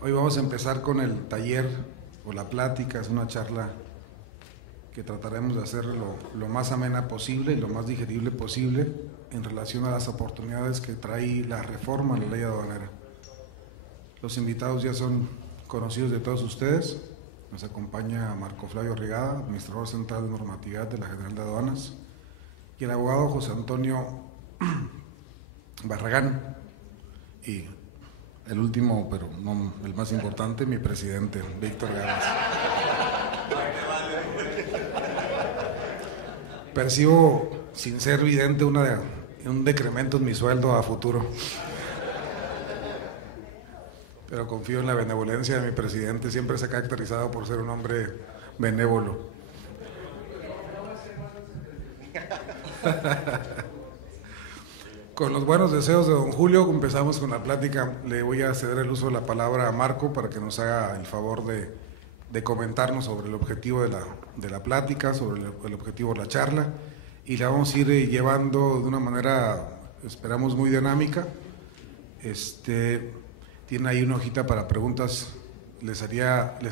Hoy vamos a empezar con el taller o la plática. Es una charla que trataremos de hacer lo más amena posible y lo más digerible posible en relación a las oportunidades que trae la reforma a la ley aduanera. Los invitados ya son conocidos de todos ustedes. Nos acompaña Marco Flavio Rigada, administrador central de normatividad de la General de Aduanas, y el abogado José Antonio Barragán, y el último, pero no el más importante, mi presidente, Víctor Gámez. Percibo, sin ser vidente, un decremento en mi sueldo a futuro, pero confío en la benevolencia de mi presidente. Siempre se ha caracterizado por ser un hombre benévolo. Con los buenos deseos de don Julio, empezamos con la plática. Le voy a ceder el uso de la palabra a Marco para que nos haga el favor de comentarnos sobre el objetivo de la plática, sobre el objetivo de la charla, y la vamos a ir llevando de una manera, esperamos, muy dinámica. Tiene ahí una hojita para preguntas. Les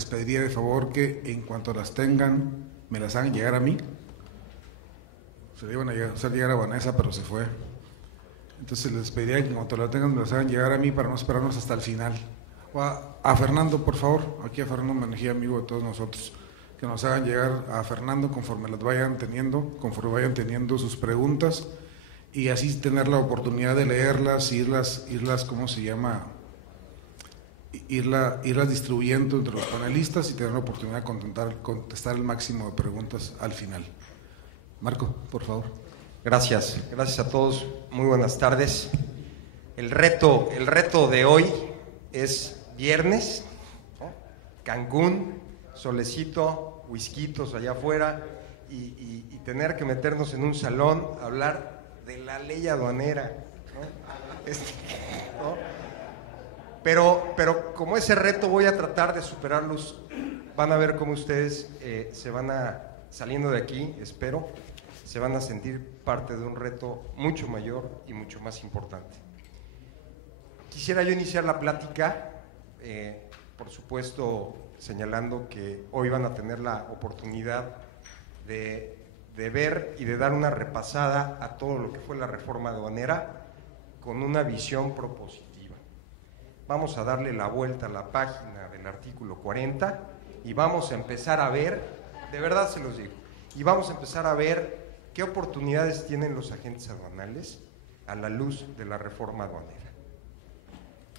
pediría de favor que en cuanto las tengan, me las hagan llegar a mí. Se le iban a hacer llegar a Vanessa, pero se fue. Entonces les pediría que en cuanto la tengan me las hagan llegar a mí para no esperarnos hasta el final. O a Fernando, por favor, aquí a Fernando Menejía, amigo de todos nosotros, que nos hagan llegar a Fernando conforme vayan teniendo sus preguntas, y así tener la oportunidad de leerlas, irlas ¿cómo se llama? Irlas distribuyendo entre los panelistas y tener la oportunidad de contestar el máximo de preguntas al final. Marco, por favor. Gracias a todos, muy buenas tardes. El reto de hoy es viernes, ¿no? Cancún, solecito, whisquitos allá afuera, y tener que meternos en un salón a hablar de la ley aduanera, ¿no? Pero como ese reto voy a tratar de superarlos. Van a ver cómo ustedes se van saliendo de aquí, espero, se van a sentir parte de un reto mucho mayor y mucho más importante. Quisiera yo iniciar la plática, por supuesto, señalando que hoy van a tener la oportunidad de ver y de dar una repasada a todo lo que fue la reforma aduanera con una visión propositiva. Vamos a darle la vuelta a la página del artículo 40 y vamos a empezar a ver, de verdad se los digo, y vamos a empezar a ver qué oportunidades tienen los agentes aduanales a la luz de la reforma aduanera.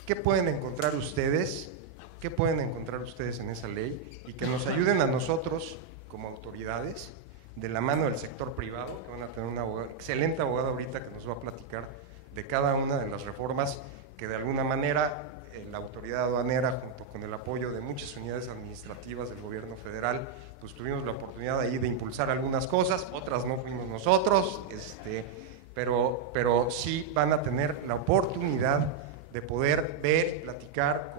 ¿Qué pueden encontrar ustedes? ¿Qué pueden encontrar ustedes en esa ley? Y que nos ayuden a nosotros, como autoridades, de la mano del sector privado, que van a tener una excelente abogada ahorita que nos va a platicar de cada una de las reformas que de alguna manera la autoridad aduanera, junto con el apoyo de muchas unidades administrativas del gobierno federal, pues tuvimos la oportunidad ahí de impulsar algunas cosas, otras no fuimos nosotros, pero sí van a tener la oportunidad de poder ver y platicar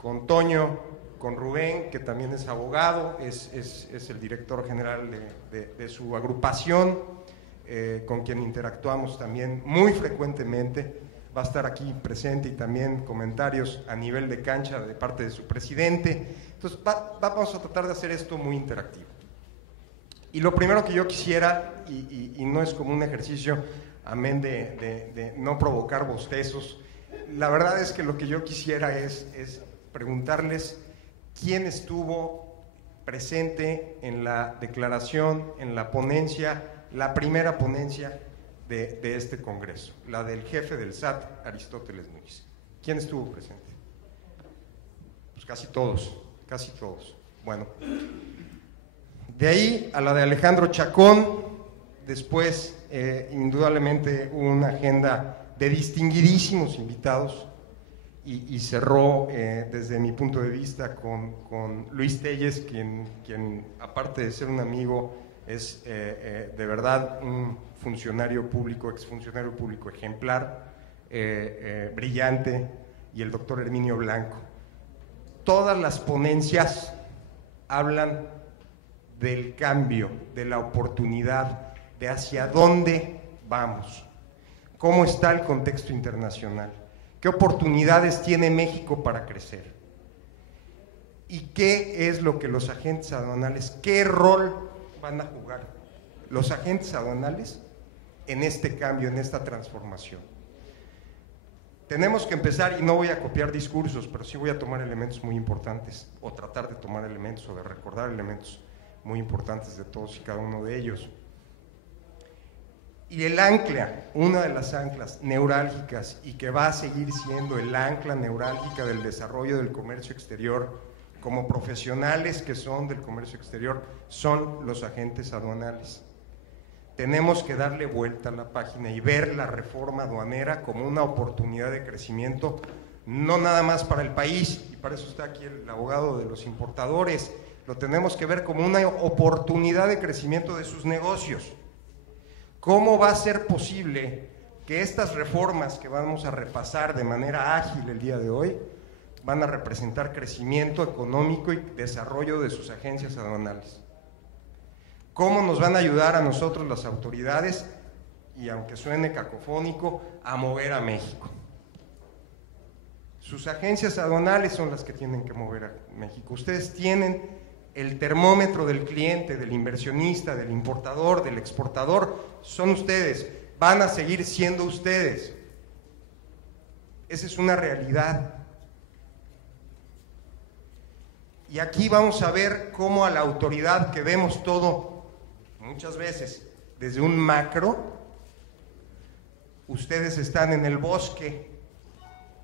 con Toño, con Rubén, que también es abogado, es el director general de su agrupación, con quien interactuamos también muy frecuentemente. Va a estar aquí presente, y también comentarios a nivel de cancha de parte de su presidente. Entonces vamos a tratar de hacer esto muy interactivo. Y lo primero que yo quisiera, y no es como un ejercicio, amén de no provocar bostezos, la verdad es que lo que yo quisiera es preguntarles quién estuvo presente en la declaración, en la ponencia, la primera ponencia de este Congreso, la del jefe del SAT, Aristóteles Núñez. ¿Quién estuvo presente? Pues casi todos. Bueno, de ahí a la de Alejandro Chacón, después indudablemente hubo una agenda de distinguidísimos invitados, y cerró desde mi punto de vista con Luis Telles, quien aparte de ser un amigo, es de verdad un funcionario público, exfuncionario público ejemplar, brillante, y el doctor Herminio Blanco. Todas las ponencias hablan del cambio, de la oportunidad, de hacia dónde vamos, cómo está el contexto internacional, ¿Qué oportunidades tiene México para crecer? ¿Y qué es lo que los agentes aduanales, qué rol van a jugar los agentes aduanales en este cambio, en esta transformación? Tenemos que empezar, y no voy a copiar discursos, pero sí voy a tomar elementos muy importantes, o tratar de tomar elementos, o de recordar elementos muy importantes de todos y cada uno de ellos. Y el ancla, una de las anclas neurálgicas, y que va a seguir siendo el ancla neurálgica del desarrollo del comercio exterior, como profesionales que son del comercio exterior, son los agentes aduanales. Tenemos que darle vuelta a la página y ver la reforma aduanera como una oportunidad de crecimiento, no nada más para el país, y para eso está aquí el abogado de los importadores, lo tenemos que ver como una oportunidad de crecimiento de sus negocios. ¿Cómo va a ser posible que estas reformas que vamos a repasar de manera ágil el día de hoy van a representar crecimiento económico y desarrollo de sus agencias aduanales? ¿Cómo nos van a ayudar a nosotros las autoridades, y aunque suene cacofónico, a mover a México? Sus agencias aduanales son las que tienen que mover a México. Ustedes tienen el termómetro del cliente, del inversionista, del importador, del exportador, son ustedes, van a seguir siendo ustedes. Esa es una realidad. Y aquí vamos a ver cómo a la autoridad, que vemos todo muchas veces desde un macro, ustedes están en el bosque,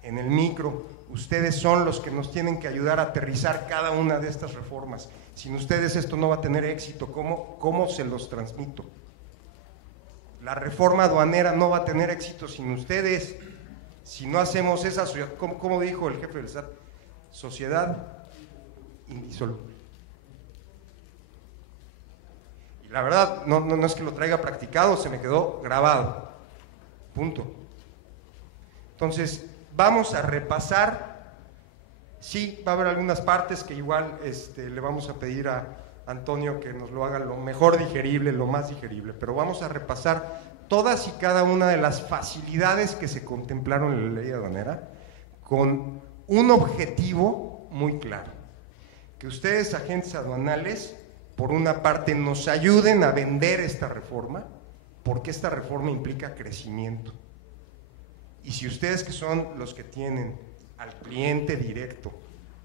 en el micro, ustedes son los que nos tienen que ayudar a aterrizar cada una de estas reformas. Sin ustedes esto no va a tener éxito. ¿Cómo se los transmito? La reforma aduanera no va a tener éxito sin ustedes, si no hacemos esa, como dijo el jefe del SAT, sociedad indisoluble. La verdad, no es que lo traiga practicado, se me quedó grabado. Punto. Entonces, vamos a repasar. Sí, va a haber algunas partes que igual le vamos a pedir a Antonio que nos lo haga lo mejor digerible, lo más digerible, pero vamos a repasar todas y cada una de las facilidades que se contemplaron en la ley aduanera con un objetivo muy claro: que ustedes, agentes aduanales, por una parte, nos ayuden a vender esta reforma, porque esta reforma implica crecimiento. Y si ustedes, que son los que tienen al cliente directo,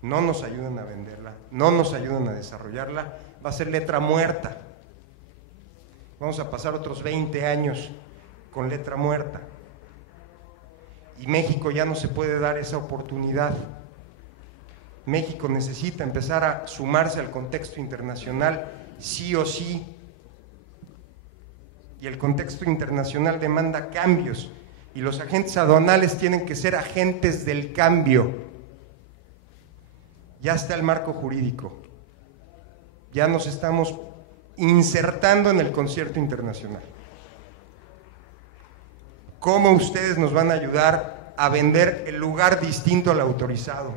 no nos ayudan a venderla, no nos ayudan a desarrollarla, va a ser letra muerta. Vamos a pasar otros 20 años con letra muerta. Y México ya no se puede dar esa oportunidad. México necesita empezar a sumarse al contexto internacional, sí o sí. Y el contexto internacional demanda cambios, y los agentes aduanales tienen que ser agentes del cambio. Ya está el marco jurídico, ya nos estamos insertando en el concierto internacional. ¿Cómo ustedes nos van a ayudar a vender el lugar distinto al autorizado?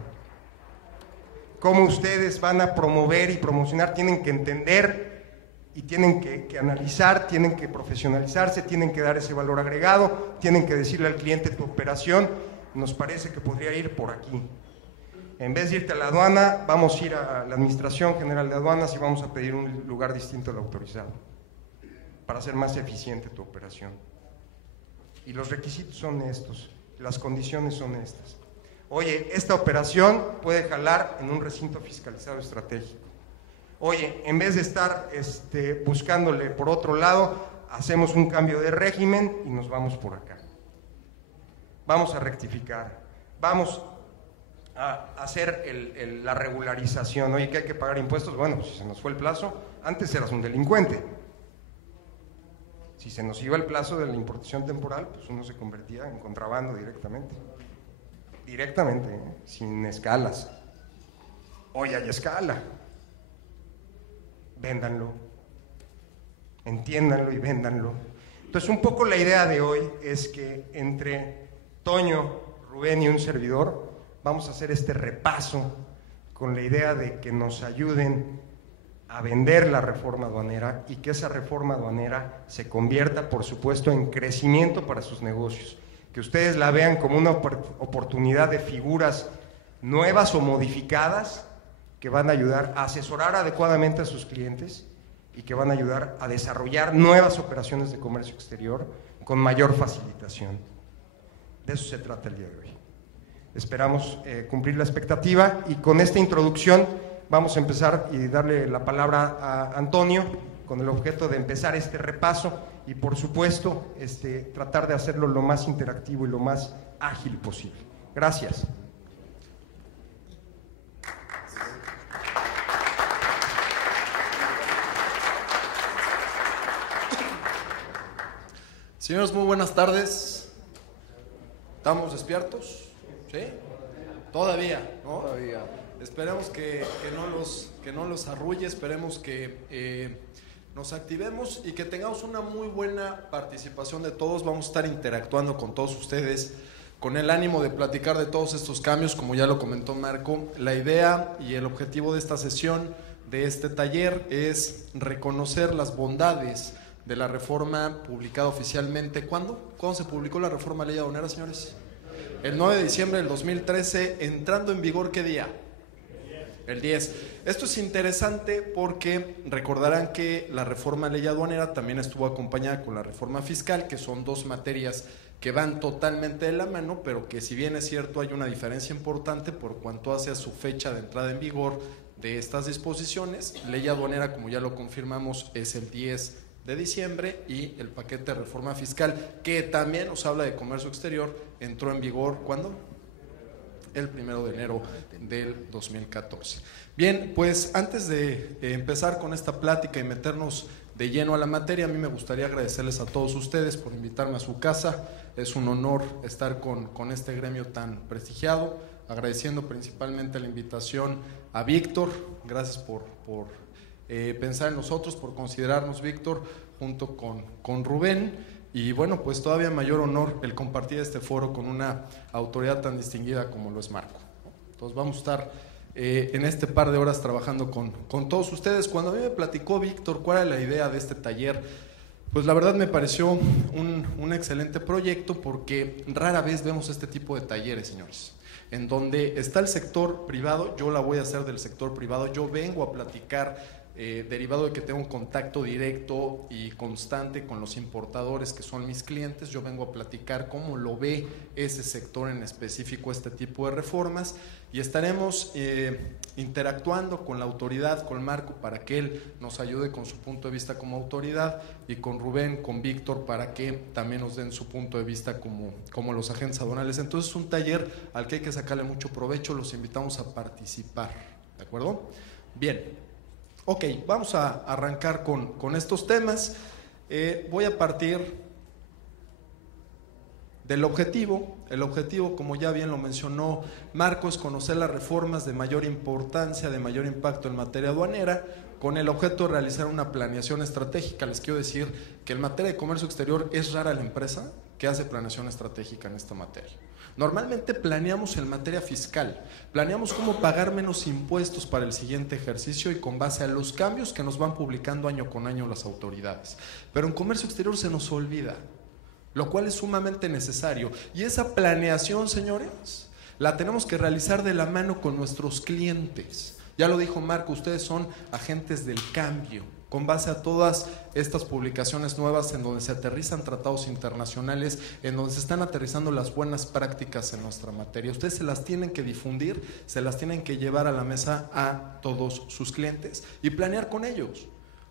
¿Cómo ustedes van a promover y promocionar? Tienen que entender y tienen que analizar, tienen que profesionalizarse, tienen que dar ese valor agregado, tienen que decirle al cliente: tu operación nos parece que podría ir por aquí. En vez de irte a la aduana, vamos a ir a la Administración General de Aduanas y vamos a pedir un lugar distinto al autorizado para hacer más eficiente tu operación. Y los requisitos son estos, las condiciones son estas. Oye, esta operación puede jalar en un recinto fiscalizado estratégico. Oye, en vez de estar buscándole por otro lado, hacemos un cambio de régimen y nos vamos por acá. Vamos a rectificar, vamos a hacer la regularización. Oye, que hay que pagar impuestos. Bueno, pues si se nos fue el plazo, antes eras un delincuente. Si se nos iba el plazo de la importación temporal, pues uno se convertía en contrabando directamente. Directamente, sin escalas. Hoy hay escala. Véndanlo, entiéndanlo y véndanlo. Entonces, un poco la idea de hoy es que entre Toño, Rubén y un servidor vamos a hacer este repaso con la idea de que nos ayuden a vender la reforma aduanera y que esa reforma aduanera se convierta, por supuesto, en crecimiento para sus negocios. que ustedes la vean como una oportunidad de figuras nuevas o modificadas que van a ayudar a asesorar adecuadamente a sus clientes y que van a ayudar a desarrollar nuevas operaciones de comercio exterior con mayor facilitación. De eso se trata el día de hoy. Esperamos cumplir la expectativa y con esta introducción vamos a empezar y darle la palabra a Antonio con el objeto de empezar este repaso y por supuesto tratar de hacerlo lo más interactivo y lo más ágil posible. Gracias. Señores, muy buenas tardes. ¿Estamos despiertos? ¿Sí? Todavía, ¿no? Todavía. Esperemos que no los arrulle, esperemos que nos activemos y que tengamos una muy buena participación de todos. Vamos a estar interactuando con todos ustedes con el ánimo de platicar de todos estos cambios, como ya lo comentó Marco. La idea y el objetivo de esta sesión, de este taller, es reconocer las bondades de la reforma publicada oficialmente. ¿Cuándo? ¿Cuándo se publicó la reforma Ley Aduanera, señores? El 9 de diciembre del 2013, entrando en vigor, ¿qué día? El 10. Esto es interesante porque recordarán que la reforma Ley Aduanera también estuvo acompañada con la reforma fiscal, que son dos materias que van totalmente de la mano, pero que si bien es cierto hay una diferencia importante por cuanto hace a su fecha de entrada en vigor de estas disposiciones. Ley Aduanera, como ya lo confirmamos, es el 10 de diciembre y el paquete de reforma fiscal, que también nos habla de comercio exterior, entró en vigor, ¿cuándo? El 1 de enero del 2014. Bien, pues antes de empezar con esta plática y meternos de lleno a la materia, a mí me gustaría agradecerles a todos ustedes por invitarme a su casa. Es un honor estar con este gremio tan prestigiado, agradeciendo principalmente la invitación a Víctor. Gracias por pensar en nosotros, por considerarnos, Víctor, junto con Rubén. Y bueno, pues todavía mayor honor el compartir este foro con una autoridad tan distinguida como lo es Marco. Entonces vamos a estar en este par de horas trabajando con todos ustedes. Cuando a mí me platicó Víctor cuál era la idea de este taller, pues la verdad me pareció un excelente proyecto, porque rara vez vemos este tipo de talleres, señores, en donde está el sector privado. Yo la voy a hacer del sector privado, yo vengo a platicar derivado de que tengo un contacto directo y constante con los importadores que son mis clientes. Yo vengo a platicar cómo lo ve ese sector en específico este tipo de reformas, y estaremos interactuando con la autoridad, con Marco, para que él nos ayude con su punto de vista como autoridad, y con Rubén, con Víctor, para que también nos den su punto de vista como los agentes aduanales. Entonces es un taller al que hay que sacarle mucho provecho, los invitamos a participar, ¿de acuerdo? Bien. Ok, vamos a arrancar con estos temas. Voy a partir del objetivo. El objetivo, como ya bien lo mencionó Marco, es conocer las reformas de mayor importancia, de mayor impacto en materia aduanera, con el objeto de realizar una planeación estratégica. Les quiero decir que en materia de comercio exterior es rara la empresa que hace planeación estratégica en esta materia. Normalmente planeamos en materia fiscal, planeamos cómo pagar menos impuestos para el siguiente ejercicio y con base a los cambios que nos van publicando año con año las autoridades. Pero en comercio exterior se nos olvida, lo cual es sumamente necesario. Y esa planeación, señores, la tenemos que realizar de la mano con nuestros clientes. Ya lo dijo Marco, ustedes son agentes del cambio. Con base a todas estas publicaciones nuevas en donde se aterrizan tratados internacionales, en donde se están aterrizando las buenas prácticas en nuestra materia, ustedes se las tienen que difundir, se las tienen que llevar a la mesa a todos sus clientes y planear con ellos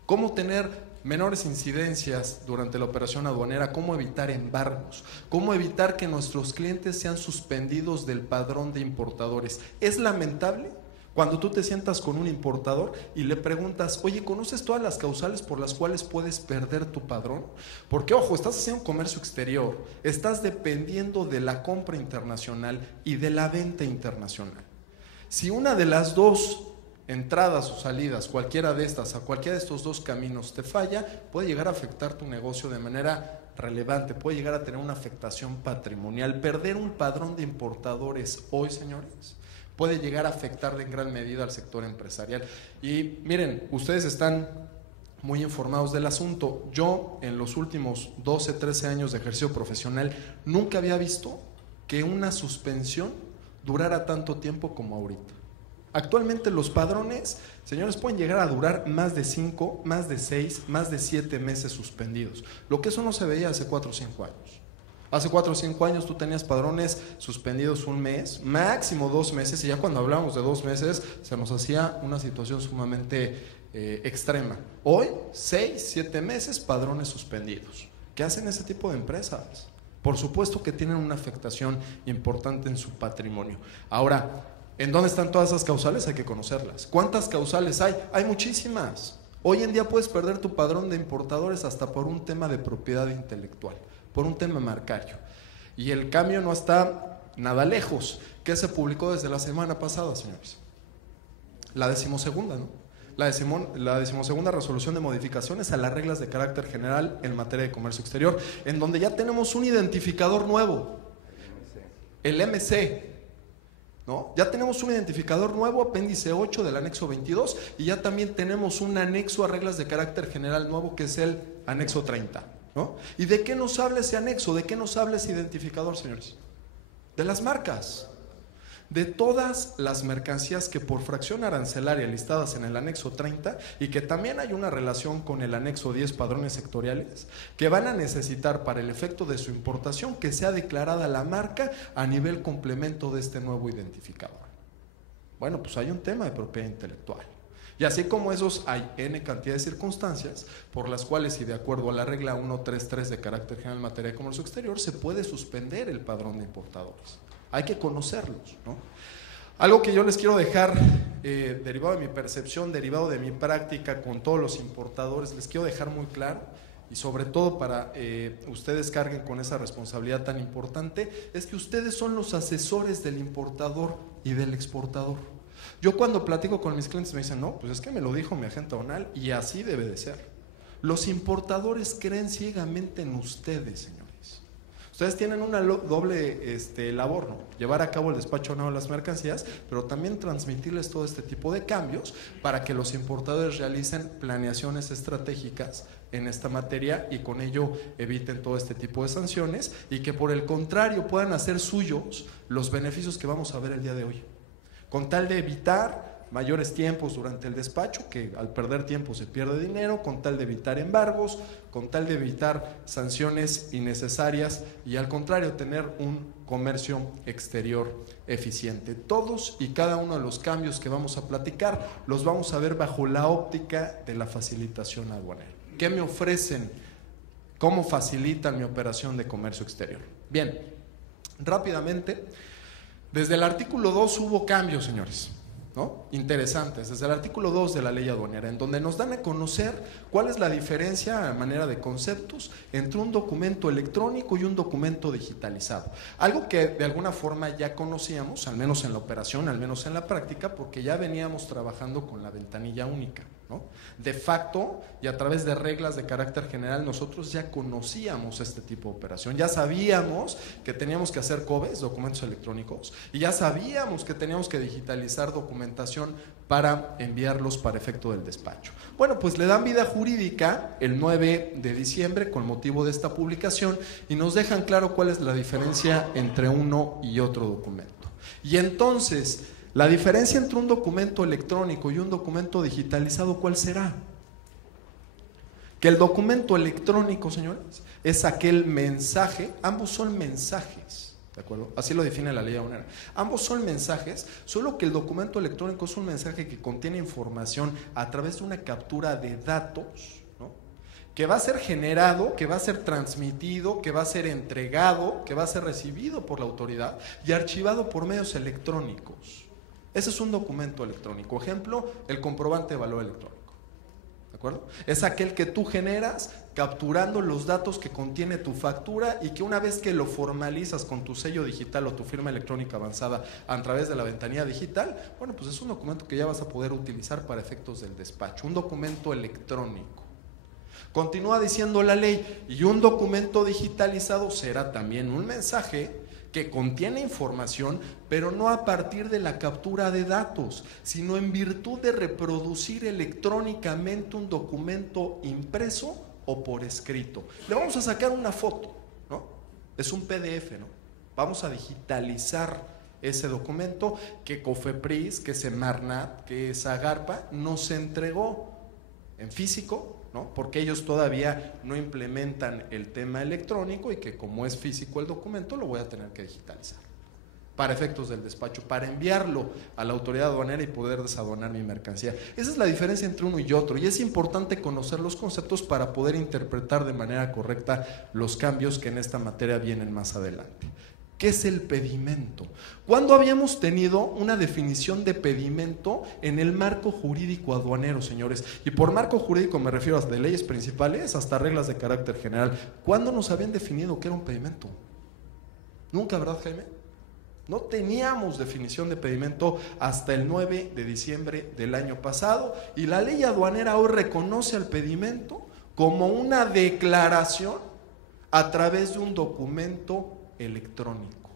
cómo tener menores incidencias durante la operación aduanera, cómo evitar embargos, cómo evitar que nuestros clientes sean suspendidos del padrón de importadores. Es lamentable cuando tú te sientas con un importador y le preguntas, oye, ¿conoces todas las causales por las cuales puedes perder tu padrón? Porque, ojo, estás haciendo comercio exterior, estás dependiendo de la compra internacional y de la venta internacional. Si una de las dos entradas o salidas, cualquiera de estas, a cualquiera de estos dos caminos te falla, puede llegar a afectar tu negocio de manera relevante, puede llegar a tener una afectación patrimonial. Perder un padrón de importadores hoy, señores, puede llegar a afectar en gran medida al sector empresarial. Y miren, ustedes están muy informados del asunto. Yo en los últimos 12, 13 años de ejercicio profesional nunca había visto que una suspensión durara tanto tiempo como ahorita. Actualmente los padrones, señores, pueden llegar a durar más de 5, más de 6, más de 7 meses suspendidos. Lo que eso no se veía hace 4 o 5 años. Hace 4 o 5 años tú tenías padrones suspendidos 1 mes, máximo 2 meses, y ya cuando hablábamos de 2 meses se nos hacía una situación sumamente extrema. Hoy, 6, 7 meses, padrones suspendidos. ¿Qué hacen ese tipo de empresas? Por supuesto que tienen una afectación importante en su patrimonio. Ahora, ¿en dónde están todas esas causales? Hay que conocerlas. ¿Cuántas causales hay? Hay muchísimas. Hoy en día puedes perder tu padrón de importadores hasta por un tema de propiedad intelectual, por un tema marcario. Y el cambio no está nada lejos. ¿Qué se publicó desde la semana pasada, señores? La 12ª, ¿no? La 12ª resolución de modificaciones a las reglas de carácter general en materia de comercio exterior, en donde ya tenemos un identificador nuevo, el MC, ¿no? Ya tenemos un identificador nuevo, apéndice 8 del anexo 22, y ya también tenemos un anexo a reglas de carácter general nuevo, que es el anexo 30, ¿no? ¿Y de qué nos habla ese anexo? ¿De qué nos habla ese identificador, señores? De las marcas. De todas las mercancías que por fracción arancelaria listadas en el anexo 30, y que también hay una relación con el anexo 10, padrones sectoriales, que van a necesitar para el efecto de su importación que sea declarada la marca a nivel complemento de este nuevo identificador. Bueno, pues hay un tema de propiedad intelectual. Y así como esos, hay N cantidad de circunstancias por las cuales, y de acuerdo a la regla 133 de carácter general en materia de comercio exterior, se puede suspender el padrón de importadores. Hay que conocerlos, ¿no? Algo que yo les quiero dejar, derivado de mi percepción, derivado de mi práctica con todos los importadores, les quiero dejar muy claro, y sobre todo para ustedes carguen con esa responsabilidad tan importante, es que ustedes son los asesores del importador y del exportador. Yo cuando platico con mis clientes me dicen, no, pues es que me lo dijo mi agente aduanal y así debe de ser. Los importadores creen ciegamente en ustedes, señores. Ustedes tienen una doble labor, ¿no? Llevar a cabo el despacho aduanero de las mercancías, pero también transmitirles todo este tipo de cambios para que los importadores realicen planeaciones estratégicas en esta materia y con ello eviten todo este tipo de sanciones, y que por el contrario puedan hacer suyos los beneficios que vamos a ver el día de hoy, con tal de evitar mayores tiempos durante el despacho, que al perder tiempo se pierde dinero, con tal de evitar embargos, con tal de evitar sanciones innecesarias y al contrario tener un comercio exterior eficiente. Todos y cada uno de los cambios que vamos a platicar los vamos a ver bajo la óptica de la facilitación aduanera. ¿Qué me ofrecen? ¿Cómo facilitan mi operación de comercio exterior? Bien, rápidamente, desde el artículo 2 hubo cambios, señores, ¿no? Interesantes, desde el artículo 2 de la ley aduanera, en donde nos dan a conocer cuál es la diferencia a manera de conceptos entre un documento electrónico y un documento digitalizado. Algo que de alguna forma ya conocíamos, al menos en la operación, al menos en la práctica, porque ya veníamos trabajando con la ventanilla única, ¿no? De facto y a través de reglas de carácter general nosotros ya conocíamos este tipo de operación, ya sabíamos que teníamos que hacer COBES, documentos electrónicos, y ya sabíamos que teníamos que digitalizar documentación para enviarlos para efecto del despacho. Bueno, pues le dan vida jurídica el 9 de diciembre con motivo de esta publicación y nos dejan claro cuál es la diferencia entre uno y otro documento. Y entonces, la diferencia entre un documento electrónico y un documento digitalizado, ¿cuál será? Que el documento electrónico, señores, es aquel mensaje, ambos son mensajes, ¿de acuerdo? Así lo define la ley aduanera. Ambos son mensajes, solo que el documento electrónico es un mensaje que contiene información a través de una captura de datos, ¿no? Que va a ser generado, que va a ser transmitido, que va a ser entregado, que va a ser recibido por la autoridad y archivado por medios electrónicos. Ese es un documento electrónico. Ejemplo, el comprobante de valor electrónico. ¿De acuerdo? Es aquel que tú generas capturando los datos que contiene tu factura y que una vez que lo formalizas con tu sello digital o tu firma electrónica avanzada a través de la ventanilla digital, bueno, pues es un documento que ya vas a poder utilizar para efectos del despacho. Un documento electrónico. Continúa diciendo la ley, y un documento digitalizado será también un mensaje que contiene información, pero no a partir de la captura de datos, sino en virtud de reproducir electrónicamente un documento impreso o por escrito. Le vamos a sacar una foto, ¿no? Es un PDF, ¿no? Vamos a digitalizar ese documento que COFEPRIS, que Semarnat, que Zagarpa nos entregó en físico, ¿no? Porque ellos todavía no implementan el tema electrónico y que como es físico el documento lo voy a tener que digitalizar para efectos del despacho, para enviarlo a la autoridad aduanera y poder desaduanar mi mercancía. Esa es la diferencia entre uno y otro, y es importante conocer los conceptos para poder interpretar de manera correcta los cambios que en esta materia vienen más adelante. ¿Qué es el pedimento? ¿Cuándo habíamos tenido una definición de pedimento en el marco jurídico aduanero, señores? Y por marco jurídico me refiero a de leyes principales hasta reglas de carácter general. ¿Cuándo nos habían definido qué era un pedimento? Nunca, ¿verdad, Jaime? No teníamos definición de pedimento hasta el 9 de diciembre del año pasado, y la ley aduanera hoy reconoce al pedimento como una declaración a través de un documento electrónico.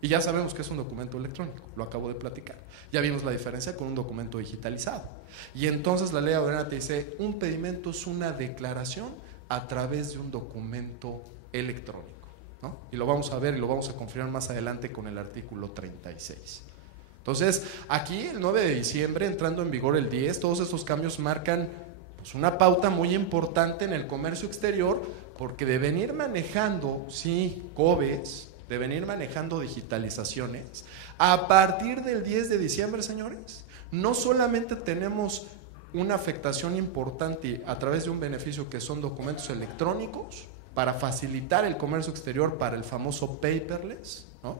Y ya sabemos que es un documento electrónico, lo acabo de platicar. Ya vimos la diferencia con un documento digitalizado. Y entonces la ley aduanera te dice, un pedimento es una declaración a través de un documento electrónico, ¿no? Y lo vamos a ver y lo vamos a confirmar más adelante con el artículo 36. Entonces, aquí el 9 de diciembre, entrando en vigor el 10, todos estos cambios marcan pues una pauta muy importante en el comercio exterior, porque de venir manejando, sí, COBES, de venir manejando digitalizaciones, a partir del 10 de diciembre, señores, no solamente tenemos una afectación importante a través de un beneficio que son documentos electrónicos para facilitar el comercio exterior para el famoso paperless, ¿no?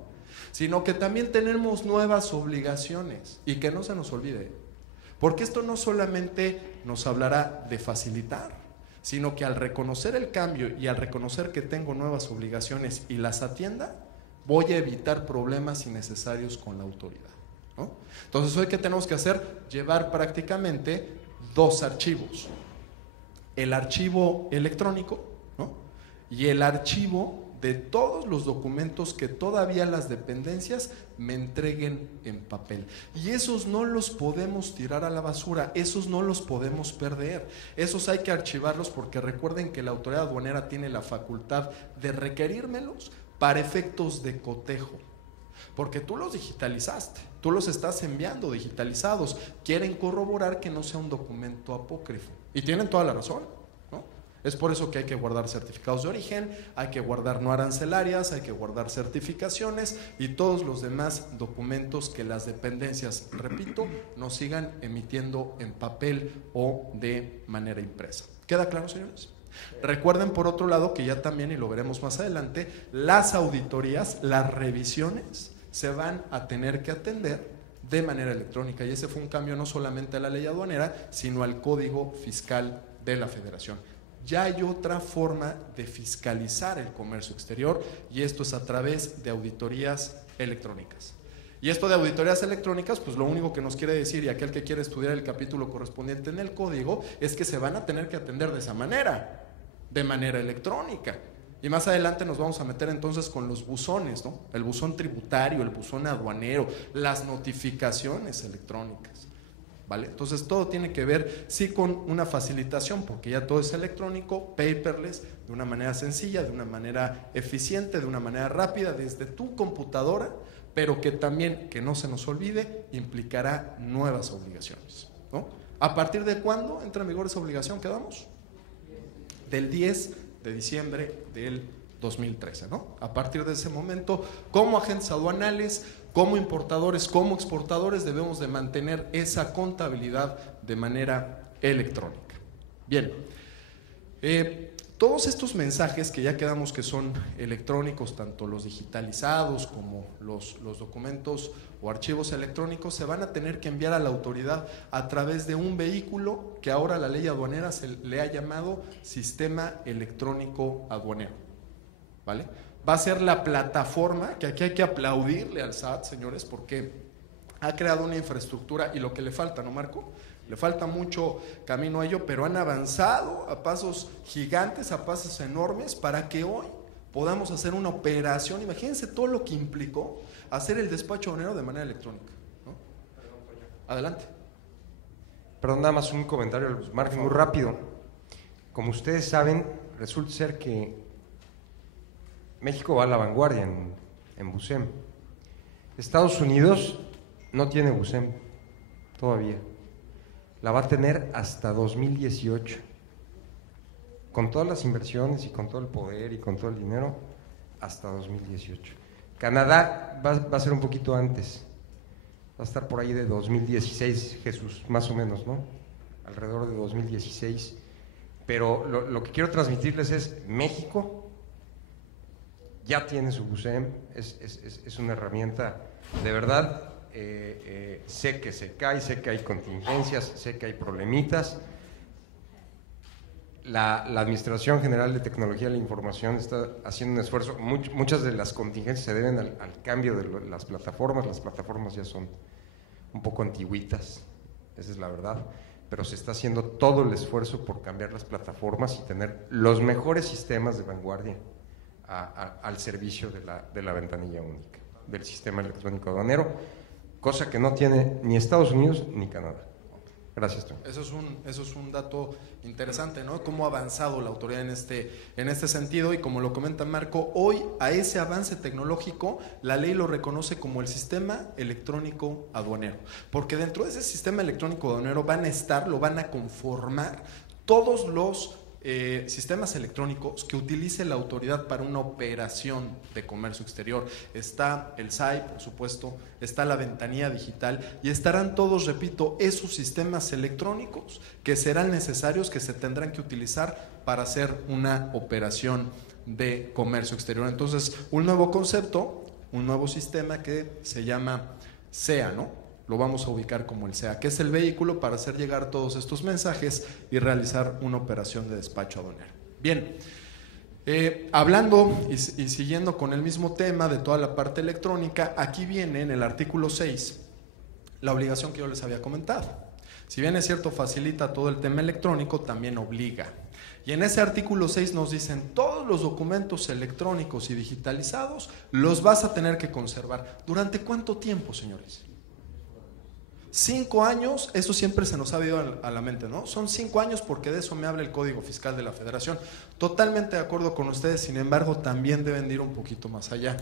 Sino que también tenemos nuevas obligaciones, y que no se nos olvide, porque esto no solamente nos hablará de facilitar, sino que al reconocer el cambio y al reconocer que tengo nuevas obligaciones y las atienda, voy a evitar problemas innecesarios con la autoridad, ¿no? Entonces, hoy, ¿qué tenemos que hacer? Llevar prácticamente dos archivos: el archivo electrónico, ¿no? Y el archivo de todos los documentos que todavía las dependencias me entreguen en papel. Y esos no los podemos tirar a la basura, esos no los podemos perder, esos hay que archivarlos, porque recuerden que la autoridad aduanera tiene la facultad de requerírmelos para efectos de cotejo, porque tú los digitalizaste, tú los estás enviando digitalizados, quieren corroborar que no sea un documento apócrifo, y tienen toda la razón, ¿no? Es por eso que hay que guardar certificados de origen, hay que guardar no arancelarias, hay que guardar certificaciones y todos los demás documentos que las dependencias, repito, nos sigan emitiendo en papel o de manera impresa. ¿Queda claro, señores? Recuerden, por otro lado, que ya también, y lo veremos más adelante, las auditorías, las revisiones se van a tener que atender de manera electrónica, y ese fue un cambio no solamente a la ley aduanera, sino al Código Fiscal de la Federación. Ya hay otra forma de fiscalizar el comercio exterior, y esto es a través de auditorías electrónicas. Y esto de auditorías electrónicas, pues lo único que nos quiere decir, y aquel que quiere estudiar el capítulo correspondiente en el código, es que se van a tener que atender de esa manera, de manera electrónica. Y más adelante nos vamos a meter entonces con los buzones, ¿no? El buzón tributario, el buzón aduanero, las notificaciones electrónicas, ¿vale? Entonces todo tiene que ver, sí, con una facilitación, porque ya todo es electrónico, paperless, de una manera sencilla, de una manera eficiente, de una manera rápida, desde tu computadora, pero que también, que no se nos olvide, implicará nuevas obligaciones, ¿no? ¿A partir de cuándo entra en vigor esa obligación? ¿Quedamos? Del 10 de diciembre del 2013, ¿no? A partir de ese momento, como agentes aduanales, como importadores, como exportadores, debemos de mantener esa contabilidad de manera electrónica. Bien, todos estos mensajes que ya quedamos que son electrónicos, tanto los digitalizados como los documentos o archivos electrónicos, se van a tener que enviar a la autoridad a través de un vehículo que ahora la ley aduanera se le ha llamado Sistema Electrónico Aduanero, ¿vale? Va a ser la plataforma, que aquí hay que aplaudirle al SAT, señores, porque ha creado una infraestructura, y lo que le falta, ¿no, Marco? Le falta mucho camino a ello, pero han avanzado a pasos gigantes, a pasos enormes, para que hoy podamos hacer una operación. Imagínense todo lo que implicó hacer el despacho aduanero de manera electrónica, ¿no? Adelante. Perdón, nada más un comentario al margen muy rápido. Como ustedes saben, resulta ser que México va a la vanguardia en BUSEM. Estados Unidos no tiene BUSEM todavía. La va a tener hasta 2018. Con todas las inversiones y con todo el poder y con todo el dinero, hasta 2018. Canadá va a ser un poquito antes. Va a estar por ahí de 2016, Jesús, más o menos, ¿no? Alrededor de 2016. Pero lo que quiero transmitirles es, México ya tiene su BUSEM, es una herramienta, de verdad, sé que se cae, sé que hay contingencias, sé que hay problemitas. La Administración General de Tecnología de la Información está haciendo un esfuerzo. Muchas de las contingencias se deben al cambio de las plataformas ya son un poco antigüitas, esa es la verdad, pero se está haciendo todo el esfuerzo por cambiar las plataformas y tener los mejores sistemas de vanguardia al servicio de la ventanilla única, del sistema electrónico aduanero, cosa que no tiene ni Estados Unidos ni Canadá. Gracias, Tom. Eso es un dato interesante, ¿no? Cómo ha avanzado la autoridad en este sentido, y como lo comenta Marco, hoy a ese avance tecnológico la ley lo reconoce como el sistema electrónico aduanero, porque dentro de ese sistema electrónico aduanero lo van a conformar todos los sistemas electrónicos que utilice la autoridad para una operación de comercio exterior. Está el SAI, por supuesto, está la ventanilla digital, y estarán todos, repito, esos sistemas electrónicos que serán necesarios, que se tendrán que utilizar para hacer una operación de comercio exterior. Entonces, un nuevo concepto, un nuevo sistema que se llama SEA, ¿no? Lo vamos a ubicar como el SEA, que es el vehículo para hacer llegar todos estos mensajes y realizar una operación de despacho aduanero. Bien, hablando y siguiendo con el mismo tema de toda la parte electrónica, aquí viene en el artículo 6 la obligación que yo les había comentado. Si bien es cierto, facilita todo el tema electrónico, también obliga. Y en ese artículo 6 nos dicen, todos los documentos electrónicos y digitalizados los vas a tener que conservar. ¿Durante cuánto tiempo, señores? 5 años, eso siempre se nos ha ido a la mente, ¿no? Son 5 años porque de eso me habla el Código Fiscal de la Federación. Totalmente de acuerdo con ustedes, sin embargo, también deben de ir un poquito más allá.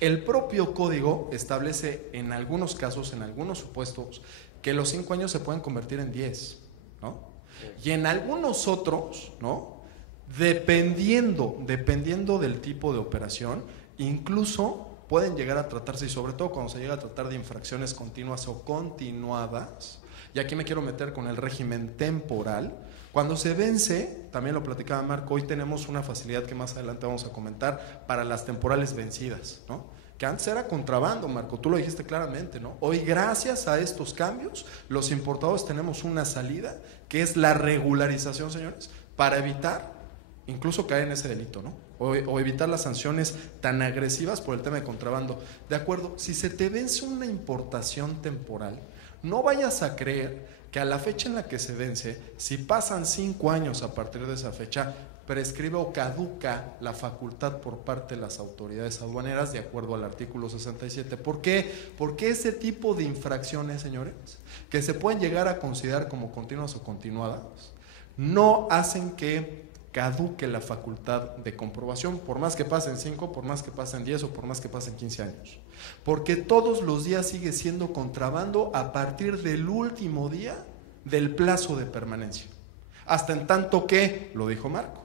El propio código establece en algunos casos, en algunos supuestos, que los 5 años se pueden convertir en 10, ¿no? Y en algunos otros, ¿no? Dependiendo del tipo de operación, incluso pueden llegar a tratarse, y sobre todo cuando se llega a tratar de infracciones continuas o continuadas, y aquí me quiero meter con el régimen temporal, cuando se vence, también lo platicaba Marco, hoy tenemos una facilidad que más adelante vamos a comentar para las temporales vencidas, ¿no? Que antes era contrabando, Marco, tú lo dijiste claramente, ¿no? Hoy, gracias a estos cambios, los importadores tenemos una salida, que es la regularización, señores, para evitar incluso caer en ese delito, ¿no? O evitar las sanciones tan agresivas por el tema de contrabando. De acuerdo, si se te vence una importación temporal, no vayas a creer que a la fecha en la que se vence, si pasan 5 años a partir de esa fecha, prescribe o caduca la facultad por parte de las autoridades aduaneras, de acuerdo al artículo 67. ¿Por qué? Porque ese tipo de infracciones, señores, que se pueden llegar a considerar como continuas o continuadas, no hacen que caduque la facultad de comprobación, por más que pasen 5, por más que pasen 10 o por más que pasen 15 años. Porque todos los días sigue siendo contrabando a partir del último día del plazo de permanencia. Hasta en tanto que, lo dijo Marco,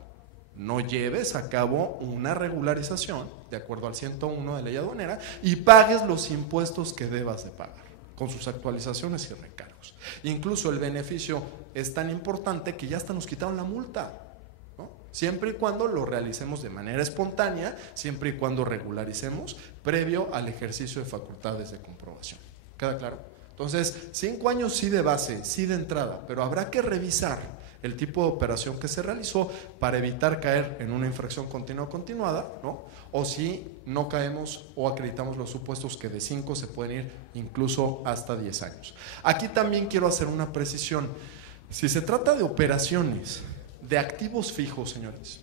no lleves a cabo una regularización de acuerdo al 101 de ley aduanera y pagues los impuestos que debas de pagar, con sus actualizaciones y recargos. Incluso el beneficio es tan importante que ya hasta nos quitaron la multa, ¿no? Siempre y cuando lo realicemos de manera espontánea, siempre y cuando regularicemos previo al ejercicio de facultades de comprobación. ¿Queda claro? Entonces, 5 años sí de base, sí de entrada, pero habrá que revisar el tipo de operación que se realizó para evitar caer en una infracción continua o continuada, ¿no? O si no caemos o acreditamos los supuestos que de 5 se pueden ir incluso hasta 10 años. Aquí también quiero hacer una precisión. Si se trata de operaciones de activos fijos, señores,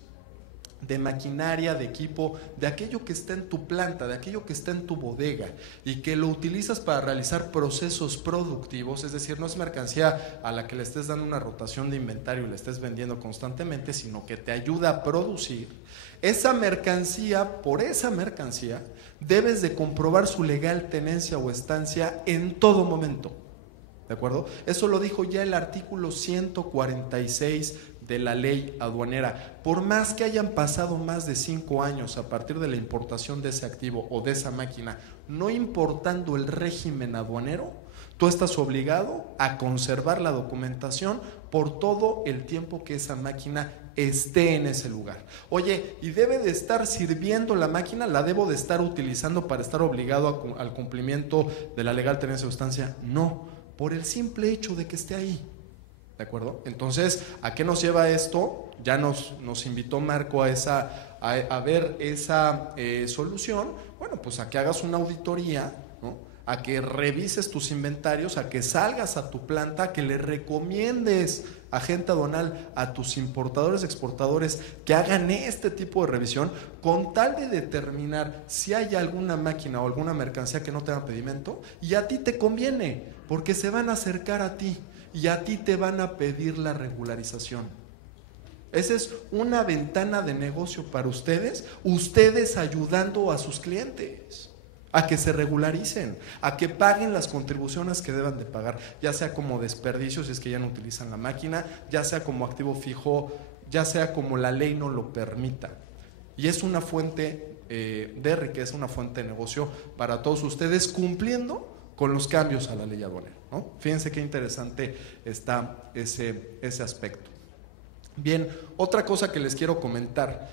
de maquinaria, de equipo, de aquello que está en tu planta, de aquello que está en tu bodega y que lo utilizas para realizar procesos productivos, es decir, no es mercancía a la que le estés dando una rotación de inventario y le estés vendiendo constantemente, sino que te ayuda a producir, esa mercancía, por esa mercancía, debes de comprobar su legal tenencia o estancia en todo momento, ¿de acuerdo? Eso lo dijo ya el artículo 146 de la ley aduanera. Por más que hayan pasado más de 5 años a partir de la importación de ese activo o de esa máquina, no importando el régimen aduanero, tú estás obligado a conservar la documentación por todo el tiempo que esa máquina esté en ese lugar. Oye, ¿y debe de estar sirviendo la máquina? ¿La debo de estar utilizando para estar obligado al cumplimiento de la legal tenencia o estancia? No, por el simple hecho de que esté ahí. ¿De acuerdo? Entonces, ¿a qué nos lleva esto? Ya nos invitó Marco a ver esa solución. Bueno, pues a que hagas una auditoría, ¿no? A que revises tus inventarios, a que salgas a tu planta, a que le recomiendes a agente aduanal, a tus importadores, exportadores, que hagan este tipo de revisión con tal de determinar si hay alguna máquina o alguna mercancía que no tenga pedimento, y a ti te conviene, porque se van a acercar a ti y a ti te van a pedir la regularización. Esa es una ventana de negocio para ustedes ayudando a sus clientes a que se regularicen, a que paguen las contribuciones que deban de pagar, ya sea como desperdicio si es que ya no utilizan la máquina, ya sea como activo fijo, ya sea como la ley no lo permita. Y es una fuente de riqueza, una fuente de negocio para todos ustedes, cumpliendo con los cambios a la ley aduanera, ¿no? Fíjense qué interesante está ese aspecto. Bien, otra cosa que les quiero comentar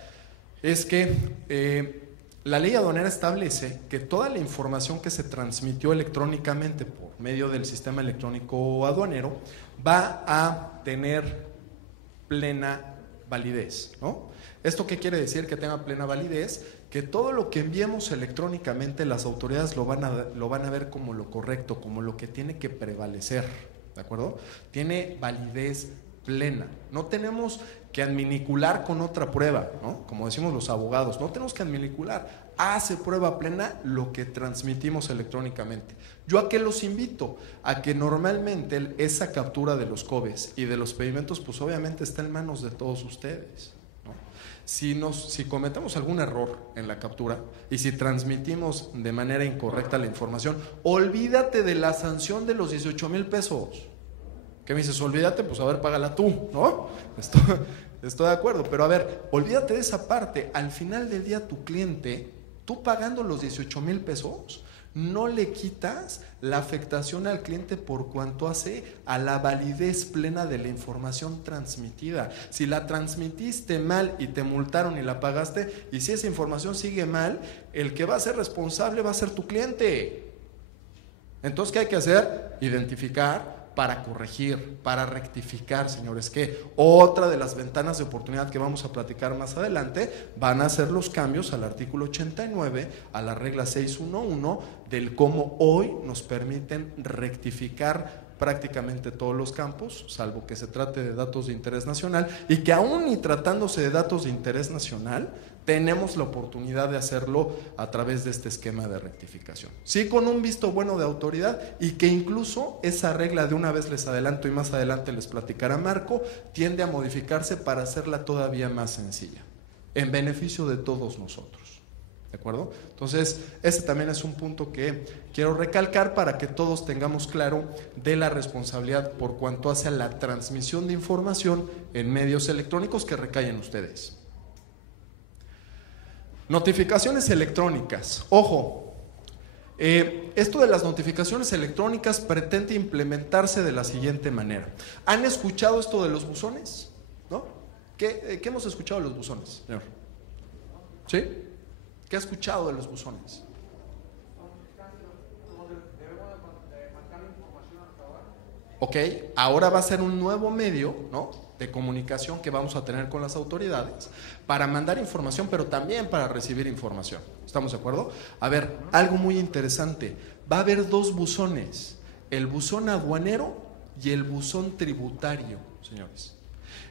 es que la ley aduanera establece que toda la información que se transmitió electrónicamente por medio del sistema electrónico aduanero va a tener plena validez, ¿no? ¿Esto qué quiere decir que tenga plena validez? Que todo lo que enviemos electrónicamente las autoridades lo van a ver como lo correcto, como lo que tiene que prevalecer, ¿de acuerdo? Tiene validez plena. No tenemos que adminicular con otra prueba, ¿no? Como decimos los abogados, no tenemos que adminicular. Hace prueba plena lo que transmitimos electrónicamente. ¿Yo a qué los invito? A que normalmente esa captura de los COBES y de los pedimentos, pues obviamente está en manos de todos ustedes. Si cometemos algún error en la captura y si transmitimos de manera incorrecta la información, olvídate de la sanción de los 18,000 pesos. ¿Qué me dices? Olvídate, pues a ver, págala tú, ¿no? Estoy de acuerdo, pero a ver, olvídate de esa parte. Al final del día tu cliente, tú pagando los 18,000 pesos, no le quitas la afectación al cliente por cuanto hace a la validez plena de la información transmitida. Si la transmitiste mal y te multaron y la pagaste, y si esa información sigue mal, el que va a ser responsable va a ser tu cliente. Entonces, ¿qué hay que hacer? Identificar para corregir, para rectificar, señores, que otra de las ventanas de oportunidad que vamos a platicar más adelante van a ser los cambios al artículo 89, a la regla 611, del cómo hoy nos permiten rectificar prácticamente todos los campos, salvo que se trate de datos de interés nacional, y que aún y tratándose de datos de interés nacional, tenemos la oportunidad de hacerlo a través de este esquema de rectificación. Sí, con un visto bueno de autoridad, y que incluso esa regla, de una vez les adelanto y más adelante les platicará Marco, tiende a modificarse para hacerla todavía más sencilla, en beneficio de todos nosotros. ¿De acuerdo? Entonces, ese también es un punto que quiero recalcar para que todos tengamos claro de la responsabilidad por cuanto hace a la transmisión de información en medios electrónicos que recaen ustedes. Notificaciones electrónicas. Ojo, esto de las notificaciones electrónicas pretende implementarse de la siguiente manera. ¿Han escuchado esto de los buzones? ¿No? ¿Qué hemos escuchado de los buzones, señor? ¿Sí? ¿Qué ha escuchado de los buzones? Ok, ahora va a ser un nuevo medio, ¿no?, de comunicación que vamos a tener con las autoridades para mandar información, pero también para recibir información. ¿Estamos de acuerdo? A ver, algo muy interesante. Va a haber dos buzones, el buzón aduanero y el buzón tributario, señores.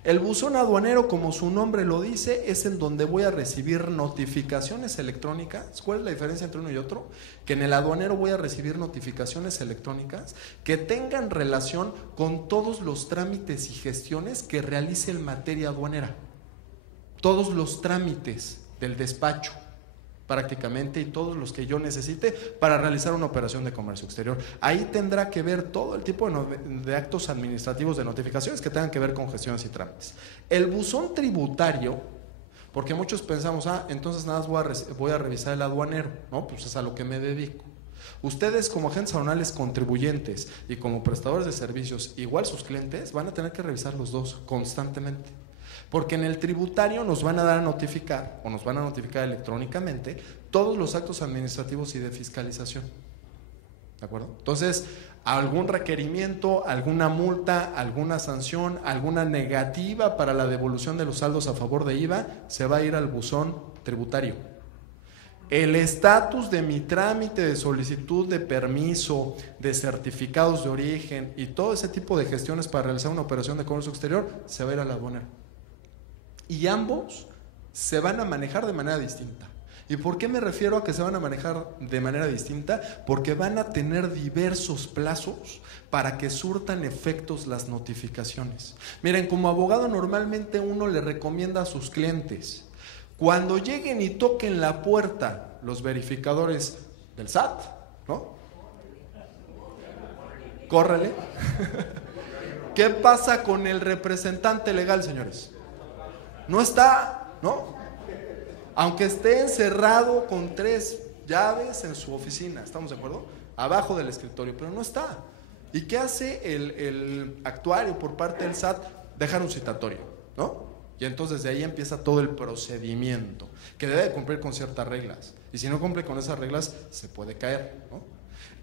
El buzón aduanero, como su nombre lo dice, es en donde voy a recibir notificaciones electrónicas. ¿Cuál es la diferencia entre uno y otro? Que en el aduanero voy a recibir notificaciones electrónicas que tengan relación con todos los trámites y gestiones que realice en materia aduanera. Todos los trámites del despacho, prácticamente, y todos los que yo necesite para realizar una operación de comercio exterior. Ahí tendrá que ver todo el tipo de actos administrativos de notificaciones que tengan que ver con gestiones y trámites. El buzón tributario, porque muchos pensamos, entonces nada más voy a revisar el aduanero, no, pues es a lo que me dedico. Ustedes como agentes aduanales contribuyentes y como prestadores de servicios, igual sus clientes, van a tener que revisar los dos constantemente. Porque en el tributario nos van a dar a notificar, o nos van a notificar electrónicamente, todos los actos administrativos y de fiscalización. ¿De acuerdo? Entonces, algún requerimiento, alguna multa, alguna sanción, alguna negativa para la devolución de los saldos a favor de IVA, se va a ir al buzón tributario. El estatus de mi trámite de solicitud de permiso, de certificados de origen y todo ese tipo de gestiones para realizar una operación de comercio exterior, se va a ir al aduanero. Y ambos se van a manejar de manera distinta. ¿Y por qué me refiero a que se van a manejar de manera distinta? Porque van a tener diversos plazos para que surtan efectos las notificaciones. Miren, como abogado normalmente uno le recomienda a sus clientes, cuando lleguen y toquen la puerta los verificadores del SAT, ¿no? Córrele. ¿Qué pasa con el representante legal, señores? No está, ¿no? Aunque esté encerrado con 3 llaves en su oficina, ¿estamos de acuerdo? Abajo del escritorio, pero no está. ¿Y qué hace el actuario por parte del SAT? Dejar un citatorio, ¿no? Y entonces de ahí empieza todo el procedimiento, que debe de cumplir con ciertas reglas. Y si no cumple con esas reglas, se puede caer, ¿no?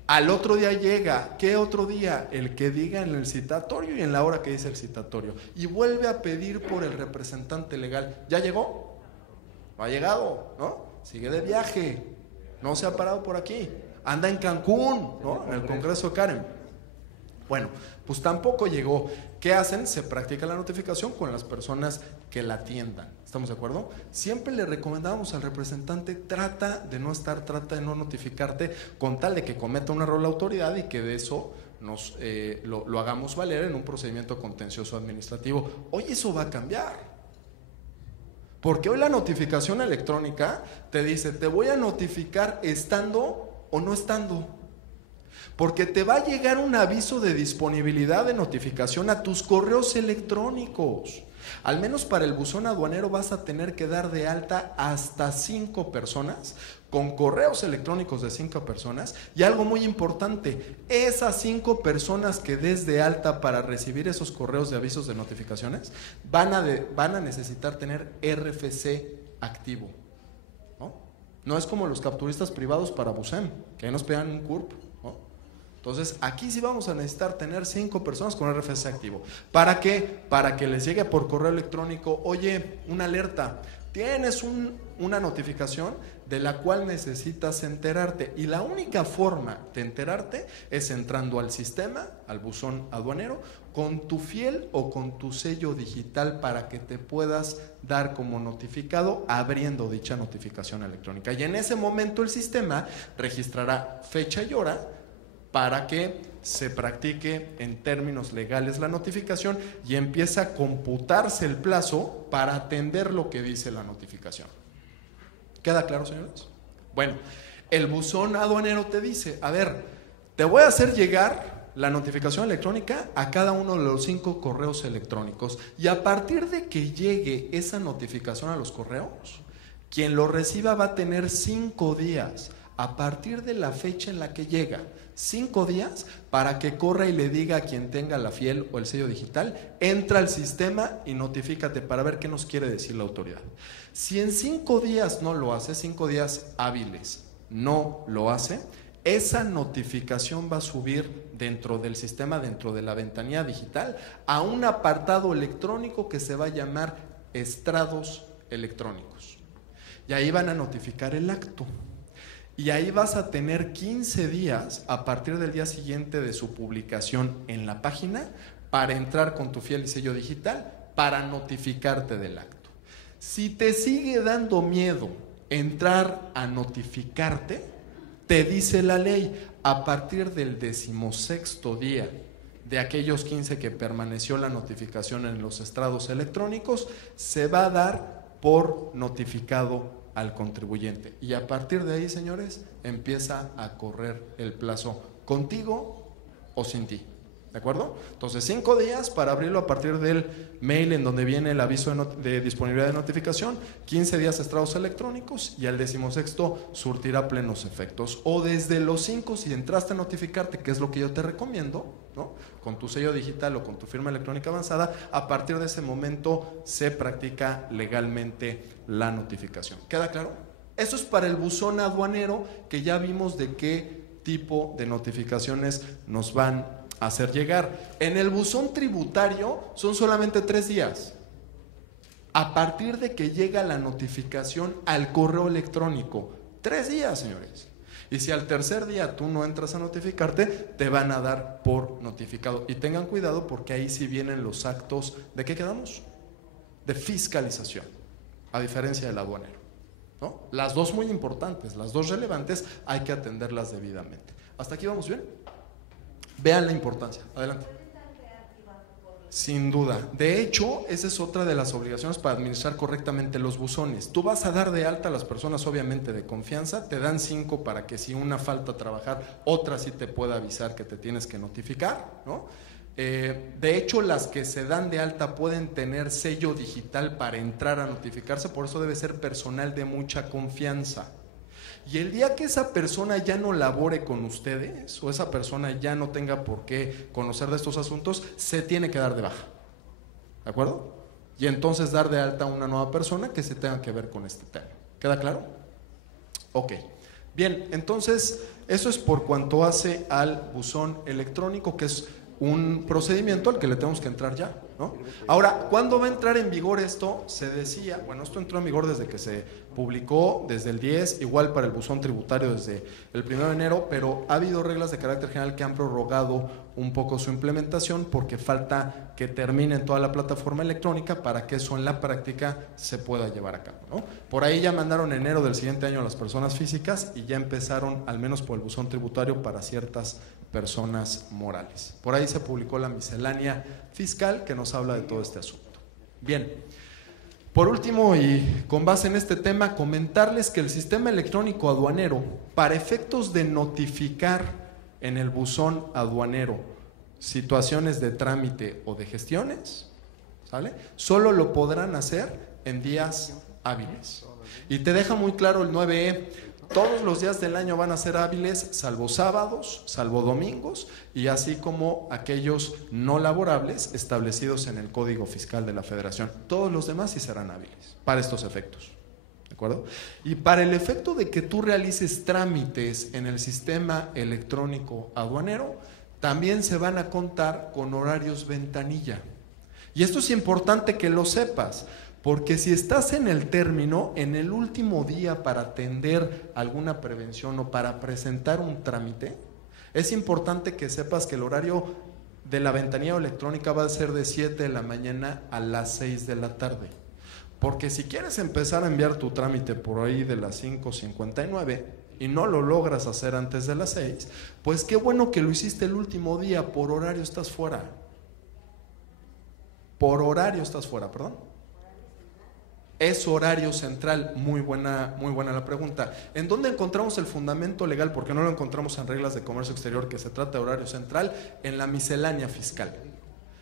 Al otro día llega, ¿qué otro día? El que diga en el citatorio y en la hora que dice el citatorio. Y vuelve a pedir por el representante legal. ¿Ya llegó? No ha llegado, ¿no? Sigue de viaje, no se ha parado por aquí. Anda en Cancún, ¿no? En el Congreso de Karen. Bueno, pues tampoco llegó. ¿Qué hacen? Se practica la notificación con las personas que la atiendan. ¿Estamos de acuerdo? Siempre le recomendamos al representante, trata de no notificarte con tal de que cometa un error la autoridad y que de eso lo hagamos valer en un procedimiento contencioso administrativo. Hoy eso va a cambiar. Porque hoy la notificación electrónica te dice, te voy a notificar estando o no estando. Porque te va a llegar un aviso de disponibilidad de notificación a tus correos electrónicos. Al menos para el buzón aduanero vas a tener que dar de alta hasta 5 personas, con correos electrónicos de 5 personas. Y algo muy importante, esas 5 personas que des de alta para recibir esos correos de avisos de notificaciones, van a necesitar tener RFC activo, ¿no? No es como los capturistas privados para BUSEM, que ahí nos pegan un CURP. Entonces, aquí sí vamos a necesitar tener 5 personas con RFC activo. ¿Para qué? Para que les llegue por correo electrónico, oye, una alerta, tienes una notificación de la cual necesitas enterarte. Y la única forma de enterarte es entrando al sistema, al buzón aduanero, con tu fiel o con tu sello digital para que te puedas dar como notificado abriendo dicha notificación electrónica. Y en ese momento el sistema registrará fecha y hora para que se practique en términos legales la notificación y empieza a computarse el plazo para atender lo que dice la notificación. ¿Queda claro, señores? Bueno, el buzón aduanero te dice, a ver, te voy a hacer llegar la notificación electrónica a cada uno de los 5 correos electrónicos y a partir de que llegue esa notificación a los correos, quien lo reciba va a tener 5 días a partir de la fecha en la que llega. 5 días para que corra y le diga a quien tenga la fiel o el sello digital, entra al sistema y notifícate para ver qué nos quiere decir la autoridad. Si en 5 días no lo hace, 5 días hábiles no lo hace, esa notificación va a subir dentro del sistema, dentro de la ventanilla digital, a un apartado electrónico que se va a llamar estrados electrónicos. Y ahí van a notificar el acto. Y ahí vas a tener 15 días a partir del día siguiente de su publicación en la página para entrar con tu fiel y sello digital para notificarte del acto. Si te sigue dando miedo entrar a notificarte, te dice la ley, a partir del 16º día de aquellos 15 que permaneció la notificación en los estrados electrónicos, se va a dar por notificado al contribuyente. Y a partir de ahí, señores, empieza a correr el plazo contigo o sin ti. ¿De acuerdo? Entonces, 5 días para abrirlo a partir del mail en donde viene el aviso de disponibilidad de notificación, 15 días estrados electrónicos y al 16º surtirá plenos efectos. O desde los 5, si entraste a notificarte, que es lo que yo te recomiendo, ¿no? Con tu sello digital o con tu firma electrónica avanzada, a partir de ese momento se practica legalmente la notificación. ¿Queda claro? Eso es para el buzón aduanero, que ya vimos de qué tipo de notificaciones nos van a hacer llegar. En el buzón tributario son solamente 3 días. A partir de que llega la notificación al correo electrónico, 3 días, señores. Y si al tercer día tú no entras a notificarte, te van a dar por notificado. Y tengan cuidado porque ahí sí vienen los actos, ¿de qué quedamos? De fiscalización, a diferencia del aduanero, ¿no? Las dos muy importantes, las dos relevantes, hay que atenderlas debidamente. ¿Hasta aquí vamos bien? Vean la importancia. Adelante. Sin duda. De hecho, esa es otra de las obligaciones para administrar correctamente los buzones. Tú vas a dar de alta a las personas, obviamente, de confianza. Te dan 5 para que si una falta trabajar, otra sí te pueda avisar que te tienes que notificar, ¿no? De hecho, las que se dan de alta pueden tener sello digital para entrar a notificarse. Por eso debe ser personal de mucha confianza. Y el día que esa persona ya no labore con ustedes o esa persona ya no tenga por qué conocer de estos asuntos, se tiene que dar de baja. ¿De acuerdo? Y entonces dar de alta a una nueva persona que se tenga que ver con este tema. ¿Queda claro? Ok. Bien, entonces eso es por cuanto hace al buzón electrónico, que es un procedimiento al que le tenemos que entrar ya, ¿no? Ahora, ¿cuándo va a entrar en vigor esto? Se decía, bueno, esto entró en vigor desde que se publicó, desde el 10, igual para el buzón tributario desde el 1 de enero, pero ha habido reglas de carácter general que han prorrogado un poco su implementación porque falta que termine en toda la plataforma electrónica para que eso en la práctica se pueda llevar a cabo, ¿no? Por ahí ya mandaron en enero del siguiente año a las personas físicas y ya empezaron, al menos por el buzón tributario, para ciertas personas morales. Por ahí se publicó la miscelánea fiscal que nos habla de todo este asunto. Bien, por último y con base en este tema, comentarles que el sistema electrónico aduanero, para efectos de notificar en el buzón aduanero situaciones de trámite o de gestiones, ¿sale? Solo lo podrán hacer en días hábiles. Y te deja muy claro el 9E. Todos los días del año van a ser hábiles, salvo sábados, salvo domingos, y así como aquellos no laborables establecidos en el Código Fiscal de la Federación. Todos los demás sí serán hábiles para estos efectos. ¿De acuerdo? Y para el efecto de que tú realices trámites en el sistema electrónico aduanero, también se van a contar con horarios ventanilla. Y esto es importante que lo sepas. Porque si estás en el término, en el último día para atender alguna prevención o para presentar un trámite, es importante que sepas que el horario de la ventanilla electrónica va a ser de 7 de la mañana a las 6 de la tarde. Porque si quieres empezar a enviar tu trámite por ahí de las 5:59 y no lo logras hacer antes de las 6, pues qué bueno que lo hiciste el último día, por horario estás fuera. Por horario estás fuera, perdón. Es horario central. Muy buena la pregunta. ¿En dónde encontramos el fundamento legal? Porque no lo encontramos en reglas de comercio exterior que se trata de horario central, en la miscelánea fiscal.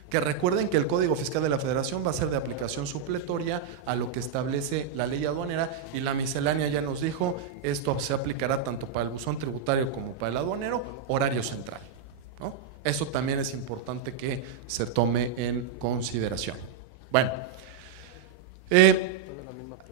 Que recuerden que el Código Fiscal de la Federación va a ser de aplicación supletoria a lo que establece la ley aduanera, y la miscelánea ya nos dijo, esto se aplicará tanto para el buzón tributario como para el aduanero, horario central, ¿no? Eso también es importante que se tome en consideración. Bueno,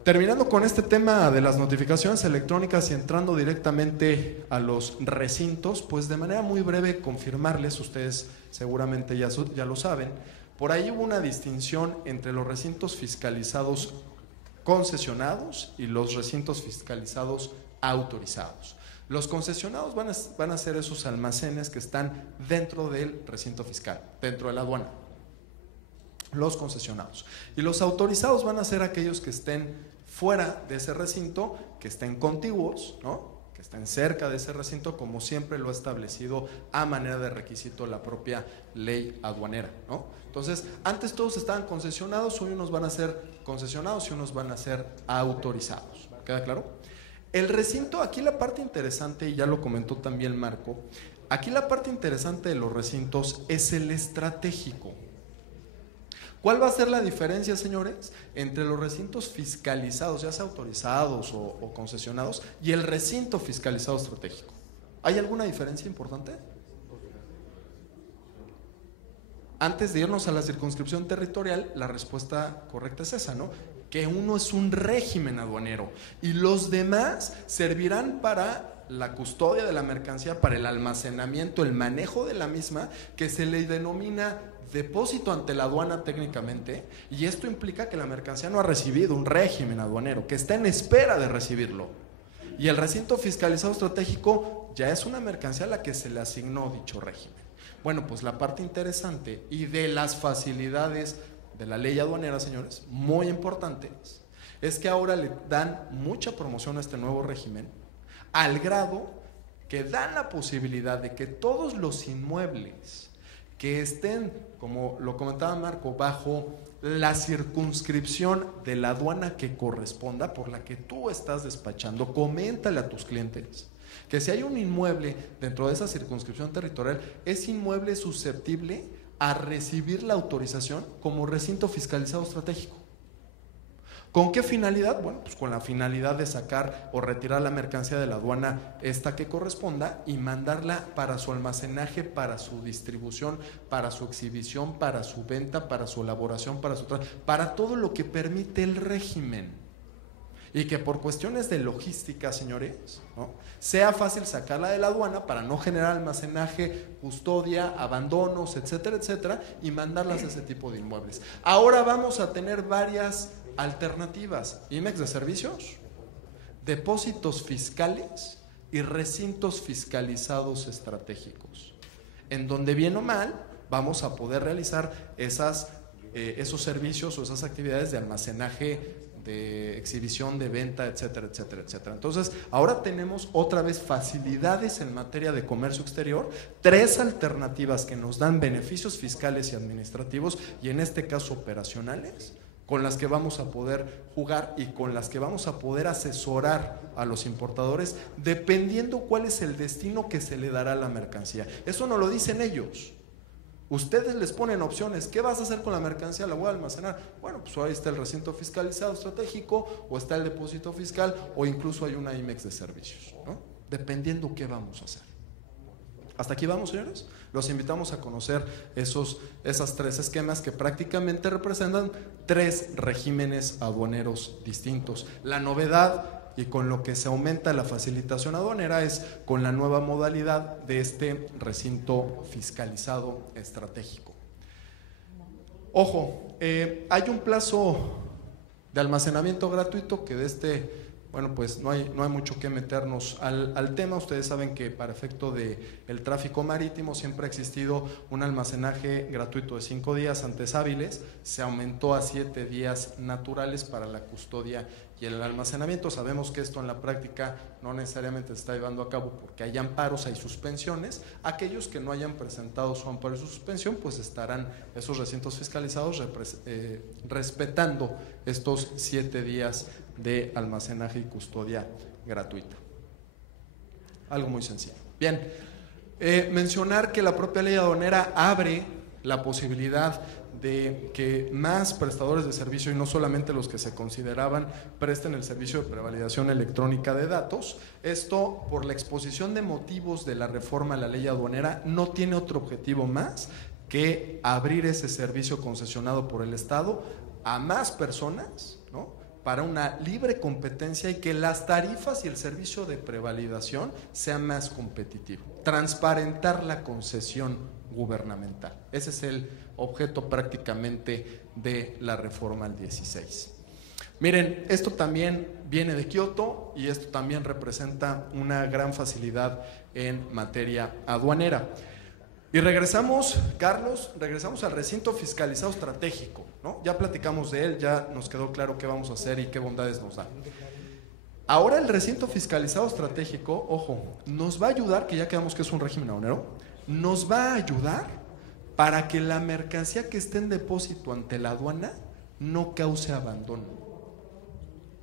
terminando con este tema de las notificaciones electrónicas y entrando directamente a los recintos, pues de manera muy breve confirmarles, ustedes seguramente ya lo saben, por ahí hubo una distinción entre los recintos fiscalizados concesionados y los recintos fiscalizados autorizados. Los concesionados van a ser esos almacenes que están dentro del recinto fiscal, dentro de la aduana. los concesionados. Y los autorizados van a ser aquellos que estén fuera de ese recinto, que estén contiguos, ¿no?, que estén cerca de ese recinto, como siempre lo ha establecido a manera de requisito la propia ley aduanera, ¿no? Entonces, antes todos estaban concesionados, hoy unos van a ser concesionados y unos van a ser autorizados. ¿Queda claro? El recinto, aquí la parte interesante, y ya lo comentó también Marco, aquí la parte interesante de los recintos es el estratégico. ¿Cuál va a ser la diferencia, señores, entre los recintos fiscalizados, ya sea autorizados o concesionados, y el recinto fiscalizado estratégico? ¿Hay alguna diferencia importante? Antes de irnos a la circunscripción territorial, la respuesta correcta es esa, ¿no? Que uno es un régimen aduanero y los demás servirán para la custodia de la mercancía, para el almacenamiento, el manejo de la misma, que se le denomina depósito ante la aduana técnicamente, y esto implica que la mercancía no ha recibido un régimen aduanero, que está en espera de recibirlo. Y el recinto fiscalizado estratégico ya es una mercancía a la que se le asignó dicho régimen. Bueno, pues la parte interesante y de las facilidades de la ley aduanera, señores, muy importantes, es que ahora le dan mucha promoción a este nuevo régimen, al grado que dan la posibilidad de que todos los inmuebles que estén, como lo comentaba Marco, bajo la circunscripción de la aduana que corresponda, por la que tú estás despachando, coméntale a tus clientes que si hay un inmueble dentro de esa circunscripción territorial, es inmueble susceptible a recibir la autorización como recinto fiscalizado estratégico. ¿Con qué finalidad? Bueno, pues con la finalidad de sacar o retirar la mercancía de la aduana esta que corresponda y mandarla para su almacenaje, para su distribución, para su exhibición, para su venta, para su elaboración, para todo lo que permite el régimen. Y que por cuestiones de logística, señores, ¿no?, sea fácil sacarla de la aduana para no generar almacenaje, custodia, abandonos, etcétera, etcétera, y mandarlas a ese tipo de inmuebles. Ahora vamos a tener varias alternativas: IMEX de servicios, depósitos fiscales y recintos fiscalizados estratégicos, en donde bien o mal vamos a poder realizar esos servicios o esas actividades de almacenaje, de exhibición, de venta, etcétera, etcétera, etcétera. Entonces, ahora tenemos otra vez facilidades en materia de comercio exterior, 3 alternativas que nos dan beneficios fiscales y administrativos, y en este caso operacionales, con las que vamos a poder jugar y con las que vamos a poder asesorar a los importadores dependiendo cuál es el destino que se le dará a la mercancía. Eso no lo dicen ellos. Ustedes les ponen opciones. ¿Qué vas a hacer con la mercancía? ¿La voy a almacenar? Bueno, pues ahí está el recinto fiscalizado estratégico, o está el depósito fiscal, o incluso hay una IMEX de servicios, ¿no? Dependiendo qué vamos a hacer. ¿Hasta aquí vamos, señores? Los invitamos a conocer esas 3 esquemas que prácticamente representan 3 regímenes aduaneros distintos. La novedad, y con lo que se aumenta la facilitación aduanera, es con la nueva modalidad de este recinto fiscalizado estratégico. Ojo, hay un plazo de almacenamiento gratuito que bueno, pues no hay mucho que meternos al tema. Ustedes saben que para efecto del tráfico marítimo siempre ha existido un almacenaje gratuito de 5 días antes hábiles, se aumentó a 7 días naturales para la custodia y el almacenamiento. Sabemos que esto en la práctica no necesariamente se está llevando a cabo porque hay amparos, hay suspensiones. Aquellos que no hayan presentado su amparo y su suspensión, pues estarán esos recintos fiscalizados respetando estos 7 días de almacenaje y custodia gratuita. Algo muy sencillo. Bien, mencionar que la propia ley aduanera abre la posibilidad de que más prestadores de servicio, y no solamente los que se consideraban, presten el servicio de prevalidación electrónica de datos. Esto, por la exposición de motivos de la reforma a la ley aduanera, no tiene otro objetivo más que abrir ese servicio concesionado por el Estado a más personas, ¿no?, para una libre competencia, y que las tarifas y el servicio de prevalidación sean más competitivos. Transparentar la concesión gubernamental. Ese es el objeto prácticamente de la reforma al 16. Miren, esto también viene de Kioto y esto también representa una gran facilidad en materia aduanera. Y regresamos, Carlos, regresamos al recinto fiscalizado estratégico, ¿no? Ya platicamos de él, ya nos quedó claro qué vamos a hacer y qué bondades nos da. Ahora el recinto fiscalizado estratégico, ojo, nos va a ayudar, que ya quedamos que es un régimen aduanero, nos va a ayudar para que la mercancía que esté en depósito ante la aduana no cause abandono.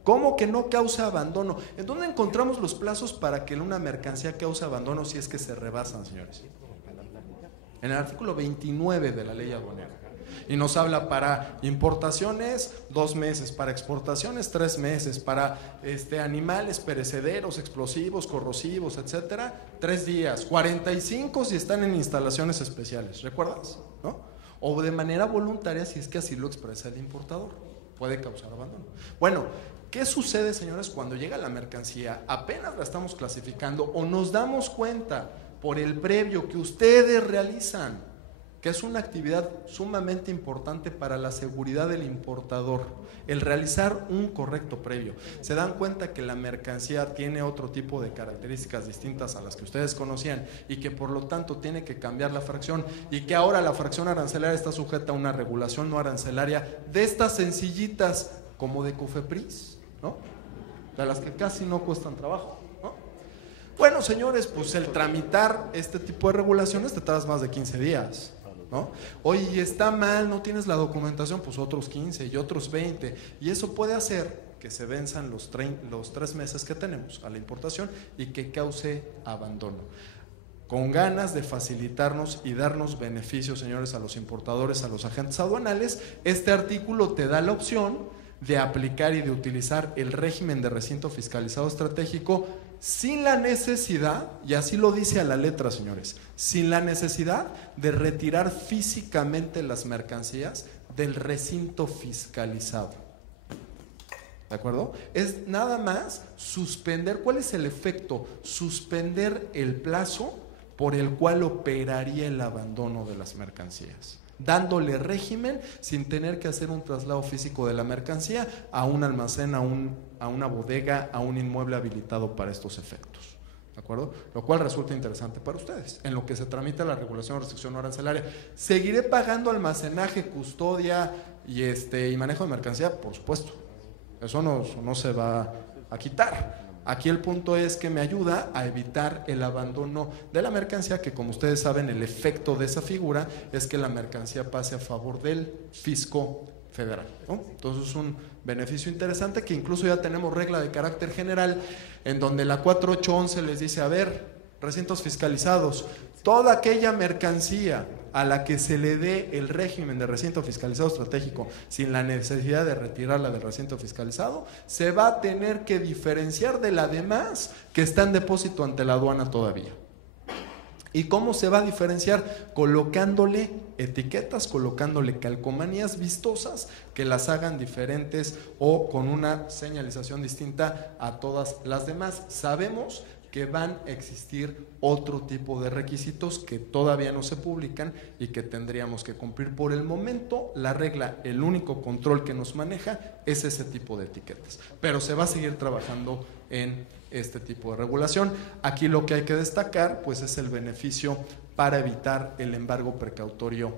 ¿Cómo que no causa abandono? ¿En dónde encontramos los plazos para que una mercancía cause abandono si es que se rebasan, señores? En el artículo 29 de la ley aduanera. Y nos habla para importaciones 2 meses, para exportaciones 3 meses, para animales perecederos, explosivos, corrosivos, etcétera, 3 días, 45 si están en instalaciones especiales, ¿recuerdas? ¿No? O de manera voluntaria si es que así lo expresa el importador, puede causar abandono. Bueno, ¿qué sucede, señores, cuando llega la mercancía? Apenas la estamos clasificando o nos damos cuenta por el previo que ustedes realizan, que es una actividad sumamente importante para la seguridad del importador, el realizar un correcto previo. Se dan cuenta que la mercancía tiene otro tipo de características distintas a las que ustedes conocían y que por lo tanto tiene que cambiar la fracción y que ahora la fracción arancelaria está sujeta a una regulación no arancelaria de estas sencillitas como de COFEPRIS, ¿no? De las que casi no cuestan trabajo. Bueno, señores, pues el tramitar este tipo de regulaciones te tardas más de 15 días, ¿no? Oye, está mal, no tienes la documentación, pues otros 15 y otros 20. Y eso puede hacer que se venzan los 3 meses que tenemos a la importación y que cause abandono. Con ganas de facilitarnos y darnos beneficios, señores, a los importadores, a los agentes aduanales, este artículo te da la opción de aplicar y de utilizar el régimen de recinto fiscalizado estratégico sin la necesidad, y así lo dice a la letra, señores, sin la necesidad de retirar físicamente las mercancías del recinto fiscalizado. ¿De acuerdo? Es nada más suspender. ¿Cuál es el efecto? Suspender el plazo por el cual operaría el abandono de las mercancías, dándole régimen sin tener que hacer un traslado físico de la mercancía a un almacén, a una bodega, a un inmueble habilitado para estos efectos. ¿De acuerdo? Lo cual resulta interesante para ustedes. En lo que se tramita la regulación o restricción no arancelaria, ¿seguiré pagando almacenaje, custodia y manejo de mercancía? Por supuesto. Eso no se va a quitar. Aquí el punto es que me ayuda a evitar el abandono de la mercancía, que como ustedes saben, el efecto de esa figura es que la mercancía pase a favor del fisco federal, ¿no? Entonces es un beneficio interesante que incluso ya tenemos regla de carácter general en donde la 4811 les dice, a ver, recintos fiscalizados, toda aquella mercancía a la que se le dé el régimen de recinto fiscalizado estratégico sin la necesidad de retirarla del recinto fiscalizado, se va a tener que diferenciar de la demás que está en depósito ante la aduana todavía. ¿Y cómo se va a diferenciar? Colocándole etiquetas, colocándole calcomanías vistosas que las hagan diferentes o con una señalización distinta a todas las demás. Sabemos que van a existir otro tipo de requisitos que todavía no se publican y que tendríamos que cumplir. Por el momento, la regla, el único control que nos maneja es ese tipo de etiquetas, pero se va a seguir trabajando en este tipo de regulación. Aquí lo que hay que destacar pues es el beneficio para evitar el embargo precautorio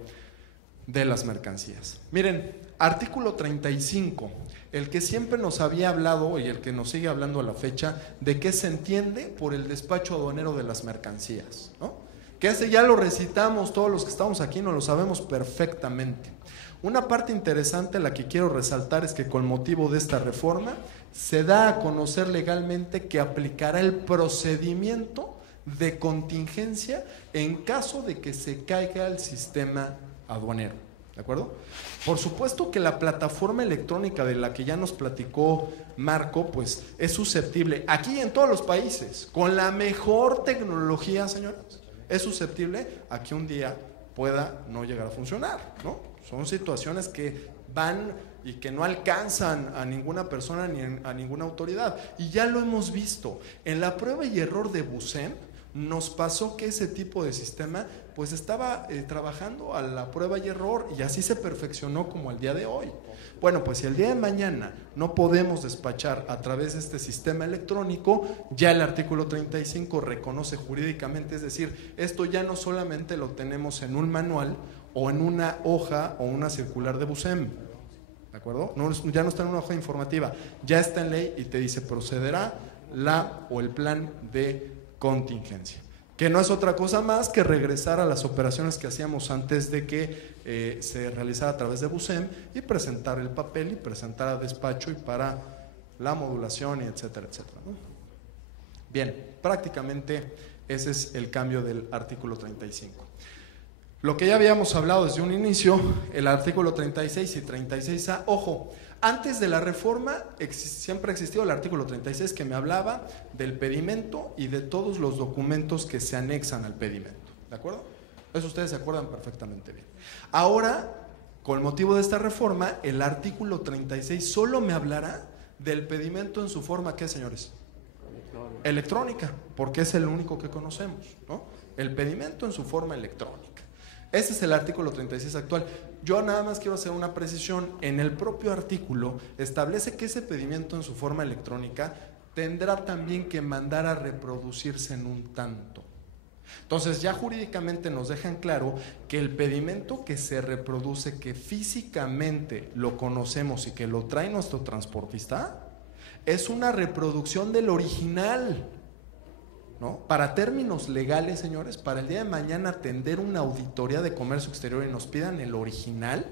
de las mercancías. Miren, artículo 35, el que siempre nos había hablado y el que nos sigue hablando a la fecha, de qué se entiende por el despacho aduanero de las mercancías, ¿no? Que ese ya lo recitamos, todos los que estamos aquí nos lo sabemos perfectamente. Una parte interesante, la que quiero resaltar, es que con motivo de esta reforma se da a conocer legalmente que aplicará el procedimiento de contingencia en caso de que se caiga el sistema aduanero. ¿De acuerdo? Por supuesto que la plataforma electrónica de la que ya nos platicó Marco, pues es susceptible, aquí en todos los países, con la mejor tecnología, señores, es susceptible a que un día pueda no llegar a funcionar, ¿no? Son situaciones que van y que no alcanzan a ninguna persona ni a ninguna autoridad. Y ya lo hemos visto. En la prueba y error de Bucem nos pasó que ese tipo de sistema pues estaba trabajando a la prueba y error, y así se perfeccionó como el día de hoy. Bueno, pues si el día de mañana no podemos despachar a través de este sistema electrónico, ya el artículo 35 reconoce jurídicamente, es decir, esto ya no solamente lo tenemos en un manual o en una hoja o una circular de BUSEM, ¿de acuerdo? No, ya no está en una hoja informativa, ya está en ley y te dice procederá la o el plan de contingencia, que no es otra cosa más que regresar a las operaciones que hacíamos antes de que se realizara a través de BUSEM y presentar el papel y presentar a despacho y para la modulación y etcétera, etcétera, ¿no? Bien, prácticamente ese es el cambio del artículo 35. Lo que ya habíamos hablado desde un inicio, el artículo 36 y 36A, ojo, antes de la reforma siempre ha existido el artículo 36 que me hablaba del pedimento y de todos los documentos que se anexan al pedimento, ¿de acuerdo? Eso ustedes se acuerdan perfectamente bien. Ahora, con motivo de esta reforma, el artículo 36 solo me hablará del pedimento en su forma, ¿qué, señores? Electrónica, porque es el único que conocemos, ¿no? El pedimento en su forma electrónica. Ese es el artículo 36 actual. Yo nada más quiero hacer una precisión. En el propio artículo establece que ese pedimento en su forma electrónica tendrá también que mandar a reproducirse en un tanto. Entonces ya jurídicamente nos dejan claro que el pedimento que se reproduce, que físicamente lo conocemos y que lo trae nuestro transportista, es una reproducción del original, ¿no? Para términos legales, señores, para el día de mañana atender una auditoría de comercio exterior y nos pidan el original,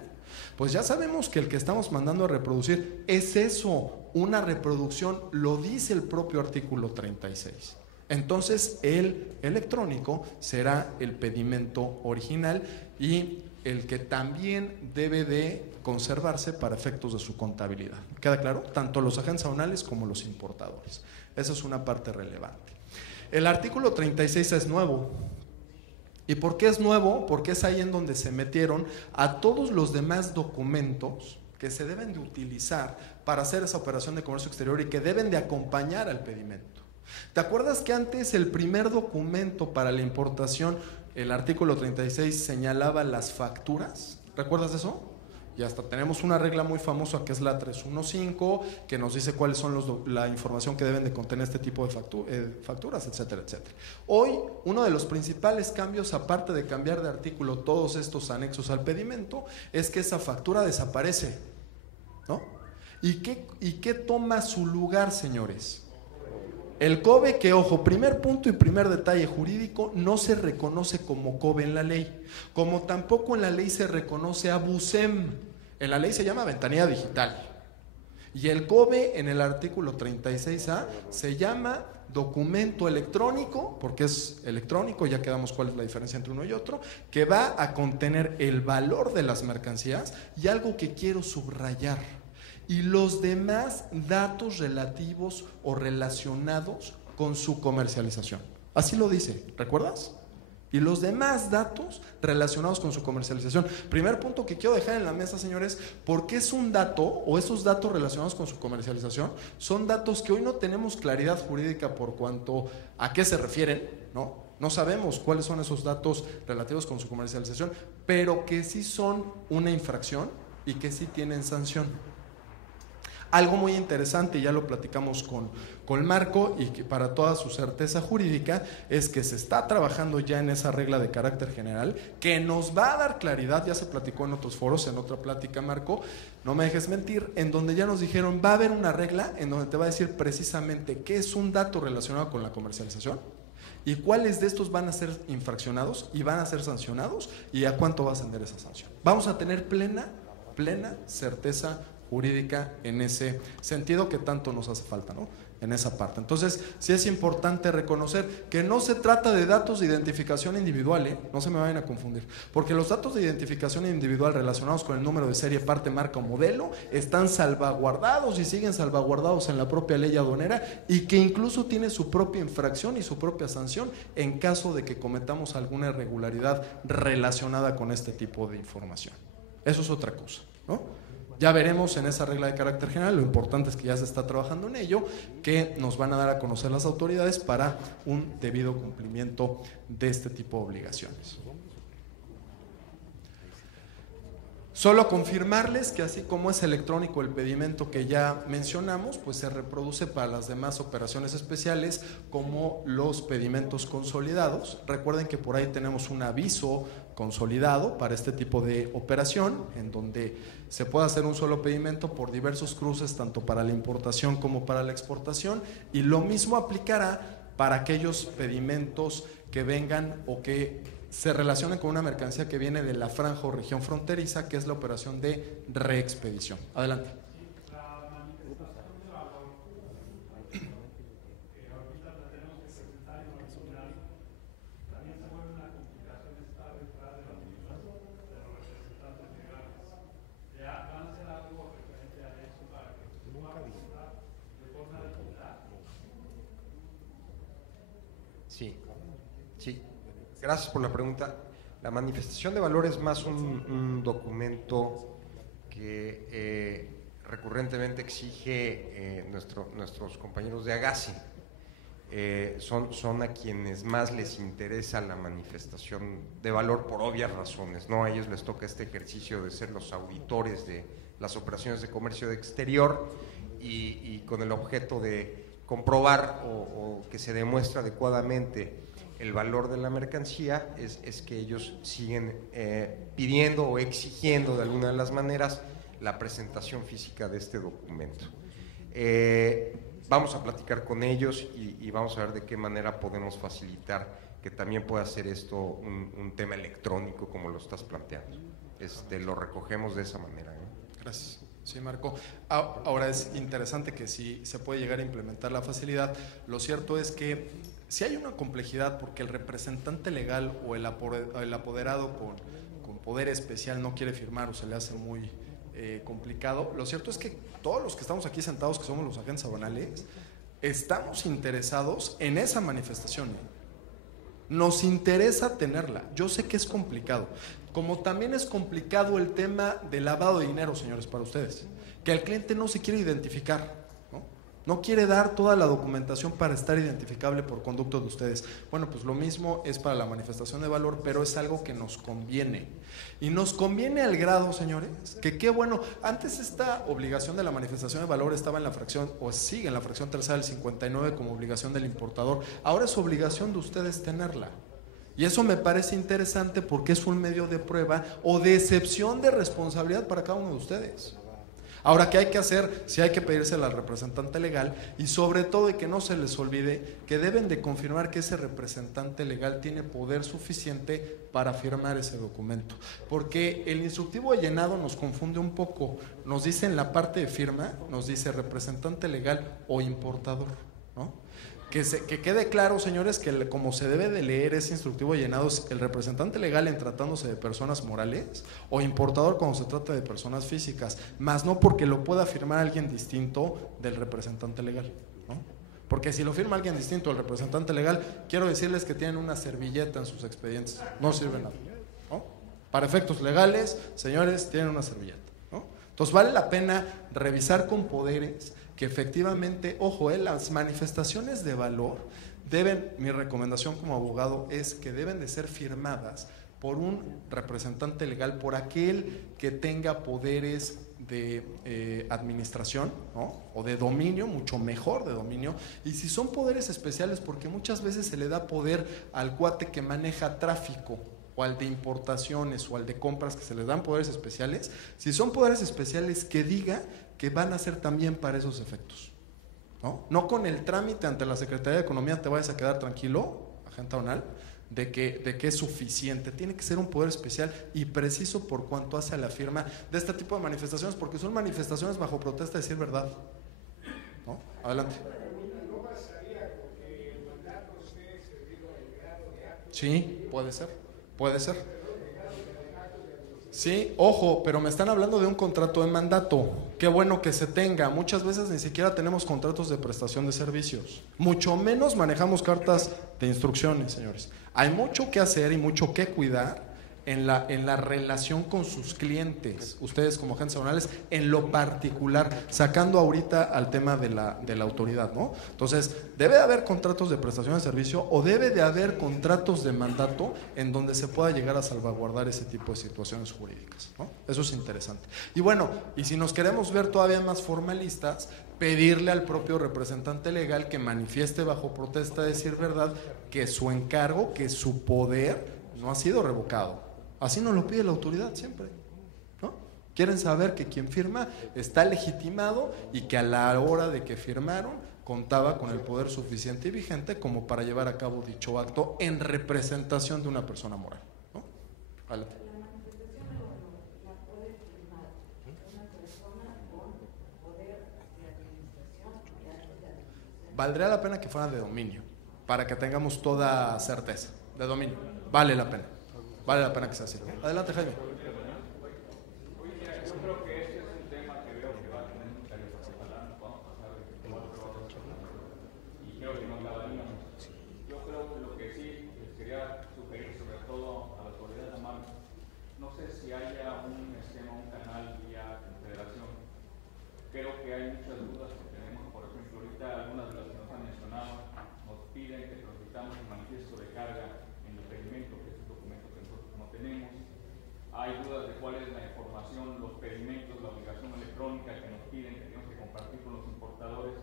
pues ya sabemos que el que estamos mandando a reproducir es eso, una reproducción, lo dice el propio artículo 36. Entonces el electrónico será el pedimento original y el que también debe de conservarse para efectos de su contabilidad. ¿Queda claro? Tanto los agentes aduanales como los importadores. Esa es una parte relevante. El artículo 36 es nuevo. ¿Y por qué es nuevo? Porque es ahí en donde se metieron a todos los demás documentos que se deben de utilizar para hacer esa operación de comercio exterior y que deben de acompañar al pedimento. ¿Te acuerdas que antes el primer documento para la importación, el artículo 36, señalaba las facturas? ¿Recuerdas eso? Y hasta tenemos una regla muy famosa que es la 315, que nos dice cuáles son la información que deben de contener este tipo de facturas, etcétera, etcétera. Hoy, uno de los principales cambios, aparte de cambiar de artículo todos estos anexos al pedimento, es que esa factura desaparece, ¿no? ¿Y qué toma su lugar, señores? El COBE, que ojo, primer punto y primer detalle jurídico, no se reconoce como COBE en la ley, como tampoco en la ley se reconoce a BUSEM. En la ley se llama ventanilla digital. Y el COBE en el artículo 36A se llama documento electrónico, porque es electrónico, ya quedamos cuál es la diferencia entre uno y otro, que va a contener el valor de las mercancías y algo que quiero subrayar, y los demás datos relativos o relacionados con su comercialización. Así lo dice, ¿recuerdas? Y los demás datos relacionados con su comercialización. Primer punto que quiero dejar en la mesa, señores, porque es un dato, o esos datos relacionados con su comercialización, son datos que hoy no tenemos claridad jurídica por cuanto a qué se refieren, ¿no? No sabemos cuáles son esos datos relativos con su comercialización, pero que sí son una infracción y que sí tienen sanción. Algo muy interesante, ya lo platicamos con Marco, y que para toda su certeza jurídica, es que se está trabajando ya en esa regla de carácter general, que nos va a dar claridad, ya se platicó en otros foros, en otra plática, Marco, no me dejes mentir, en donde ya nos dijeron, va a haber una regla en donde te va a decir precisamente qué es un dato relacionado con la comercialización, y cuáles de estos van a ser infraccionados y van a ser sancionados, y a cuánto va a ascender esa sanción. Vamos a tener plena certeza jurídica en ese sentido que tanto nos hace falta, ¿no? En esa parte. Entonces, sí es importante reconocer que no se trata de datos de identificación individual, ¿eh? No se me vayan a confundir, porque los datos de identificación individual relacionados con el número de serie, parte, marca o modelo están salvaguardados y siguen salvaguardados en la propia ley aduanera, y que incluso tiene su propia infracción y su propia sanción en caso de que cometamos alguna irregularidad relacionada con este tipo de información. Eso es otra cosa, ¿no? Ya veremos en esa regla de carácter general, lo importante es que ya se está trabajando en ello, que nos van a dar a conocer las autoridades para un debido cumplimiento de este tipo de obligaciones. Solo confirmarles que así como es electrónico el pedimento que ya mencionamos, pues se reproduce para las demás operaciones especiales como los pedimentos consolidados. Recuerden que por ahí tenemos un aviso consolidado para este tipo de operación, en donde se puede hacer un solo pedimento por diversos cruces, tanto para la importación como para la exportación, y lo mismo aplicará para aquellos pedimentos que vengan o que se relacionen con una mercancía que viene de la franja o región fronteriza, que es la operación de reexpedición. Adelante. Sí, sí. Gracias por la pregunta. La manifestación de valor es más un documento que recurrentemente exige nuestros compañeros de Agassi. Son a quienes más les interesa la manifestación de valor por obvias razones, ¿no? A ellos les toca este ejercicio de ser los auditores de las operaciones de comercio de exterior y con el objeto de comprobar o que se demuestre adecuadamente el valor de la mercancía, es que ellos siguen pidiendo o exigiendo de alguna de las maneras la presentación física de este documento. Vamos a platicar con ellos y vamos a ver de qué manera podemos facilitar que también pueda ser esto un tema electrónico como lo estás planteando. Lo recogemos de esa manera, ¿eh? Gracias. Sí, Marco. Ahora es interesante que si se puede llegar a implementar la facilidad. Lo cierto es que si hay una complejidad porque el representante legal o el apoderado con poder especial no quiere firmar o se le hace muy complicado. Lo cierto es que todos los que estamos aquí sentados, que somos los agentes aduanales, estamos interesados en esa manifestación. Nos interesa tenerla. Yo sé que es complicado. Como también es complicado el tema del lavado de dinero, señores, para ustedes. Que el cliente no se quiere identificar, no quiere dar toda la documentación para estar identificable por conducto de ustedes. Bueno, pues lo mismo es para la manifestación de valor, pero es algo que nos conviene. Y nos conviene al grado, señores, que qué bueno, antes esta obligación de la manifestación de valor estaba en la fracción, o sigue en la fracción tercera del 59 como obligación del importador. Ahora es obligación de ustedes tenerla. Y eso me parece interesante porque es un medio de prueba o de excepción de responsabilidad para cada uno de ustedes. Ahora, ¿qué hay que hacer? Sí hay que pedírsela al representante legal y sobre todo, y que no se les olvide, que deben de confirmar que ese representante legal tiene poder suficiente para firmar ese documento. Porque el instructivo de llenado nos confunde un poco. Nos dice en la parte de firma, nos dice representante legal o importador, ¿no? Que quede claro, señores, que como se debe de leer ese instructivo llenado es el representante legal en tratándose de personas morales o importador cuando se trata de personas físicas, más no porque lo pueda firmar alguien distinto del representante legal, ¿no? Porque si lo firma alguien distinto del representante legal, quiero decirles que tienen una servilleta en sus expedientes, no sirve nada, ¿no? Para efectos legales, señores, tienen una servilleta, ¿no? Entonces vale la pena revisar con poderes que efectivamente, ojo, las manifestaciones de valor deben, mi recomendación como abogado es que deben de ser firmadas por un representante legal, por aquel que tenga poderes de administración, ¿no? O de dominio, mucho mejor de dominio, y si son poderes especiales, porque muchas veces se le da poder al cuate que maneja tráfico, o al de importaciones, o al de compras, que se les dan poderes especiales. Si son poderes especiales, que diga que van a ser también para esos efectos, ¿no? No con el trámite ante la Secretaría de Economía te vayas a quedar tranquilo, agente aduanal, de que es suficiente. Tiene que ser un poder especial y preciso por cuanto hace a la firma de este tipo de manifestaciones, porque son manifestaciones bajo protesta de decir verdad, ¿no? Adelante. Sí, puede ser, puede ser. Sí, ojo, pero me están hablando de un contrato de mandato. Qué bueno que se tenga. Muchas veces ni siquiera tenemos contratos de prestación de servicios. Mucho menos manejamos cartas de instrucciones, señores. Hay mucho que hacer y mucho que cuidar en la relación con sus clientes, ustedes como agentes aduanales, en lo particular, sacando ahorita al tema de la autoridad, ¿no? Entonces, debe de haber contratos de prestación de servicio o debe de haber contratos de mandato en donde se pueda llegar a salvaguardar ese tipo de situaciones jurídicas, ¿no? Eso es interesante. Y bueno, y si nos queremos ver todavía más formalistas, pedirle al propio representante legal que manifieste bajo protesta, decir verdad, que su encargo, que su poder no ha sido revocado. Así nos lo pide la autoridad siempre, ¿no? Quieren saber que quien firma está legitimado y que a la hora de que firmaron contaba con el poder suficiente y vigente como para llevar a cabo dicho acto en representación de una persona moral, ¿no? Adelante. Valdría la pena que fueran de dominio, para que tengamos toda certeza. De dominio, vale la pena que sea así. Adelante, Jaime. Yo creo que este es un tema que veo que va a tener mucha difusión. Vamos a pasar de 4 horas y creo que nos la daríamos. Yo creo que lo que sí les quería sugerir, sobre todo a la autoridad de Amar, no sé si haya un esquema, un canal vía Confederación. Creo que hay muchas dudas que tenemos, por ejemplo, ahorita algunas de las que nos han mencionado nos piden que transmitamos un manifiesto de carga en el pedimento, que es un documento que nosotros no tenemos. Hay dudas de cuál es la información, los pedimentos, la obligación electrónica que nos piden, que tenemos que compartir con los importadores,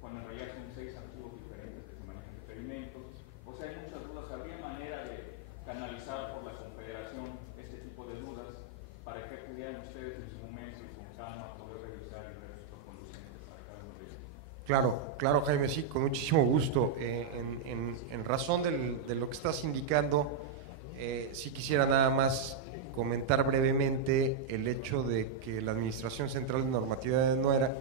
cuando en realidad son 6 archivos diferentes que se manejan de pedimentos. O sea, hay muchas dudas. ¿Habría manera de canalizar por la Confederación este tipo de dudas para que pudieran ustedes en su momento y con calma poder revisar y ver estos conducentes para cada uno de ellos? Claro, Jaime, sí, con muchísimo gusto. En razón de lo que estás indicando, sí quisiera nada más comentar brevemente el hecho de que la Administración Central de Normatividad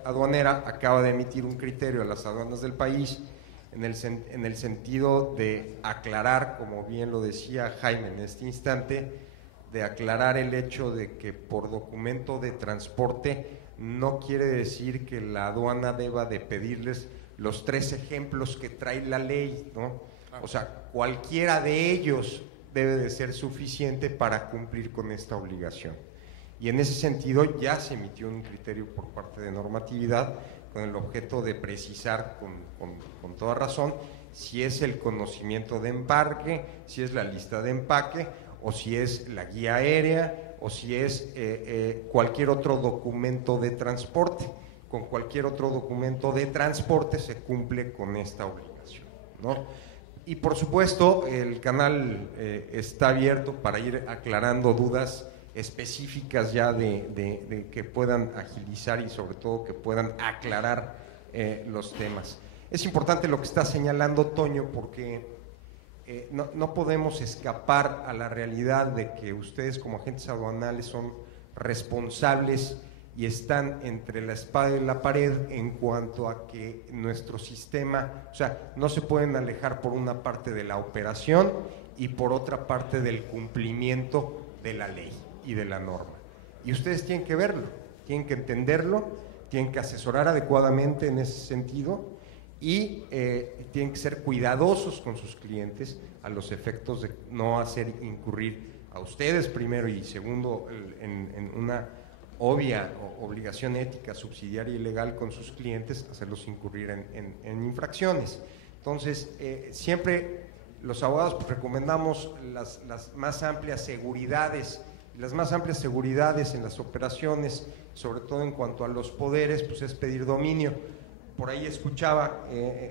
Aduanera acaba de emitir un criterio a las aduanas del país en el sentido de aclarar, como bien lo decía Jaime en este instante, de aclarar el hecho de que por documento de transporte no quiere decir que la aduana deba de pedirles los 3 ejemplos que trae la ley, ¿no? O sea, cualquiera de ellos debe de ser suficiente para cumplir con esta obligación. Y en ese sentido ya se emitió un criterio por parte de normatividad con el objeto de precisar con toda razón si es el conocimiento de embarque, si es la lista de empaque o si es la guía aérea o si es cualquier otro documento de transporte. Con cualquier otro documento de transporte se cumple con esta obligación, ¿no? Y por supuesto el canal está abierto para ir aclarando dudas específicas ya de que puedan agilizar y sobre todo que puedan aclarar los temas. Es importante lo que está señalando Toño porque no podemos escapar a la realidad de que ustedes como agentes aduanales son responsables y están entre la espada y la pared en cuanto a que nuestro sistema, o sea, no se pueden alejar por una parte de la operación y por otra parte del cumplimiento de la ley y de la norma. Y ustedes tienen que verlo, tienen que entenderlo, tienen que asesorar adecuadamente en ese sentido y tienen que ser cuidadosos con sus clientes a los efectos de no hacer incurrir a ustedes primero y segundo en una obvia obligación ética, subsidiaria y legal con sus clientes, hacerlos incurrir en infracciones. Entonces, siempre los abogados pues, recomendamos las más amplias seguridades, las más amplias seguridades en las operaciones, sobre todo en cuanto a los poderes, pues es pedir dominio. Por ahí escuchaba,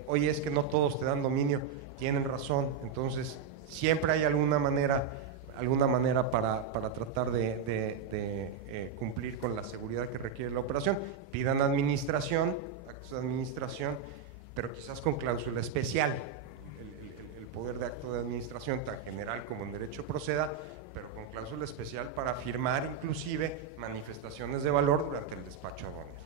oye, es que no todos te dan dominio, tienen razón, entonces siempre hay alguna manera para tratar de cumplir con la seguridad que requiere la operación. Pidan administración, actos de administración, pero quizás con cláusula especial. El poder de acto de administración, tan general como en derecho proceda, pero con cláusula especial para firmar inclusive manifestaciones de valor durante el despacho aduanero.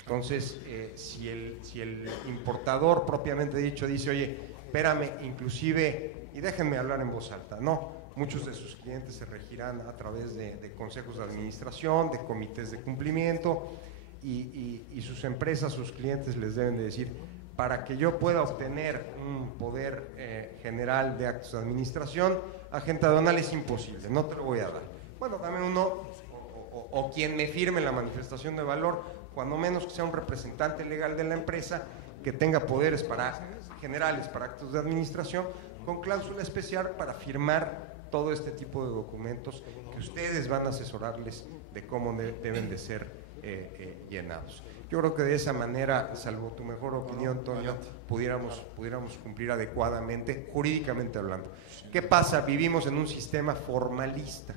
Entonces, si el importador propiamente dicho dice, oye, espérame, inclusive, y déjenme hablar en voz alta, no, muchos de sus clientes se regirán a través de consejos de administración, de comités de cumplimiento y sus empresas, sus clientes les deben de decir, para que yo pueda obtener un poder general de actos de administración, agente aduanal es imposible, no te lo voy a dar. Bueno, dame uno, o quien me firme la manifestación de valor, cuando menos que sea un representante legal de la empresa, que tenga poderes generales para actos de administración, con cláusula especial para firmar todo este tipo de documentos que ustedes van a asesorarles de cómo deben de ser llenados. Yo creo que de esa manera, salvo tu mejor opinión, Toño, pudiéramos cumplir adecuadamente, jurídicamente hablando. ¿Qué pasa? Vivimos en un sistema formalista.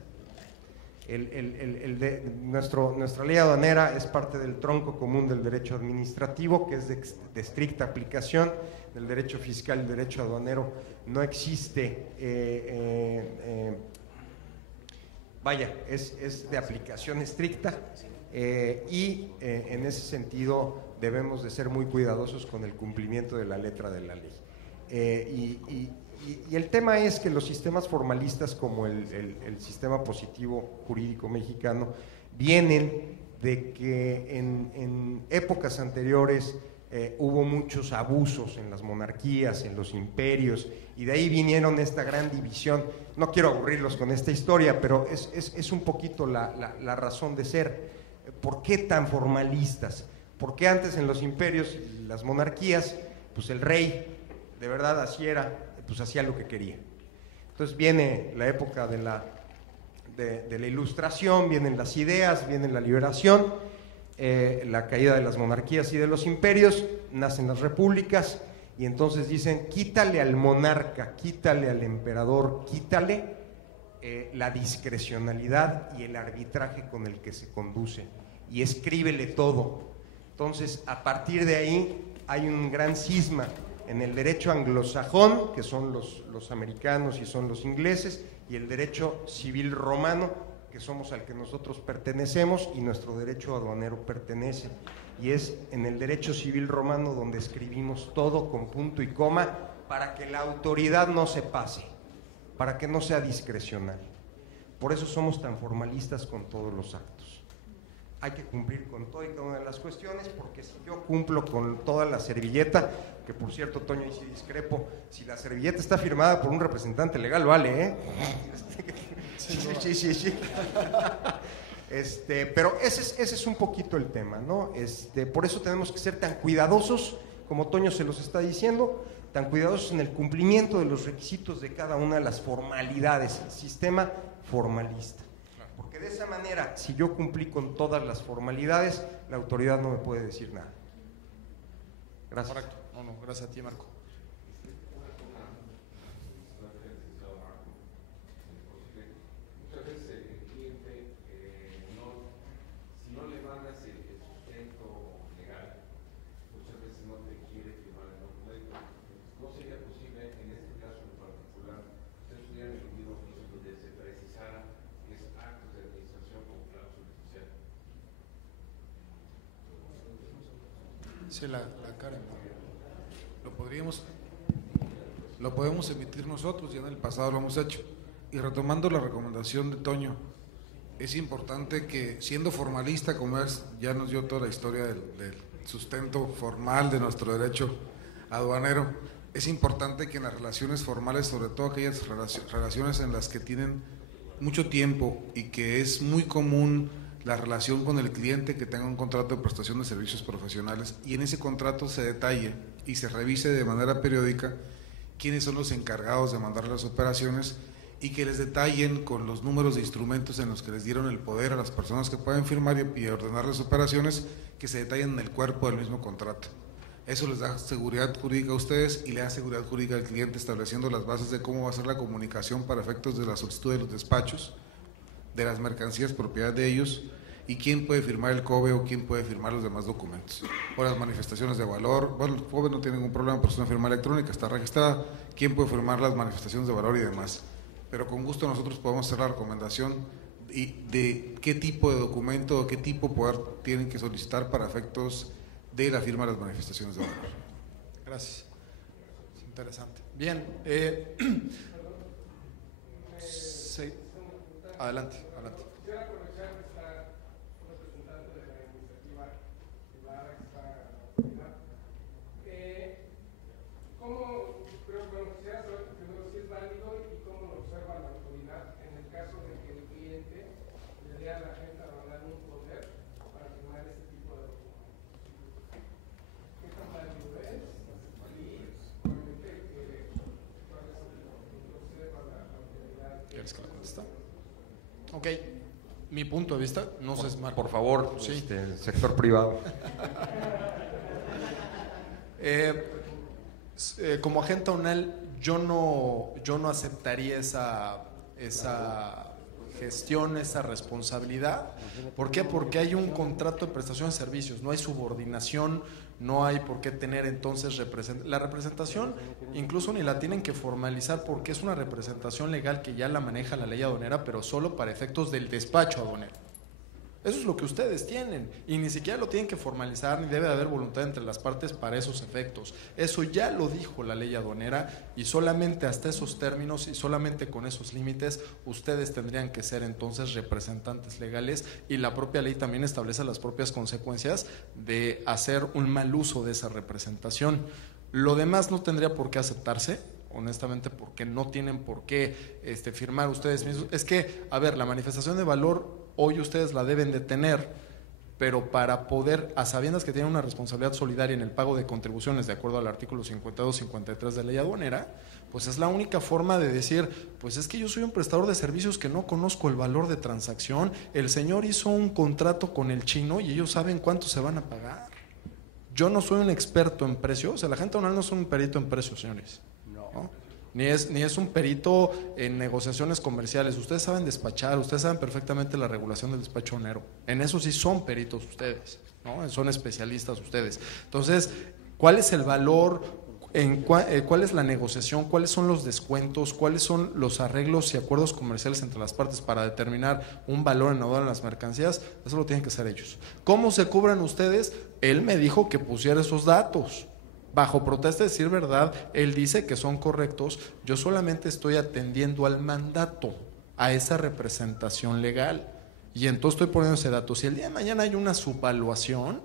Nuestra ley aduanera es parte del tronco común del derecho administrativo, que es de estricta aplicación. Del derecho fiscal y el derecho aduanero no existe, es de aplicación estricta. Y en ese sentido debemos de ser muy cuidadosos con el cumplimiento de la letra de la ley. Y el tema es que los sistemas formalistas como el sistema positivo jurídico mexicano vienen de que en épocas anteriores hubo muchos abusos en las monarquías, en los imperios, y de ahí vinieron esta gran división. No quiero aburrirlos con esta historia, pero es un poquito la razón de ser. ¿Por qué tan formalistas? Porque antes en los imperios y las monarquías, pues el rey de verdad así era, pues hacía lo que quería. Entonces viene la época de la ilustración, vienen las ideas, viene la liberación, la caída de las monarquías y de los imperios, nacen las repúblicas, y entonces dicen, quítale al monarca, quítale al emperador, quítale la discrecionalidad y el arbitraje con el que se conduce, y escríbele todo. Entonces, a partir de ahí hay un gran cisma en el derecho anglosajón, que son los americanos y son los ingleses, y el derecho civil romano, que somos al que nosotros pertenecemos, y nuestro derecho aduanero pertenece. Y es en el derecho civil romano donde escribimos todo con punto y coma para que la autoridad no se pase, para que no sea discrecional. Por eso somos tan formalistas con todos los actos. Hay que cumplir con todo y cada una de las cuestiones, porque si yo cumplo con toda la servilleta, que por cierto, Toño, ahí sí discrepo, si la servilleta está firmada por un representante legal, vale, ¿eh? Sí. Pero ese es un poquito el tema, ¿no? Por eso tenemos que ser tan cuidadosos, como Toño se los está diciendo, tan cuidadosos en el cumplimiento de los requisitos de cada una de las formalidades, el sistema formalista. Porque de esa manera, si yo cumplí con todas las formalidades, la autoridad no me puede decir nada. Gracias. Correcto. No, gracias a ti, Marco. Muchas veces el cliente, si no le mandas el sustento legal, muchas veces no te quiere firmar el documento. No sería posible, en este caso en particular, ustedes hubieran emitido oficios donde se precisara que es actos de administración con cláusula especial. Sí, la Karen. Lo podemos emitir nosotros, ya en el pasado lo hemos hecho. Y retomando la recomendación de Toño, es importante que, siendo formalista como es, ya nos dio toda la historia del sustento formal de nuestro derecho aduanero, es importante que en las relaciones formales, sobre todo aquellas relaciones en las que tienen mucho tiempo y que es muy común la relación con el cliente, que tenga un contrato de prestación de servicios profesionales, y en ese contrato se detalle y se revise de manera periódica quiénes son los encargados de mandar las operaciones, y que les detallen con los números de instrumentos en los que les dieron el poder a las personas que pueden firmar y ordenar las operaciones, que se detallen en el cuerpo del mismo contrato. Eso les da seguridad jurídica a ustedes y le da seguridad jurídica al cliente, estableciendo las bases de cómo va a ser la comunicación para efectos de la solicitud de los despachos, de las mercancías propiedad de ellos, y quién puede firmar el COBE o quién puede firmar los demás documentos, o las manifestaciones de valor. Bueno, el COBE no tiene ningún problema porque es una firma electrónica, está registrada, quién puede firmar las manifestaciones de valor y demás. Pero con gusto nosotros podemos hacer la recomendación de qué tipo de documento o qué tipo de poder tienen que solicitar para efectos de la firma de las manifestaciones de valor. Gracias. Es interesante. Bien. Sí. Adelante. Quisiera aprovechar que está un representante de la iniciativa privada que está en la comunidad. Ok, mi punto de vista, no sé, Marco. Por favor, Sí. sector privado. Como agente aduanal, yo no aceptaría esa gestión, esa responsabilidad. ¿Por qué? Porque hay un contrato de prestación de servicios, no hay subordinación, no hay por qué tener entonces la representación, incluso ni la tienen que formalizar porque es una representación legal que ya la maneja la ley aduanera, pero solo para efectos del despacho aduanero. Eso es lo que ustedes tienen y ni siquiera lo tienen que formalizar ni debe de haber voluntad entre las partes para esos efectos. Eso ya lo dijo la ley aduanera y solamente hasta esos términos y solamente con esos límites ustedes tendrían que ser entonces representantes legales y la propia ley también establece las propias consecuencias de hacer un mal uso de esa representación. Lo demás no tendría por qué aceptarse, honestamente, porque no tienen por qué firmar ustedes mismos. Es que, a ver, la manifestación de valor hoy ustedes la deben de tener, pero para poder, a sabiendas que tienen una responsabilidad solidaria en el pago de contribuciones de acuerdo al artículo 52-53 de la ley aduanera, pues es la única forma de decir, pues es que yo soy un prestador de servicios que no conozco el valor de transacción, el señor hizo un contrato con el chino y ellos saben cuánto se van a pagar. Yo no soy un experto en precios, o sea, la gente aduanal no es un perito en precios, señores. ¿No? Ni es un perito en negociaciones comerciales. Ustedes saben despachar, ustedes saben perfectamente la regulación del despacho aduanero. En eso sí son peritos ustedes, ¿no? Son especialistas ustedes. Entonces, ¿cuál es el valor? ¿Cuál es la negociación? ¿Cuáles son los descuentos? ¿Cuáles son los arreglos y acuerdos comerciales entre las partes para determinar un valor en aduana en las mercancías? Eso lo tienen que hacer ellos. ¿Cómo se cubren ustedes? Él me dijo que pusiera esos datos. Bajo protesta de decir verdad, él dice que son correctos, yo solamente estoy atendiendo al mandato, a esa representación legal, y entonces estoy poniendo ese dato. Si el día de mañana hay una subvaluación,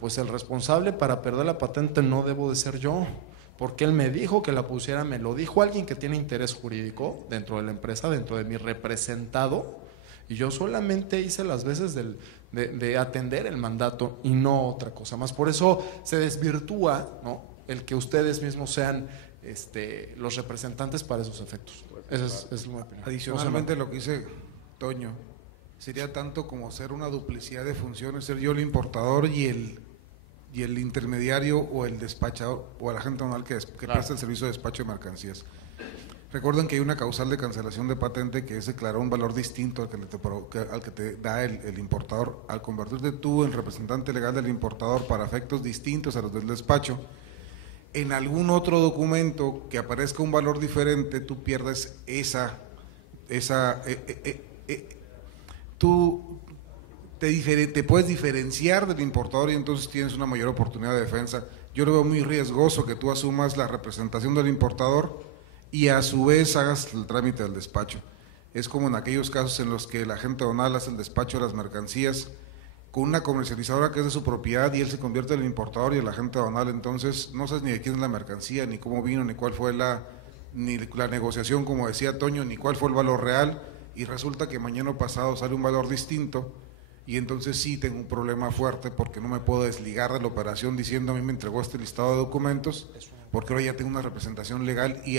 pues el responsable para perder la patente no debo de ser yo, porque él me dijo que la pusiera, me lo dijo alguien que tiene interés jurídico dentro de la empresa, dentro de mi representado, y yo solamente hice las veces de atender el mandato y no otra cosa más. Por eso se desvirtúa, ¿no?, el que ustedes mismos sean los representantes para esos efectos. Esa es mi opinión. Adicionalmente, lo que dice Toño sería tanto como ser una duplicidad de funciones, ser yo el importador y el intermediario o el despachador o el agente aduanal que presta el servicio de despacho de mercancías. Recuerden que hay una causal de cancelación de patente que es declarar un valor distinto al que te da el importador. Al convertirte tú en representante legal del importador para efectos distintos a los del despacho, en algún otro documento que aparezca un valor diferente, tú pierdes tú te puedes diferenciar del importador y entonces tienes una mayor oportunidad de defensa. Yo lo veo muy riesgoso que tú asumas la representación del importador y a su vez hagas el trámite del despacho. Es como en aquellos casos en los que el agente aduanal hace el despacho de las mercancías con una comercializadora que es de su propiedad y él se convierte en el importador y el agente aduanal, entonces no sabes ni de quién es la mercancía, ni cómo vino, ni cuál fue ni la negociación, como decía Toño, ni cuál fue el valor real, y resulta que mañana o pasado sale un valor distinto y entonces sí tengo un problema fuerte porque no me puedo desligar de la operación diciendo a mí me entregó este listado de documentos porque ahora ya tengo una representación legal y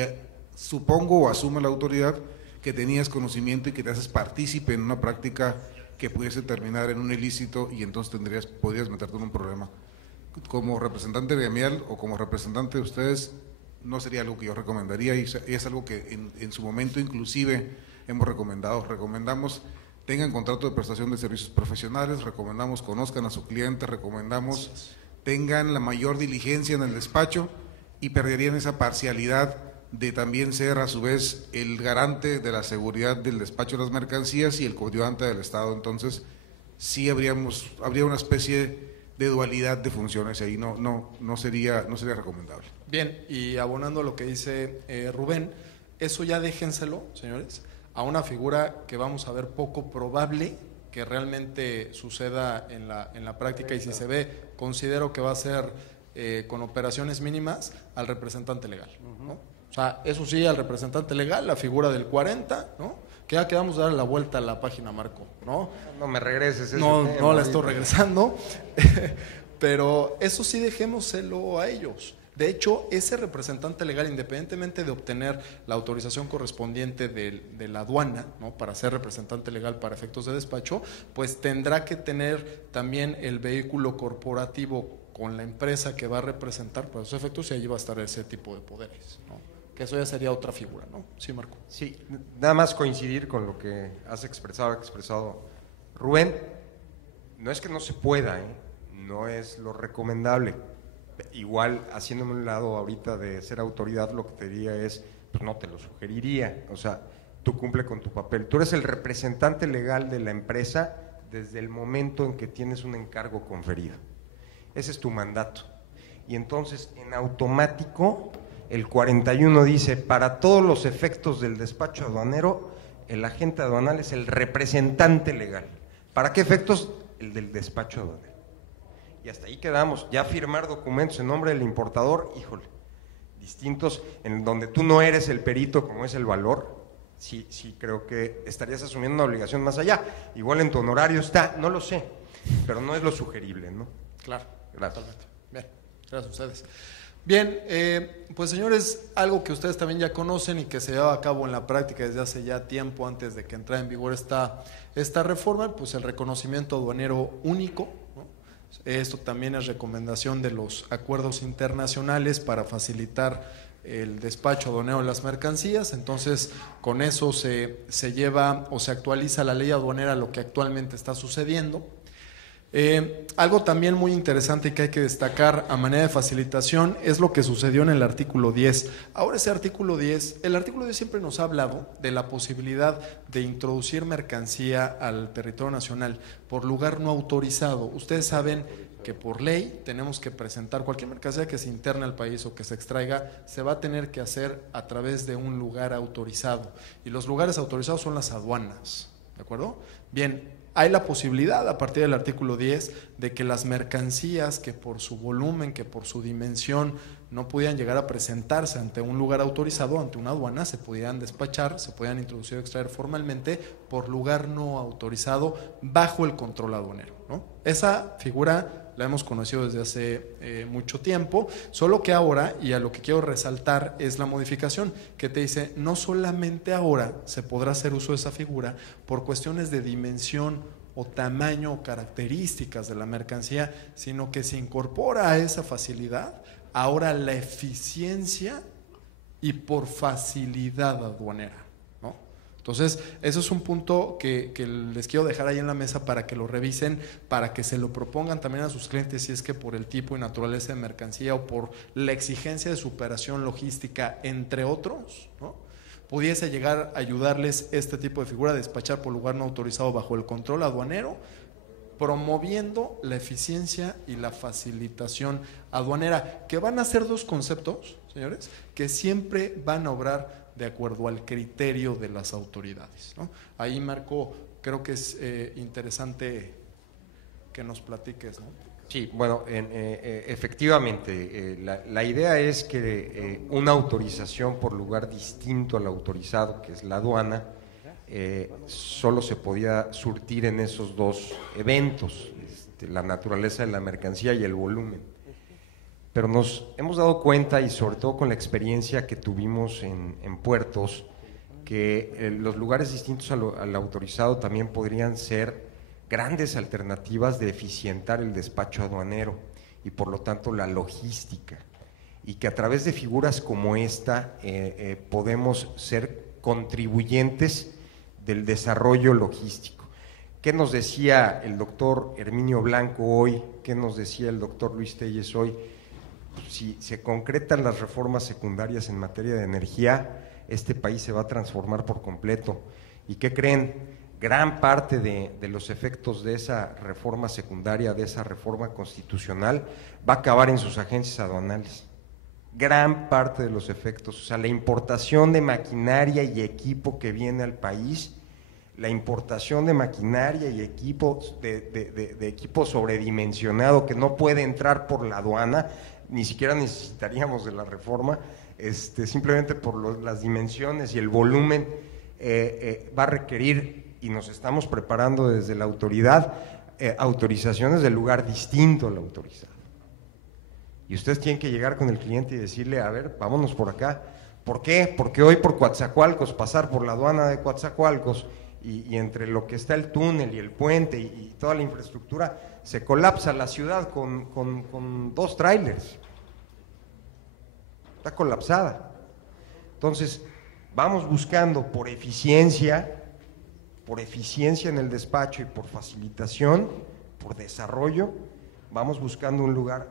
supongo o asume la autoridad que tenías conocimiento y que te haces partícipe en una práctica que pudiese terminar en un ilícito y entonces podrías meterte en un problema. Como representante gremial o como representante de ustedes no sería algo que yo recomendaría y es algo que en su momento inclusive hemos recomendamos tengan contrato de prestación de servicios profesionales, recomendamos conozcan a su cliente, recomendamos tengan la mayor diligencia en el despacho y perderían esa parcialidad de también ser a su vez el garante de la seguridad del despacho de las mercancías y el coadyuvante del Estado. Entonces sí habría una especie de dualidad de funciones ahí, no sería recomendable. Bien, y abonando a lo que dice Rubén, eso ya déjenselo, señores, a una figura que vamos a ver poco probable que realmente suceda en la práctica y si se ve, considero que va a ser con operaciones mínimas al representante legal, ¿no? O sea, eso sí, al representante legal, la figura del 40, ¿no? Que ya quedamos a dar la vuelta a la página, Marco, ¿no? No me regreses ese No, tema, no la estoy regresando, pero eso sí dejémoselo a ellos. De hecho, ese representante legal, independientemente de obtener la autorización correspondiente de la aduana, ¿no?, para ser representante legal para efectos de despacho, pues tendrá que tener también el vehículo corporativo con la empresa que va a representar para esos efectos, y allí va a estar ese tipo de poderes, ¿no? Que eso ya sería otra figura, ¿no? Sí, Marco. Sí, nada más coincidir con lo que ha expresado Rubén. No es que no se pueda, no es lo recomendable. Igual, haciéndome un lado ahorita de ser autoridad, lo que te diría es, pues no te lo sugeriría. O sea, tú cumple con tu papel. Tú eres el representante legal de la empresa desde el momento en que tienes un encargo conferido. Ese es tu mandato. Y entonces, en automático, el 41 dice, para todos los efectos del despacho aduanero, el agente aduanal es el representante legal. ¿Para qué efectos? El del despacho aduanero. Y hasta ahí quedamos. Ya firmar documentos en nombre del importador, híjole, distintos, en donde tú no eres el perito como es el valor, sí creo que estarías asumiendo una obligación más allá. Igual en tu honorario está, no lo sé, pero no es lo sugerible, ¿no? Claro. Gracias. Totalmente. Bien, gracias a ustedes. Bien, pues señores, algo que ustedes también ya conocen y que se lleva a cabo en la práctica desde hace ya tiempo, antes de que entrara en vigor esta reforma, pues el reconocimiento aduanero único, ¿no? Esto también es recomendación de los acuerdos internacionales para facilitar el despacho aduanero de las mercancías. Entonces, con eso se lleva o se actualiza la ley aduanera a lo que actualmente está sucediendo. Algo también muy interesante y que hay que destacar a manera de facilitación es lo que sucedió en el artículo 10. Ahora ese artículo 10, el artículo 10 siempre nos ha hablado de la posibilidad de introducir mercancía al territorio nacional por lugar no autorizado. Ustedes saben que por ley tenemos que presentar cualquier mercancía que se interne al país o que se extraiga, se va a tener que hacer a través de un lugar autorizado, y los lugares autorizados son las aduanas, ¿de acuerdo? Bien, hay la posibilidad a partir del artículo 10 de que las mercancías que por su volumen, que por su dimensión no pudieran llegar a presentarse ante un lugar autorizado, ante una aduana, se pudieran despachar, se pudieran introducir o extraer formalmente por lugar no autorizado bajo el control aduanero, ¿no? Esa figura la hemos conocido desde hace mucho tiempo, solo que ahora, y a lo que quiero resaltar, es la modificación que te dice, no solamente ahora se podrá hacer uso de esa figura por cuestiones de dimensión o tamaño o características de la mercancía, sino que se incorpora a esa facilidad ahora la eficiencia y por facilidad aduanera, ¿no? Entonces, eso es un punto que les quiero dejar ahí en la mesa para que lo revisen, para que se lo propongan también a sus clientes, si es que por el tipo y naturaleza de mercancía o por la exigencia de superación logística, entre otros, ¿no?, pudiese llegar a ayudarles este tipo de figura, despachar por lugar no autorizado bajo el control aduanero, promoviendo la eficiencia y la facilitación aduanera, que van a ser dos conceptos, señores, que siempre van a obrar de acuerdo al criterio de las autoridades, ¿no? Ahí, Marco, creo que es interesante que nos platiques, ¿no? Sí, bueno, efectivamente, la idea es que una autorización por lugar distinto al autorizado, que es la aduana, solo se podía surtir en esos dos eventos, la naturaleza de la mercancía y el volumen. Pero nos hemos dado cuenta, y sobre todo con la experiencia que tuvimos en puertos, que los lugares distintos al autorizado también podrían ser grandes alternativas de eficientar el despacho aduanero y por lo tanto la logística, y que a través de figuras como esta podemos ser contribuyentes del desarrollo logístico. ¿Qué nos decía el doctor Herminio Blanco hoy? ¿Qué nos decía el doctor Luis Telles hoy? Si se concretan las reformas secundarias en materia de energía, este país se va a transformar por completo. ¿Y qué creen? Gran parte de los efectos de esa reforma secundaria, de esa reforma constitucional, va a acabar en sus agencias aduanales. Gran parte de los efectos, o sea, la importación de maquinaria y equipo que viene al país, la importación de maquinaria y equipo, de equipo sobredimensionado que no puede entrar por la aduana, ni siquiera necesitaríamos de la reforma, simplemente por las dimensiones y el volumen, va a requerir, y nos estamos preparando desde la autoridad, autorizaciones de lugar distinto al autorizado. Y ustedes tienen que llegar con el cliente y decirle, a ver, vámonos por acá. ¿Por qué? Porque hoy por Coatzacoalcos, pasar por la aduana de Coatzacoalcos y entre lo que está el túnel y el puente y toda la infraestructura, se colapsa la ciudad con 2 tráilers. Está colapsada. Entonces, vamos buscando por eficiencia en el despacho y por facilitación, por desarrollo, vamos buscando un lugar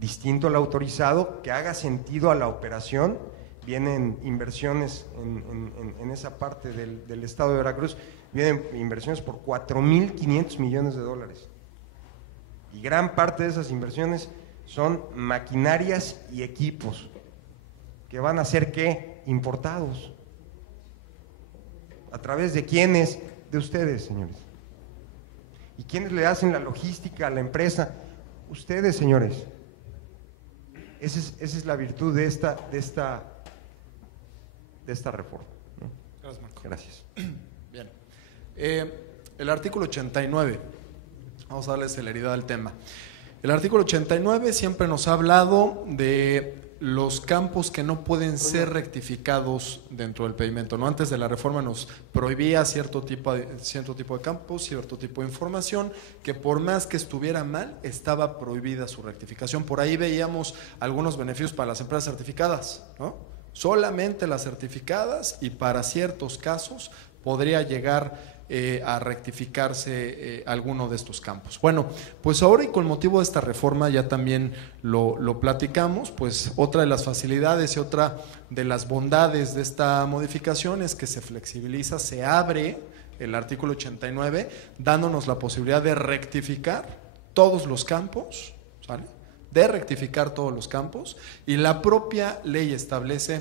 distinto al autorizado, que haga sentido a la operación. Vienen inversiones en esa parte del estado de Veracruz, vienen inversiones por 4.500 millones de dólares. Y gran parte de esas inversiones son maquinarias y equipos, que van a ser, ¿qué? Importados. ¿A través de quiénes? De ustedes, señores. ¿Y quiénes le hacen la logística a la empresa? Ustedes, señores. Esa es la virtud de esta reforma, ¿no? Gracias, Marco. Gracias. Bien. El artículo 89. Vamos a darle celeridad al tema. El artículo 89 siempre nos ha hablado de los campos que no pueden ser rectificados dentro del pedimento, ¿no? Antes de la reforma nos prohibía cierto tipo de campos, cierto tipo de información, que por más que estuviera mal, estaba prohibida su rectificación. Por ahí veíamos algunos beneficios para las empresas certificadas, ¿no? Solamente las certificadas, y para ciertos casos podría llegar a rectificarse alguno de estos campos. Bueno, pues ahora, y con motivo de esta reforma, ya también lo platicamos, pues otra de las facilidades y otra de las bondades de esta modificación es que se flexibiliza, se abre el artículo 89, dándonos la posibilidad de rectificar todos los campos, ¿sale? De rectificar todos los campos, y la propia ley establece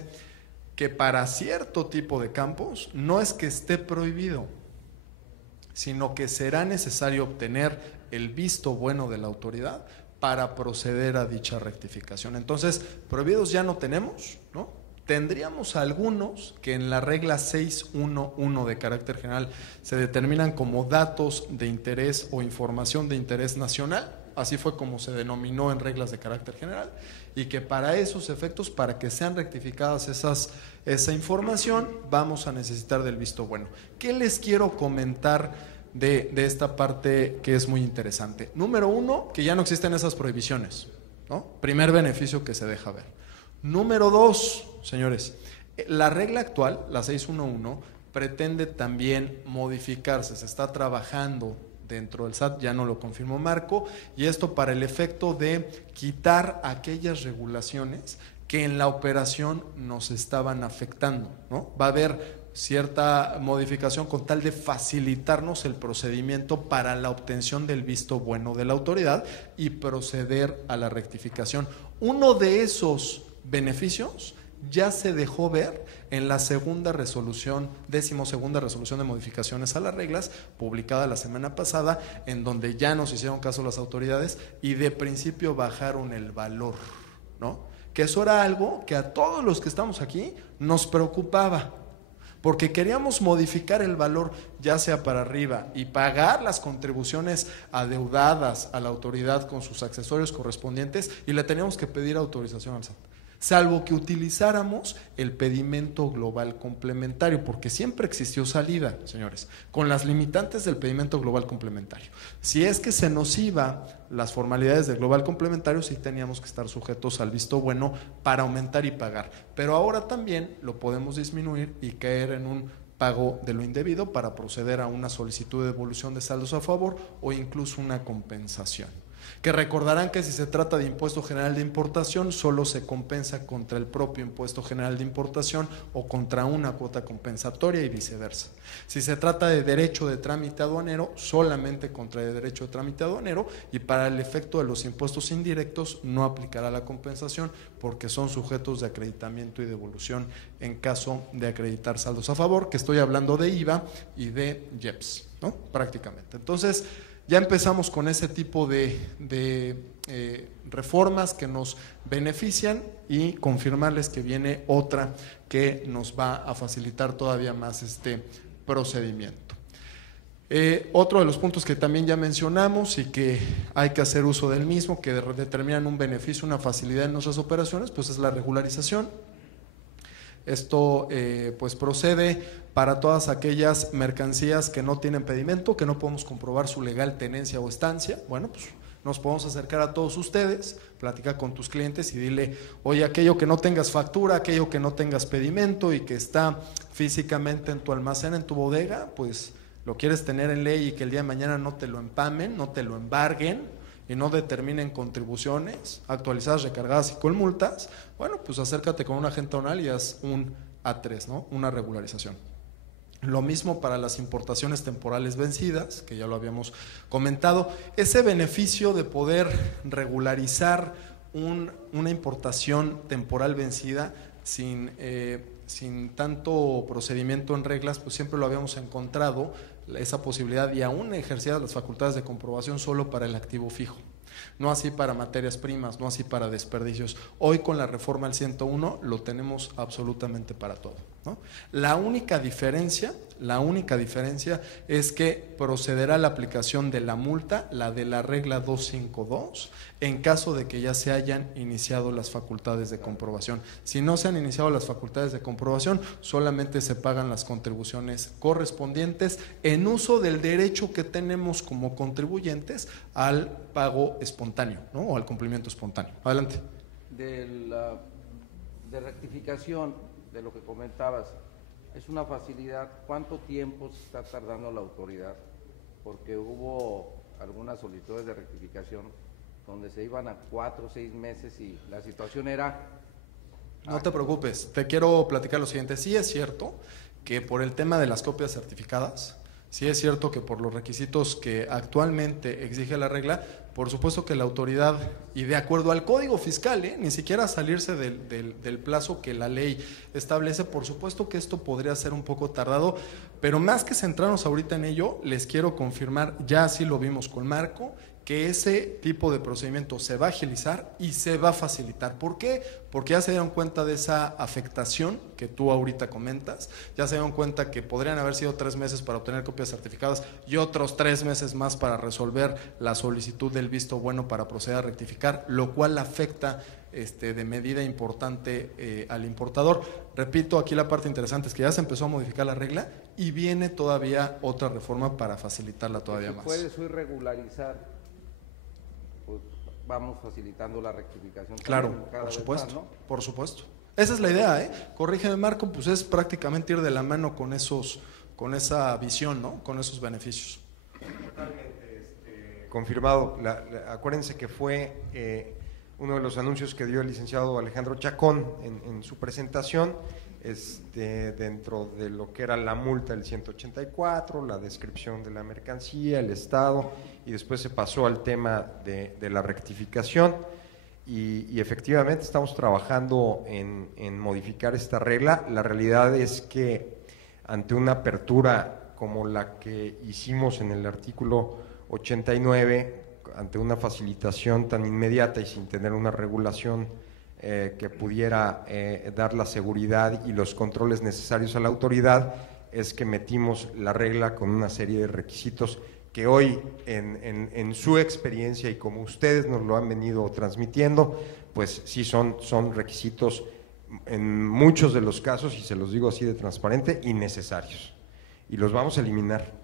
que para cierto tipo de campos no es que esté prohibido, sino que será necesario obtener el visto bueno de la autoridad para proceder a dicha rectificación. Entonces, prohibidos ya no tenemos, ¿no? Tendríamos algunos que en la regla 6.1.1 de carácter general se determinan como datos de interés o información de interés nacional, así fue como se denominó en reglas de carácter general, y que para esos efectos, para que sean rectificadas esa información, vamos a necesitar del visto bueno. ¿Qué les quiero comentar de esta parte que es muy interesante? Número 1, que ya no existen esas prohibiciones, ¿no? Primer beneficio que se deja ver. Número 2, señores, la regla actual, la 6.1.1, pretende también modificarse, se está trabajando dentro del SAT, ya no lo confirmó Marco, y esto para el efecto de quitar aquellas regulaciones que en la operación nos estaban afectando, ¿no? Va a haber cierta modificación con tal de facilitarnos el procedimiento para la obtención del visto bueno de la autoridad y proceder a la rectificación. Uno de esos beneficios ya se dejó ver en la decimosegunda resolución de modificaciones a las reglas, publicada la semana pasada, en donde ya nos hicieron caso las autoridades y de principio bajaron el valor, ¿no? Que eso era algo que a todos los que estamos aquí nos preocupaba, porque queríamos modificar el valor ya sea para arriba y pagar las contribuciones adeudadas a la autoridad con sus accesorios correspondientes, y le teníamos que pedir autorización al SAT, salvo que utilizáramos el pedimento global complementario, porque siempre existió salida, señores, con las limitantes del pedimento global complementario. Si es que se nos iba las formalidades del global complementario, sí teníamos que estar sujetos al visto bueno para aumentar y pagar, pero ahora también lo podemos disminuir y caer en un pago de lo indebido para proceder a una solicitud de devolución de saldos a favor o incluso una compensación. Que recordarán que si se trata de impuesto general de importación, solo se compensa contra el propio impuesto general de importación o contra una cuota compensatoria y viceversa. Si se trata de derecho de trámite aduanero, solamente contra el derecho de trámite aduanero, y para el efecto de los impuestos indirectos no aplicará la compensación porque son sujetos de acreditamiento y devolución en caso de acreditar saldos a favor, que estoy hablando de IVA y de IEPS, ¿no? Prácticamente. Entonces, ya empezamos con ese tipo de reformas que nos benefician, y confirmarles que viene otra que nos va a facilitar todavía más este procedimiento. Otro de los puntos que también ya mencionamos y que hay que hacer uso del mismo, que determinan un beneficio, una facilidad en nuestras operaciones, pues es la regularización. Esto pues procede para todas aquellas mercancías que no tienen pedimento, que no podemos comprobar su legal tenencia o estancia. Bueno, pues nos podemos acercar a todos ustedes, platica con tus clientes y dile, oye, aquello que no tengas factura, aquello que no tengas pedimento y que está físicamente en tu almacén, en tu bodega, pues lo quieres tener en ley y que el día de mañana no te lo empamen, no te lo embarguen y no determinen contribuciones actualizadas, recargadas y con multas. Bueno, pues acércate con un agente aduanal y haz un A3, ¿no? Una regularización. Lo mismo para las importaciones temporales vencidas, que ya lo habíamos comentado. Ese beneficio de poder regularizar una importación temporal vencida sin tanto procedimiento en reglas, pues siempre lo habíamos encontrado, esa posibilidad, y aún ejercidas las facultades de comprobación solo para el activo fijo. No así para materias primas, no así para desperdicios. Hoy con la reforma al 101 lo tenemos absolutamente para todo, ¿no? La única diferencia es que procederá la aplicación de la multa, la de la regla 252, en caso de que ya se hayan iniciado las facultades de comprobación. Si no se han iniciado las facultades de comprobación, solamente se pagan las contribuciones correspondientes en uso del derecho que tenemos como contribuyentes al pago espontáneo, ¿no? O al cumplimiento espontáneo. Adelante. De rectificación de lo que comentabas, es una facilidad. ¿Cuánto tiempo se está tardando la autoridad? Porque hubo algunas solicitudes de rectificación donde se iban a 4 o 6 meses y la situación era… No te preocupes, te quiero platicar lo siguiente. Sí es cierto que por el tema de las copias certificadas, sí es cierto que por los requisitos que actualmente exige la regla, por supuesto que la autoridad, y de acuerdo al Código Fiscal, ni siquiera salirse del plazo que la ley establece, por supuesto que esto podría ser un poco tardado, pero más que centrarnos ahorita en ello, les quiero confirmar, ya así lo vimos con Marco, que ese tipo de procedimiento se va a agilizar y se va a facilitar. ¿Por qué? Porque ya se dieron cuenta de esa afectación que tú ahorita comentas, ya se dieron cuenta que podrían haber sido 3 meses para obtener copias certificadas y otros 3 meses más para resolver la solicitud del visto bueno para proceder a rectificar, lo cual afecta de medida importante al importador. Repito, aquí la parte interesante es que ya se empezó a modificar la regla y viene todavía otra reforma para facilitarla todavía más. ¿Puedes hoy regularizar? Pues vamos facilitando la rectificación. Claro, por supuesto, más, ¿no? Por supuesto. Esa es la idea, Corrígeme, Marco, pues es prácticamente ir de la mano con esa visión, ¿no? Con esos beneficios. Totalmente, confirmado. Acuérdense que fue uno de los anuncios que dio el licenciado Alejandro Chacón en su presentación, dentro de lo que era la multa del 184, la descripción de la mercancía, el estado, y después se pasó al tema de la rectificación, y efectivamente estamos trabajando en modificar esta regla. La realidad es que ante una apertura como la que hicimos en el artículo 89, ante una facilitación tan inmediata y sin tener una regulación que pudiera dar la seguridad y los controles necesarios a la autoridad, es que metimos la regla con una serie de requisitos que hoy en su experiencia y como ustedes nos lo han venido transmitiendo, pues sí son requisitos en muchos de los casos, y se los digo así de transparente, innecesarios, y los vamos a eliminar.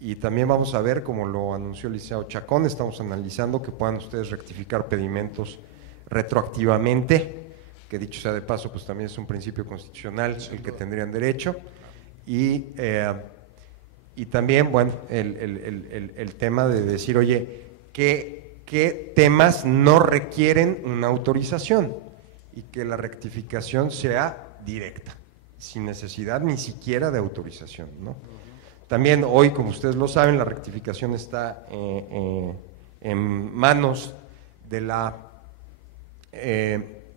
Y también vamos a ver, como lo anunció el licenciado Chacón, estamos analizando que puedan ustedes rectificar pedimentos retroactivamente, que dicho sea de paso, pues también es un principio constitucional el que tendrían derecho, y también, bueno, el tema de decir, oye, ¿qué temas no requieren una autorización? Y que la rectificación sea directa, sin necesidad ni siquiera de autorización, ¿no? También hoy, como ustedes lo saben, la rectificación está en manos de la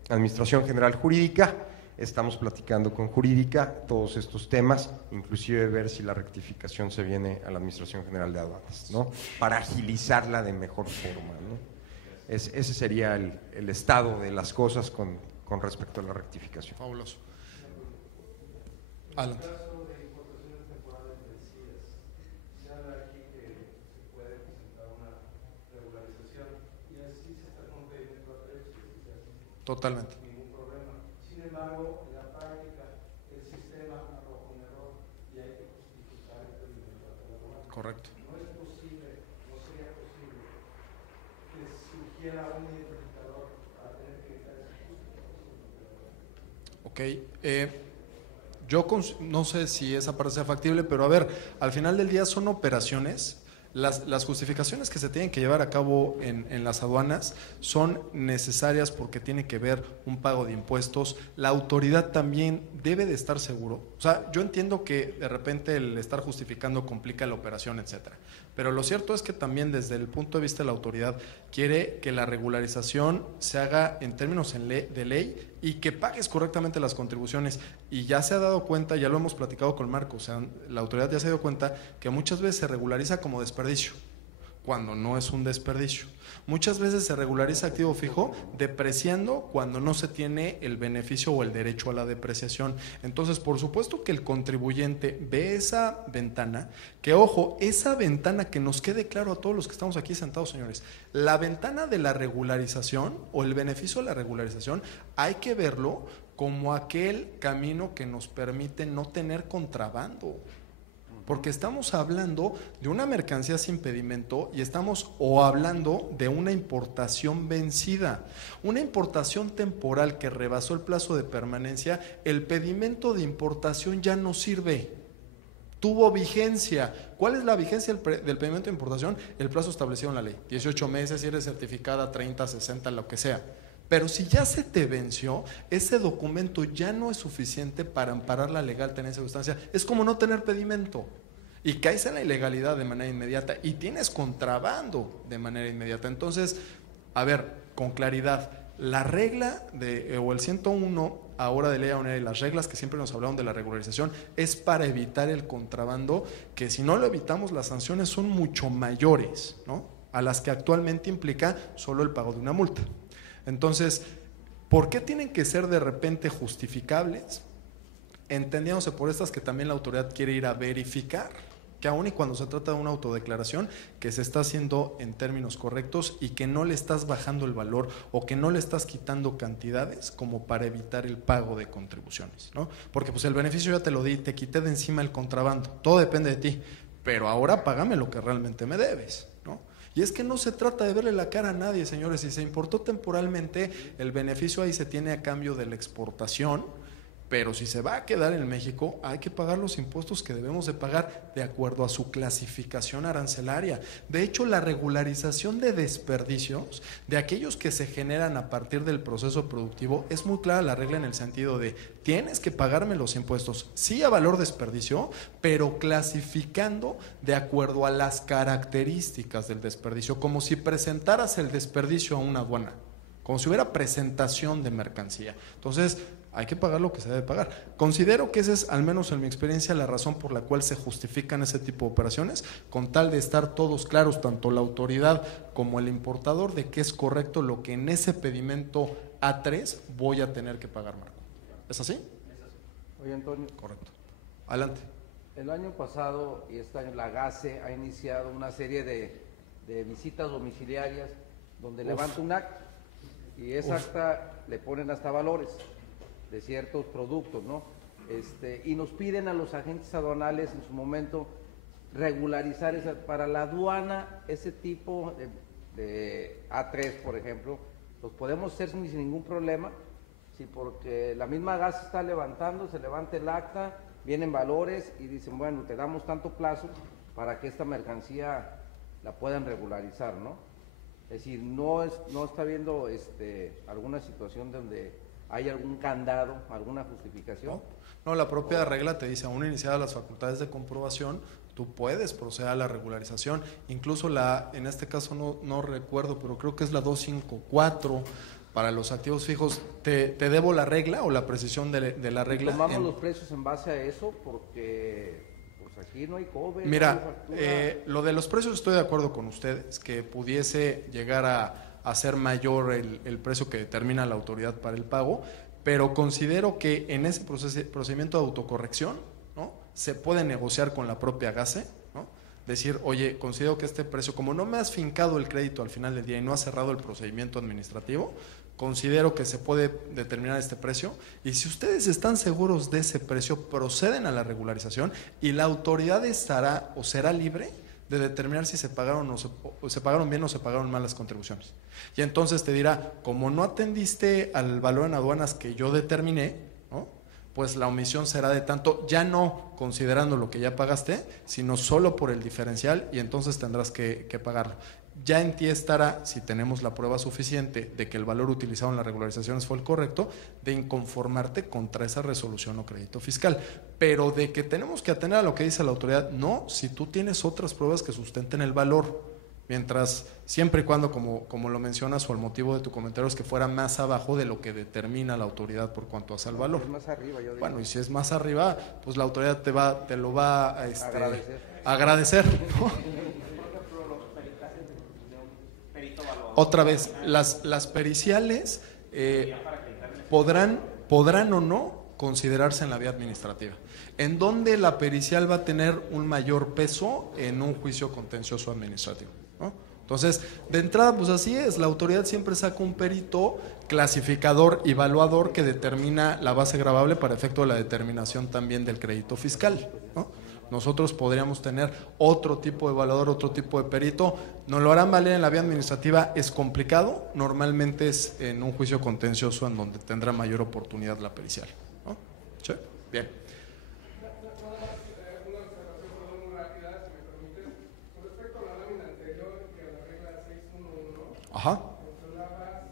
Administración General Jurídica. Estamos platicando con Jurídica todos estos temas, inclusive ver si la rectificación se viene a la Administración General de Aduanas, ¿no? Para agilizarla de mejor forma, ¿no? Ese sería el estado de las cosas con respecto a la rectificación. Fabuloso. Adelante. Totalmente. ningún problema. Sin embargo, en la práctica, el sistema arroja un error y hay que justificar el pedimento ante la aduana. Correcto. No es posible, no sería posible que surgiera un identificador para tener que dar esa justificación. Ok. No sé si esa parte sea factible, pero a ver, al final del día son operaciones. Las justificaciones que se tienen que llevar a cabo en las aduanas son necesarias porque tiene que ver un pago de impuestos. La autoridad también debe de estar seguro. O sea, yo entiendo que de repente el estar justificando complica la operación, etcétera. Pero lo cierto es que también desde el punto de vista de la autoridad quiere que la regularización se haga en términos de ley y que pagues correctamente las contribuciones. Y ya se ha dado cuenta, ya lo hemos platicado con Marco, o sea, la autoridad ya se dio cuenta que muchas veces se regulariza como desperdicio, cuando no es un desperdicio. Muchas veces se regulariza activo fijo depreciando cuando no se tiene el beneficio o el derecho a la depreciación. Entonces, por supuesto que el contribuyente ve esa ventana, que ojo, esa ventana, que nos quede claro a todos los que estamos aquí sentados, señores, la ventana de la regularización o el beneficio de la regularización hay que verlo como aquel camino que nos permite no tener contrabando. Porque estamos hablando de una mercancía sin pedimento y estamos hablando de una importación vencida, una importación temporal que rebasó el plazo de permanencia. El pedimento de importación ya no sirve, tuvo vigencia. ¿Cuál es la vigencia del pedimento de importación? El plazo establecido en la ley, 18 meses, si eres certificada, 30, 60, lo que sea. Pero si ya se te venció, ese documento ya no es suficiente para amparar la legal tenencia de sustancia. Es como no tener pedimento y caes en la ilegalidad de manera inmediata y tienes contrabando de manera inmediata. Entonces, a ver, con claridad, la regla o el 101 ahora de ley aduanera y las reglas que siempre nos hablaron de la regularización es para evitar el contrabando, que si no lo evitamos las sanciones son mucho mayores, ¿no?, a las que actualmente implica solo el pago de una multa. Entonces, ¿por qué tienen que ser de repente justificables? Entendiéndose por estas que también la autoridad quiere ir a verificar, que aun y cuando se trata de una autodeclaración, que se está haciendo en términos correctos y que no le estás bajando el valor o que no le estás quitando cantidades como para evitar el pago de contribuciones, ¿no? Porque pues el beneficio ya te lo di, te quité de encima el contrabando, todo depende de ti, pero ahora págame lo que realmente me debes, ¿no? Y es que no se trata de verle la cara a nadie, señores. Si se importó temporalmente, el beneficio ahí se tiene a cambio de la exportación, pero si se va a quedar en México, hay que pagar los impuestos que debemos de pagar de acuerdo a su clasificación arancelaria. De hecho, la regularización de desperdicios, de aquellos que se generan a partir del proceso productivo, es muy clara la regla en el sentido de tienes que pagarme los impuestos, sí a valor desperdicio, pero clasificando de acuerdo a las características del desperdicio, como si presentaras el desperdicio a una aduana, como si hubiera presentación de mercancía. Entonces, hay que pagar lo que se debe pagar. Considero que esa es, al menos en mi experiencia, la razón por la cual se justifican ese tipo de operaciones, con tal de estar todos claros, tanto la autoridad como el importador, de que es correcto lo que en ese pedimento A3 voy a tener que pagar, Marco. ¿Es así? Oye, Antonio. Correcto. Adelante. El año pasado y este año la GASE ha iniciado una serie de visitas domiciliarias donde levanta un acta y esa acta le ponen hasta valores de ciertos productos, ¿no? Y nos piden a los agentes aduanales en su momento regularizar para la aduana ese tipo de A3, por ejemplo, los podemos hacer sin ningún problema, sí, porque la misma GAS está levantando, se levanta el acta, vienen valores y dicen, bueno, te damos tanto plazo para que esta mercancía la puedan regularizar, ¿no? Es decir, no está habiendo alguna situación donde hay algún candado, alguna justificación. No, la propia regla te dice, aún iniciadas las facultades de comprobación, tú puedes proceder a la regularización. Incluso en este caso no recuerdo, pero creo que es la 254 para los activos fijos. ¿Te debo la regla o la precisión de la regla? Tomamos los precios en base a eso porque pues aquí no hay cobre. Mira, lo de los precios estoy de acuerdo con ustedes, que pudiese llegar a ser mayor el precio que determina la autoridad para el pago, pero considero que en ese procedimiento de autocorrección, ¿no?, se puede negociar con la propia GASE, ¿no? Decir, oye, considero que este precio, como no me has fincado el crédito al final del día y no has cerrado el procedimiento administrativo, considero que se puede determinar este precio, y si ustedes están seguros de ese precio, proceden a la regularización y la autoridad estará o será libre de determinar si se pagaron o se pagaron bien o se pagaron mal las contribuciones. Y entonces te dirá, como no atendiste al valor en aduanas que yo determiné, ¿no?, pues la omisión será de tanto, ya no considerando lo que ya pagaste, sino solo por el diferencial, y entonces tendrás que pagarlo. Ya en ti estará, si tenemos la prueba suficiente de que el valor utilizado en las regularizaciones fue el correcto, de inconformarte contra esa resolución o crédito fiscal. Pero de que tenemos que atener a lo que dice la autoridad, no, si tú tienes otras pruebas que sustenten el valor. Mientras, siempre y cuando, como lo mencionas, o el motivo de tu comentario es que fuera más abajo de lo que determina la autoridad por cuanto hace el valor. Es más arriba, yo digo. Bueno, y si es más arriba, pues la autoridad te lo va a Agradecer. ¿no? Otra vez, las periciales podrán o no considerarse en la vía administrativa. ¿En dónde la pericial va a tener un mayor peso? En un juicio contencioso administrativo, ¿no? Entonces, de entrada, pues así es, la autoridad siempre saca un perito clasificador y evaluador que determina la base gravable para efecto de la determinación también del crédito fiscal, ¿no? Nosotros podríamos tener otro tipo de evaluador, otro tipo de perito. ¿Nos lo harán valer en la vía administrativa? Es complicado. Normalmente es en un juicio contencioso en donde tendrá mayor oportunidad la pericial, ¿no? ¿Sí? Bien. Una observación muy rápida, si me permites. Con respecto a la lámina anterior y a la regla 611, Ajá. mencionabas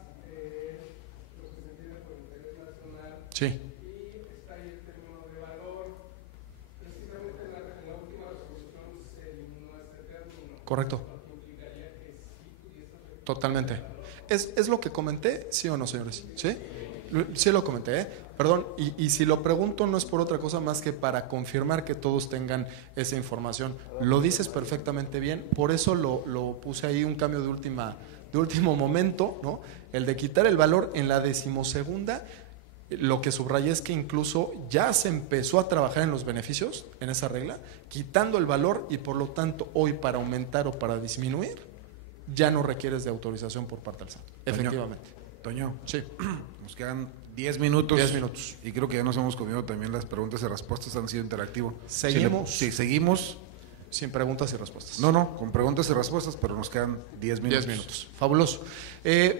lo que se entiende por interés nacional. Sí. Correcto. Totalmente. ¿Es lo que comenté? ¿Sí o no, señores? ¿Sí? Sí lo comenté, ¿eh? Perdón, y si lo pregunto no es por otra cosa más que para confirmar que todos tengan esa información. Lo dices perfectamente bien, por eso lo puse ahí, un cambio de último momento, ¿no? El de quitar el valor en la 12ª. Lo que subrayé es que incluso ya se empezó a trabajar en los beneficios, en esa regla, quitando el valor, y por lo tanto hoy para aumentar o para disminuir ya no requieres de autorización por parte del SAT. Efectivamente. Toño, sí. Nos quedan 10 minutos. 10 minutos. Y creo que ya nos hemos comido también las preguntas y respuestas, han sido interactivo. ¿Seguimos? Sí, seguimos. Sin preguntas y respuestas. No, con preguntas y respuestas, pero nos quedan 10 minutos. 10 minutos. Fabuloso.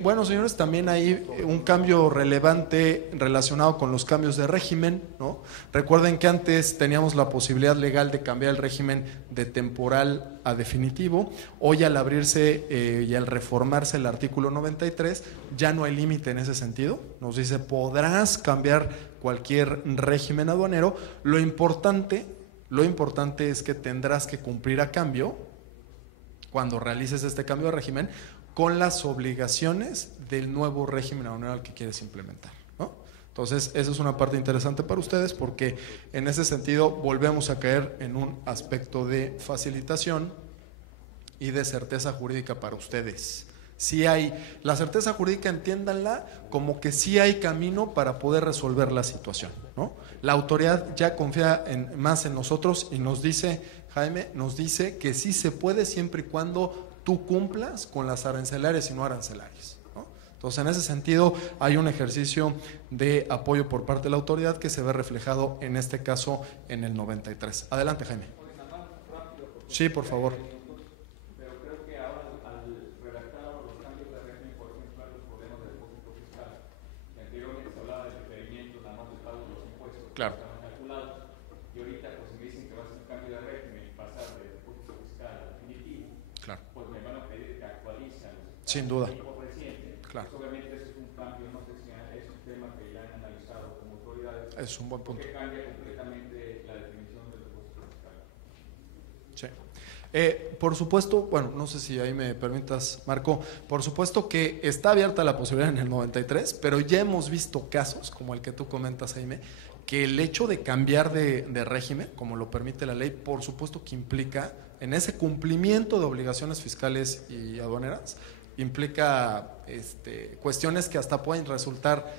Bueno, señores, también hay un cambio relevante relacionado con los cambios de régimen, ¿no? Recuerden que antes teníamos la posibilidad legal de cambiar el régimen de temporal a definitivo. Hoy, al abrirse y al reformarse el artículo 93, ya no hay límite en ese sentido. Nos dice, podrás cambiar cualquier régimen aduanero. Lo importante es que tendrás que cumplir a cambio, cuando realices este cambio de régimen, con las obligaciones del nuevo régimen aduanero al que quieres implementar, ¿no? Entonces, esa es una parte interesante para ustedes, porque en ese sentido volvemos a caer en un aspecto de facilitación y de certeza jurídica para ustedes. Sí hay, la certeza jurídica, entiéndanla como que sí hay camino para poder resolver la situación, ¿no? La autoridad ya confía más en nosotros y nos dice, Jaime, nos dice que sí se puede siempre y cuando tú cumplas con las arancelarias y no arancelarias, ¿no? Entonces, en ese sentido, hay un ejercicio de apoyo por parte de la autoridad que se ve reflejado en este caso en el 93. Adelante, Jaime. Sí, por favor. Claro. Y ahorita pues me dicen que va a ser un cambio de régimen y pasar de depósito fiscal a definitivo. Claro. Pues me van a pedir que actualicen. Sin duda. Claro. Pues obviamente eso es un cambio, no sé si es un tema que ya han analizado como autoridades. Es un buen punto. Que cambia completamente la definición del depósito fiscal. Sí. Por supuesto, bueno, no sé si ahí me permitas, Marco, por supuesto que está abierta la posibilidad en el 93, pero ya hemos visto casos, como el que tú comentas, Jaime, que el hecho de cambiar de régimen, como lo permite la ley, por supuesto que implica, en ese cumplimiento de obligaciones fiscales y aduaneras, implica cuestiones que hasta pueden resultar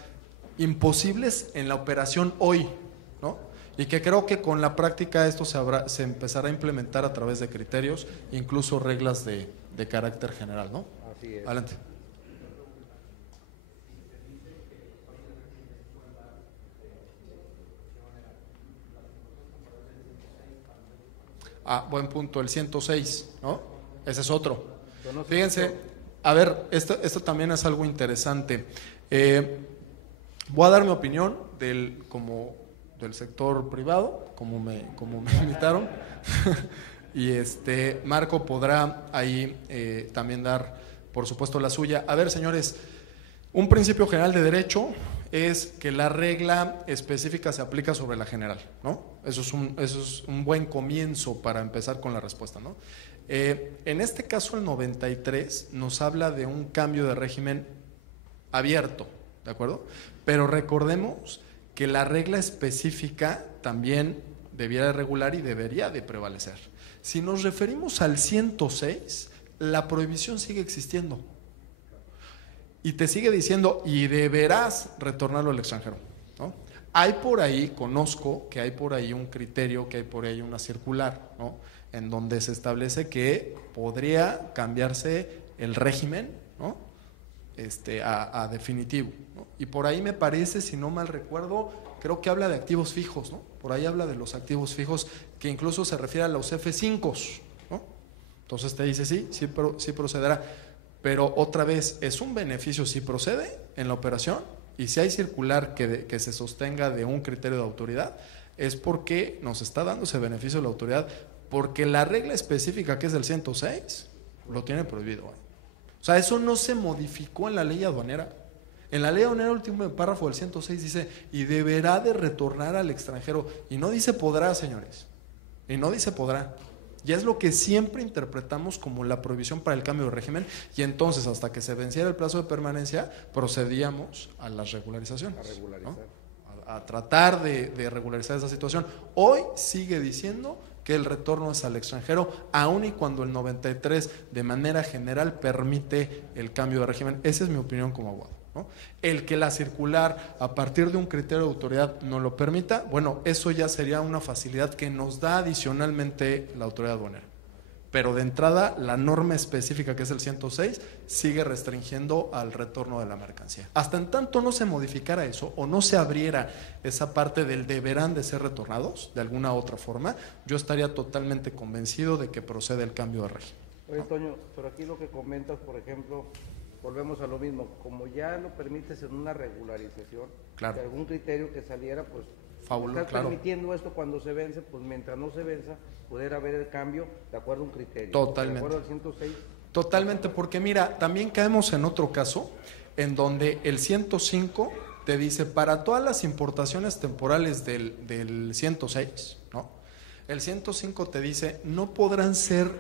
imposibles en la operación hoy, ¿no? Y que creo que con la práctica esto se empezará a implementar a través de criterios, incluso reglas de carácter general, ¿no? Así es. Adelante. buen punto, el 106, ¿no? Ese es otro. Pero no sé Fíjense, a ver, esto también es algo interesante. Voy a dar mi opinión del sector privado, como me invitaron. Y Marco podrá ahí también dar, por supuesto, la suya. A ver, señores, un principio general de derecho es que la regla específica se aplica sobre la general, ¿no? Eso es un buen comienzo para empezar con la respuesta, ¿no? En este caso, el 93 nos habla de un cambio de régimen abierto, ¿de acuerdo? Pero recordemos que la regla específica también debiera de regular y debería de prevalecer. Si nos referimos al 106, la prohibición sigue existiendo. Y te sigue diciendo, y deberás retornarlo al extranjero, ¿no? Hay por ahí, conozco que hay por ahí un criterio, que hay por ahí una circular, ¿no? En donde se establece que podría cambiarse el régimen, ¿no? A definitivo, ¿no? Y por ahí me parece, si no mal recuerdo, creo que habla de activos fijos, ¿no? Por ahí habla de los activos fijos, que incluso se refiere a los F5, ¿no? Entonces te dice, sí procederá. Pero otra vez, es un beneficio si procede en la operación, y si hay circular que se sostenga de un criterio de autoridad, es porque nos está dando ese beneficio de la autoridad, porque la regla específica, que es el 106, lo tiene prohibido. O sea, eso no se modificó en la ley aduanera. En la ley aduanera, el último párrafo del 106 dice, y deberá de retornar al extranjero, y no dice podrá, señores, y no dice podrá. Ya es lo que siempre interpretamos como la prohibición para el cambio de régimen, y entonces hasta que se venciera el plazo de permanencia procedíamos a la regularización, ¿no? A tratar de regularizar esa situación. Hoy sigue diciendo que el retorno es al extranjero, aun y cuando el 93 de manera general permite el cambio de régimen. Esa es mi opinión como abogado, ¿no? El que la circular a partir de un criterio de autoridad no lo permita, bueno, eso ya sería una facilidad que nos da adicionalmente la autoridad aduanera. Pero de entrada, la norma específica, que es el 106, sigue restringiendo al retorno de la mercancía. Hasta en tanto no se modificara eso o no se abriera esa parte del deberán de ser retornados de alguna otra forma, yo estaría totalmente convencido de que procede el cambio de régimen, ¿no? Oye, Toño, pero aquí lo que comentas, por ejemplo, volvemos a lo mismo, como ya lo permites en una regularización, claro, de algún criterio que saliera, pues fabuloso, estás claro, permitiendo esto cuando se vence, pues mientras no se venza, poder haber el cambio de acuerdo a un criterio. Totalmente. De acuerdo al 106. Totalmente, porque mira, también caemos en otro caso, en donde el 105 te dice, para todas las importaciones temporales del 106, ¿no? El 105 te dice, no podrán ser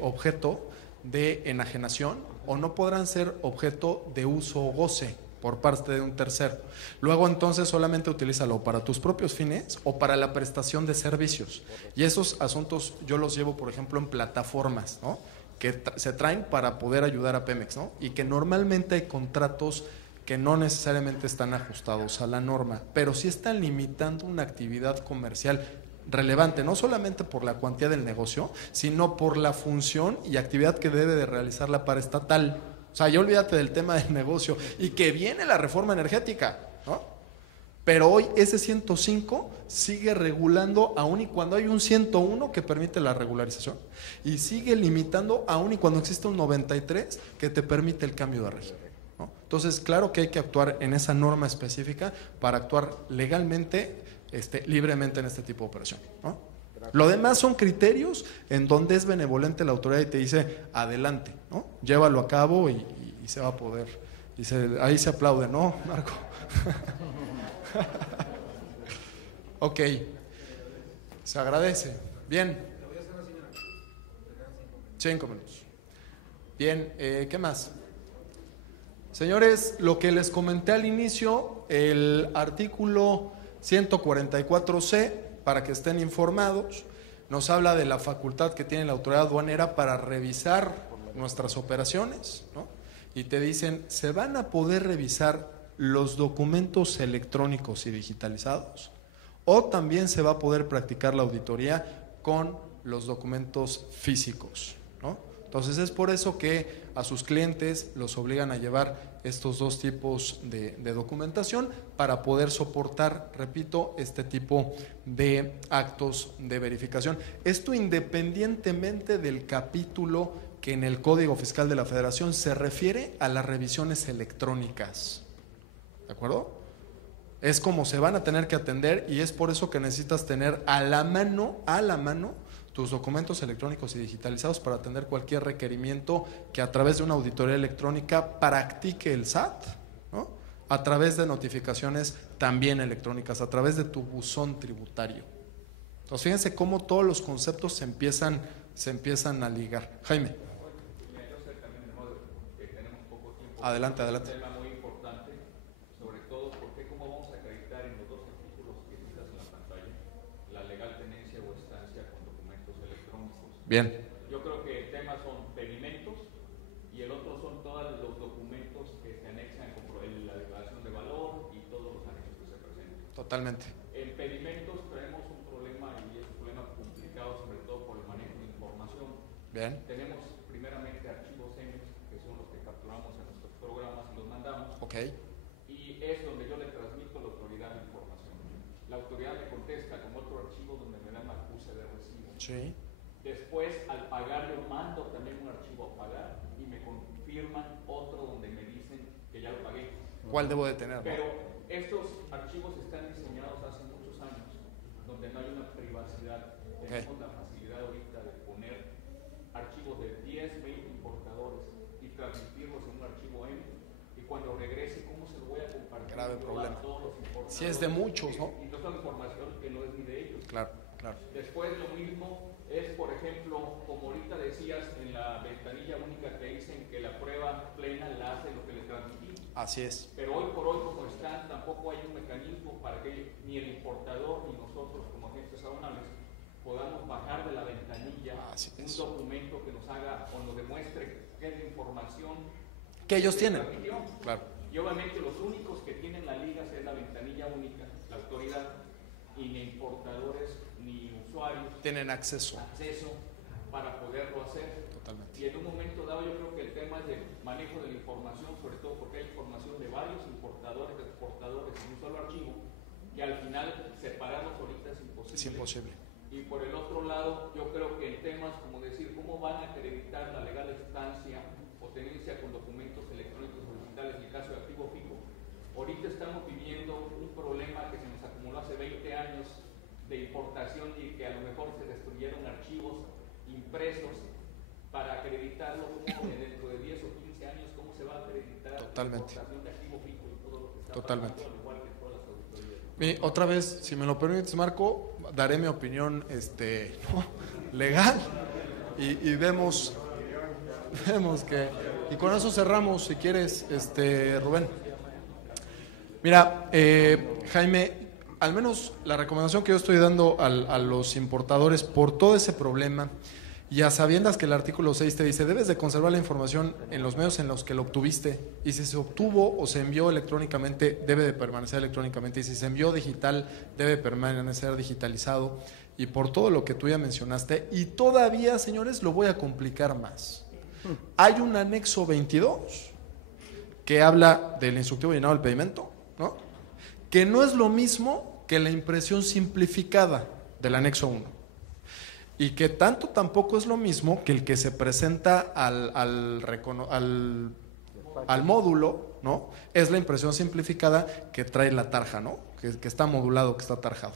objeto de enajenación o no podrán ser objeto de uso o goce por parte de un tercero. Luego entonces solamente utilízalo para tus propios fines o para la prestación de servicios. Y esos asuntos yo los llevo, por ejemplo, en plataformas, ¿no? Que se traen para poder ayudar a Pemex, ¿no? Y que normalmente hay contratos que no necesariamente están ajustados a la norma, pero sí están limitando una actividad comercial relevante, no solamente por la cuantía del negocio, sino por la función y actividad que debe de realizar la paraestatal. O sea, ya olvídate del tema del negocio y que viene la reforma energética, ¿no? Pero hoy ese 105 sigue regulando aún y cuando hay un 101 que permite la regularización y sigue limitando aún y cuando existe un 93 que te permite el cambio de régimen, ¿no? Entonces, claro que hay que actuar en esa norma específica para actuar legalmente, libremente en este tipo de operación, ¿no? Lo demás son criterios en donde es benevolente la autoridad y te dice adelante, ¿no? Llévalo a cabo y se va a poder. Ahí se aplaude, ¿no, Marco? Ok, se agradece. Bien. 5 minutos. Bien, ¿qué más? Señores, lo que les comenté al inicio, el artículo 144C, para que estén informados, nos habla de la facultad que tiene la autoridad aduanera para revisar nuestras operaciones, ¿no? Y te dicen, se van a poder revisar los documentos electrónicos y digitalizados, o también se va a poder practicar la auditoría con los documentos físicos, ¿no? Entonces es por eso que a sus clientes los obligan a llevar estos dos tipos de documentación para poder soportar, repito, este tipo de actos de verificación. Esto independientemente del capítulo que en el Código Fiscal de la Federación se refiere a las revisiones electrónicas. ¿De acuerdo? Es como se van a tener que atender y es por eso que necesitas tener a la mano tus documentos electrónicos y digitalizados para atender cualquier requerimiento que a través de una auditoría electrónica practique el SAT, ¿no? A través de notificaciones también electrónicas, a través de tu buzón tributario. Entonces fíjense cómo todos los conceptos se empiezan a ligar. Jaime. Adelante, adelante. Un tema muy importante, sobre todo porque cómo vamos a acreditar en los dos artículos que citas en la pantalla la legal tenencia o estancia con documentos electrónicos. Bien. Yo creo que el tema son pedimentos y el otro son todos los documentos que se anexan con la declaración de valor y todos los anexos que se presentan. Totalmente. En pedimentos traemos un problema y es un problema complicado, sobre todo por el manejo de información. Bien. Tenemos primeramente archivos EMES, que son los que capturamos en nuestros programas y los mandamos. Ok. Y es donde yo le transmito a la autoridad la información. La autoridad me contesta con otro archivo donde me dan acuse de recibo. Sí. Después, al pagar, yo mando también un archivo a pagar y me confirman otro donde me dicen que ya lo pagué. ¿Cuál debo de tener? Pero estos archivos están diseñados hace muchos años, donde no hay una privacidad. Tenemos la facilidad ahorita de poner archivos de 10, 20 importadores y transmitirlos en un archivo M. Y cuando regrese, ¿cómo se lo voy a compartir? Grave problema. A todos los importadores. Si es de muchos, ¿no? Y toda la información que no es ni de ellos. Claro, claro. Después lo mismo es, por ejemplo, como ahorita decías en la ventanilla única que dicen que la prueba plena la hace lo que le transmití. Así es. Pero hoy por hoy, como están, tampoco hay un mecanismo para que ni el importador ni nosotros como agentes aduanales podamos bajar de la ventanilla un documento que nos haga o nos demuestre qué es la información que ellos tienen. Claro. Y obviamente los únicos que tienen la liga es la ventanilla única, la autoridad, y ni importadores ni usuarios tienen acceso para poderlo hacer. Totalmente. Y en un momento dado yo creo que el tema es del manejo de la información, sobre todo porque hay información de varios importadores, exportadores en un solo archivo, que al final separarlos ahorita es imposible. Es imposible. Y por el otro lado, yo creo que en temas como decir cómo van a acreditar la legal estancia o tenencia con documentos electrónicos o digitales en el caso de activo fijo, ahorita estamos viviendo un problema que se nos acumuló hace 20 años de importación y que a lo mejor se destruyeron archivos impresos para acreditarlo dentro de 10 o 15 años, cómo se va a acreditar totalmente. La importación de activo fijo y todo lo que está totalmente. pasando, al igual que todas las auditorías. Y otra vez, si me lo permites, Marco, daré mi opinión legal y vemos que... Y con eso cerramos, si quieres, Rubén. Mira, Jaime, al menos la recomendación que yo estoy dando a los importadores por todo ese problema, y a sabiendas que el artículo 6 te dice, debes de conservar la información en los medios en los que lo obtuviste, y si se obtuvo o se envió electrónicamente, debe de permanecer electrónicamente, y si se envió digital, debe permanecer digitalizado, y por todo lo que tú ya mencionaste, y todavía, señores, lo voy a complicar más. Hay un anexo 22 que habla del instructivo llenado del pedimento, ¿no? Que no es lo mismo que la impresión simplificada del anexo 1. Y que tanto tampoco es lo mismo que el que se presenta al módulo, ¿no? Es la impresión simplificada que trae la tarja, ¿no? Que está modulado, que está tarjado.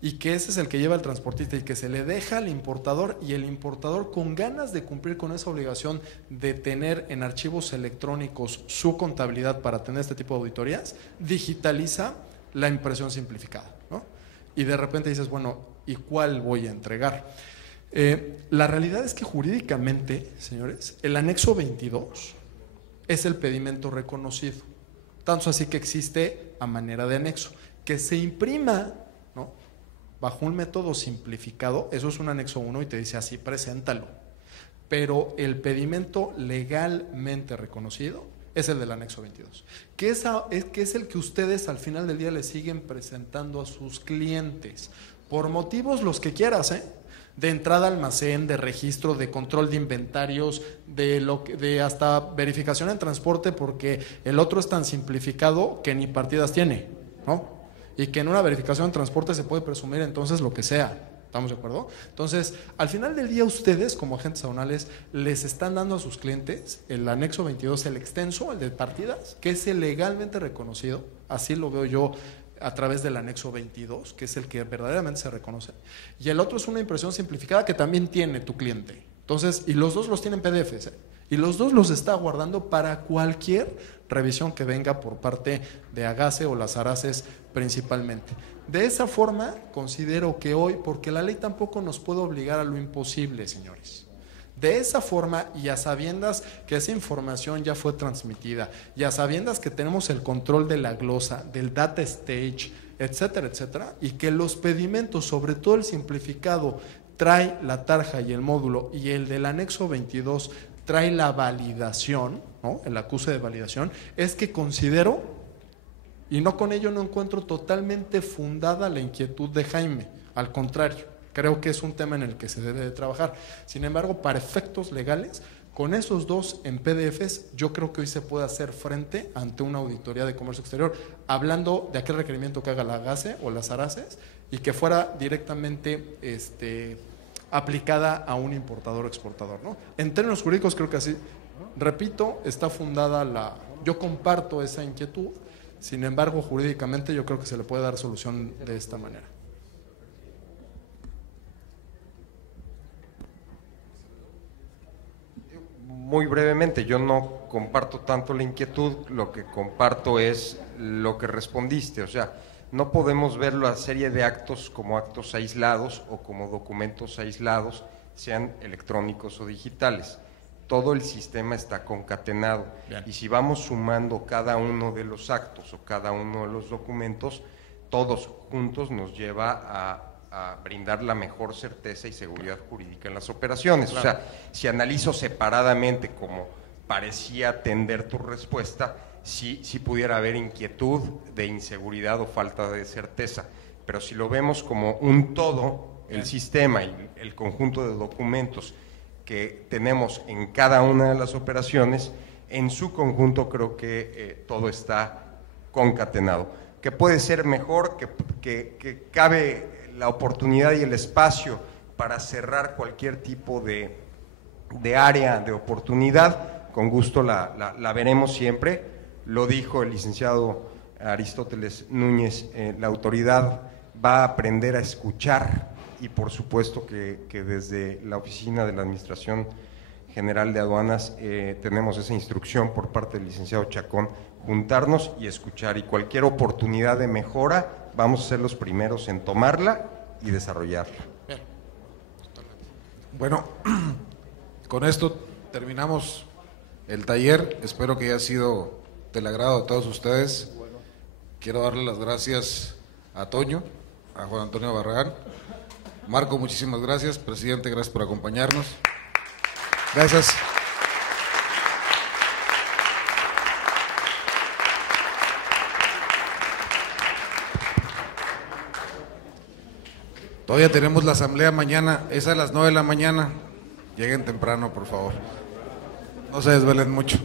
Y que ese es el que lleva el transportista y que se le deja al importador, y el importador, con ganas de cumplir con esa obligación de tener en archivos electrónicos su contabilidad para tener este tipo de auditorías, digitaliza la impresión simplificada, ¿no? Y de repente dices, bueno, ¿y cuál voy a entregar? La realidad es que jurídicamente, señores, el anexo 22 es el pedimento reconocido, tanto así que existe a manera de anexo. Que se imprima, ¿no?, bajo un método simplificado, eso es un anexo 1 y te dice así, preséntalo. Pero el pedimento legalmente reconocido es el del anexo 22, que es el que ustedes al final del día le siguen presentando a sus clientes, por motivos los que quieras, de entrada a almacén, de registro, de control de inventarios, de hasta verificación en transporte, porque el otro es tan simplificado que ni partidas tiene, ¿no? Y que en una verificación en transporte se puede presumir entonces lo que sea. ¿Estamos de acuerdo? Entonces, al final del día, ustedes como agentes aduanales les están dando a sus clientes el anexo 22, el extenso, el de partidas, que es el legalmente reconocido, así lo veo yo a través del anexo 22, que es el que verdaderamente se reconoce, y el otro es una impresión simplificada que también tiene tu cliente. Entonces, y los dos los tienen PDFs, ¿eh? Y los dos los está guardando para cualquier revisión que venga por parte de Agase o las Araces principalmente. De esa forma, considero que hoy, porque la ley tampoco nos puede obligar a lo imposible, señores. De esa forma, y a sabiendas que esa información ya fue transmitida, y a sabiendas que tenemos el control de la glosa, del data stage, etcétera, etcétera, y que los pedimentos, sobre todo el simplificado, trae la tarja y el módulo, y el del anexo 22 trae la validación, ¿no? El acuse de validación, es que considero, y no con ello no encuentro totalmente fundada la inquietud de Jaime, al contrario, creo que es un tema en el que se debe de trabajar. Sin embargo, para efectos legales, con esos dos en PDFs, yo creo que hoy se puede hacer frente ante una auditoría de comercio exterior, hablando de aquel requerimiento que haga la Agase o las Araces, y que fuera directamente aplicada a un importador o exportador, ¿no? En términos jurídicos creo que así, repito, está fundada yo comparto esa inquietud, sin embargo jurídicamente yo creo que se le puede dar solución de esta manera. Muy brevemente, yo no comparto tanto la inquietud, lo que comparto es lo que respondiste, o sea, no podemos ver la serie de actos como actos aislados o como documentos aislados, sean electrónicos o digitales. Todo el sistema está concatenado. Bien. Y si vamos sumando cada uno de los actos o cada uno de los documentos, todos juntos nos lleva a brindar la mejor certeza y seguridad jurídica en las operaciones. Claro. O sea, si analizo separadamente como parecía atender tu respuesta, sí pudiera haber inquietud de inseguridad o falta de certeza, pero si lo vemos como un todo, el sistema y el conjunto de documentos que tenemos en cada una de las operaciones, en su conjunto creo que todo está concatenado. Que puede ser mejor, que cabe la oportunidad y el espacio para cerrar cualquier tipo de área de oportunidad, con gusto la veremos siempre. Lo dijo el licenciado Aristóteles Núñez, la autoridad va a aprender a escuchar y por supuesto que desde la oficina de la Administración General de Aduanas tenemos esa instrucción por parte del licenciado Chacón, juntarnos y escuchar, y cualquier oportunidad de mejora vamos a ser los primeros en tomarla y desarrollarla. Bien. Bueno, con esto terminamos el taller, espero que haya sido del agrado de todos ustedes. Quiero darle las gracias a Toño, a Juan Antonio Barragán. Marco, muchísimas gracias. Presidente, gracias por acompañarnos. Gracias. Todavía tenemos la asamblea mañana, es a las 9 de la mañana. Lleguen temprano, por favor. No se desvelen mucho.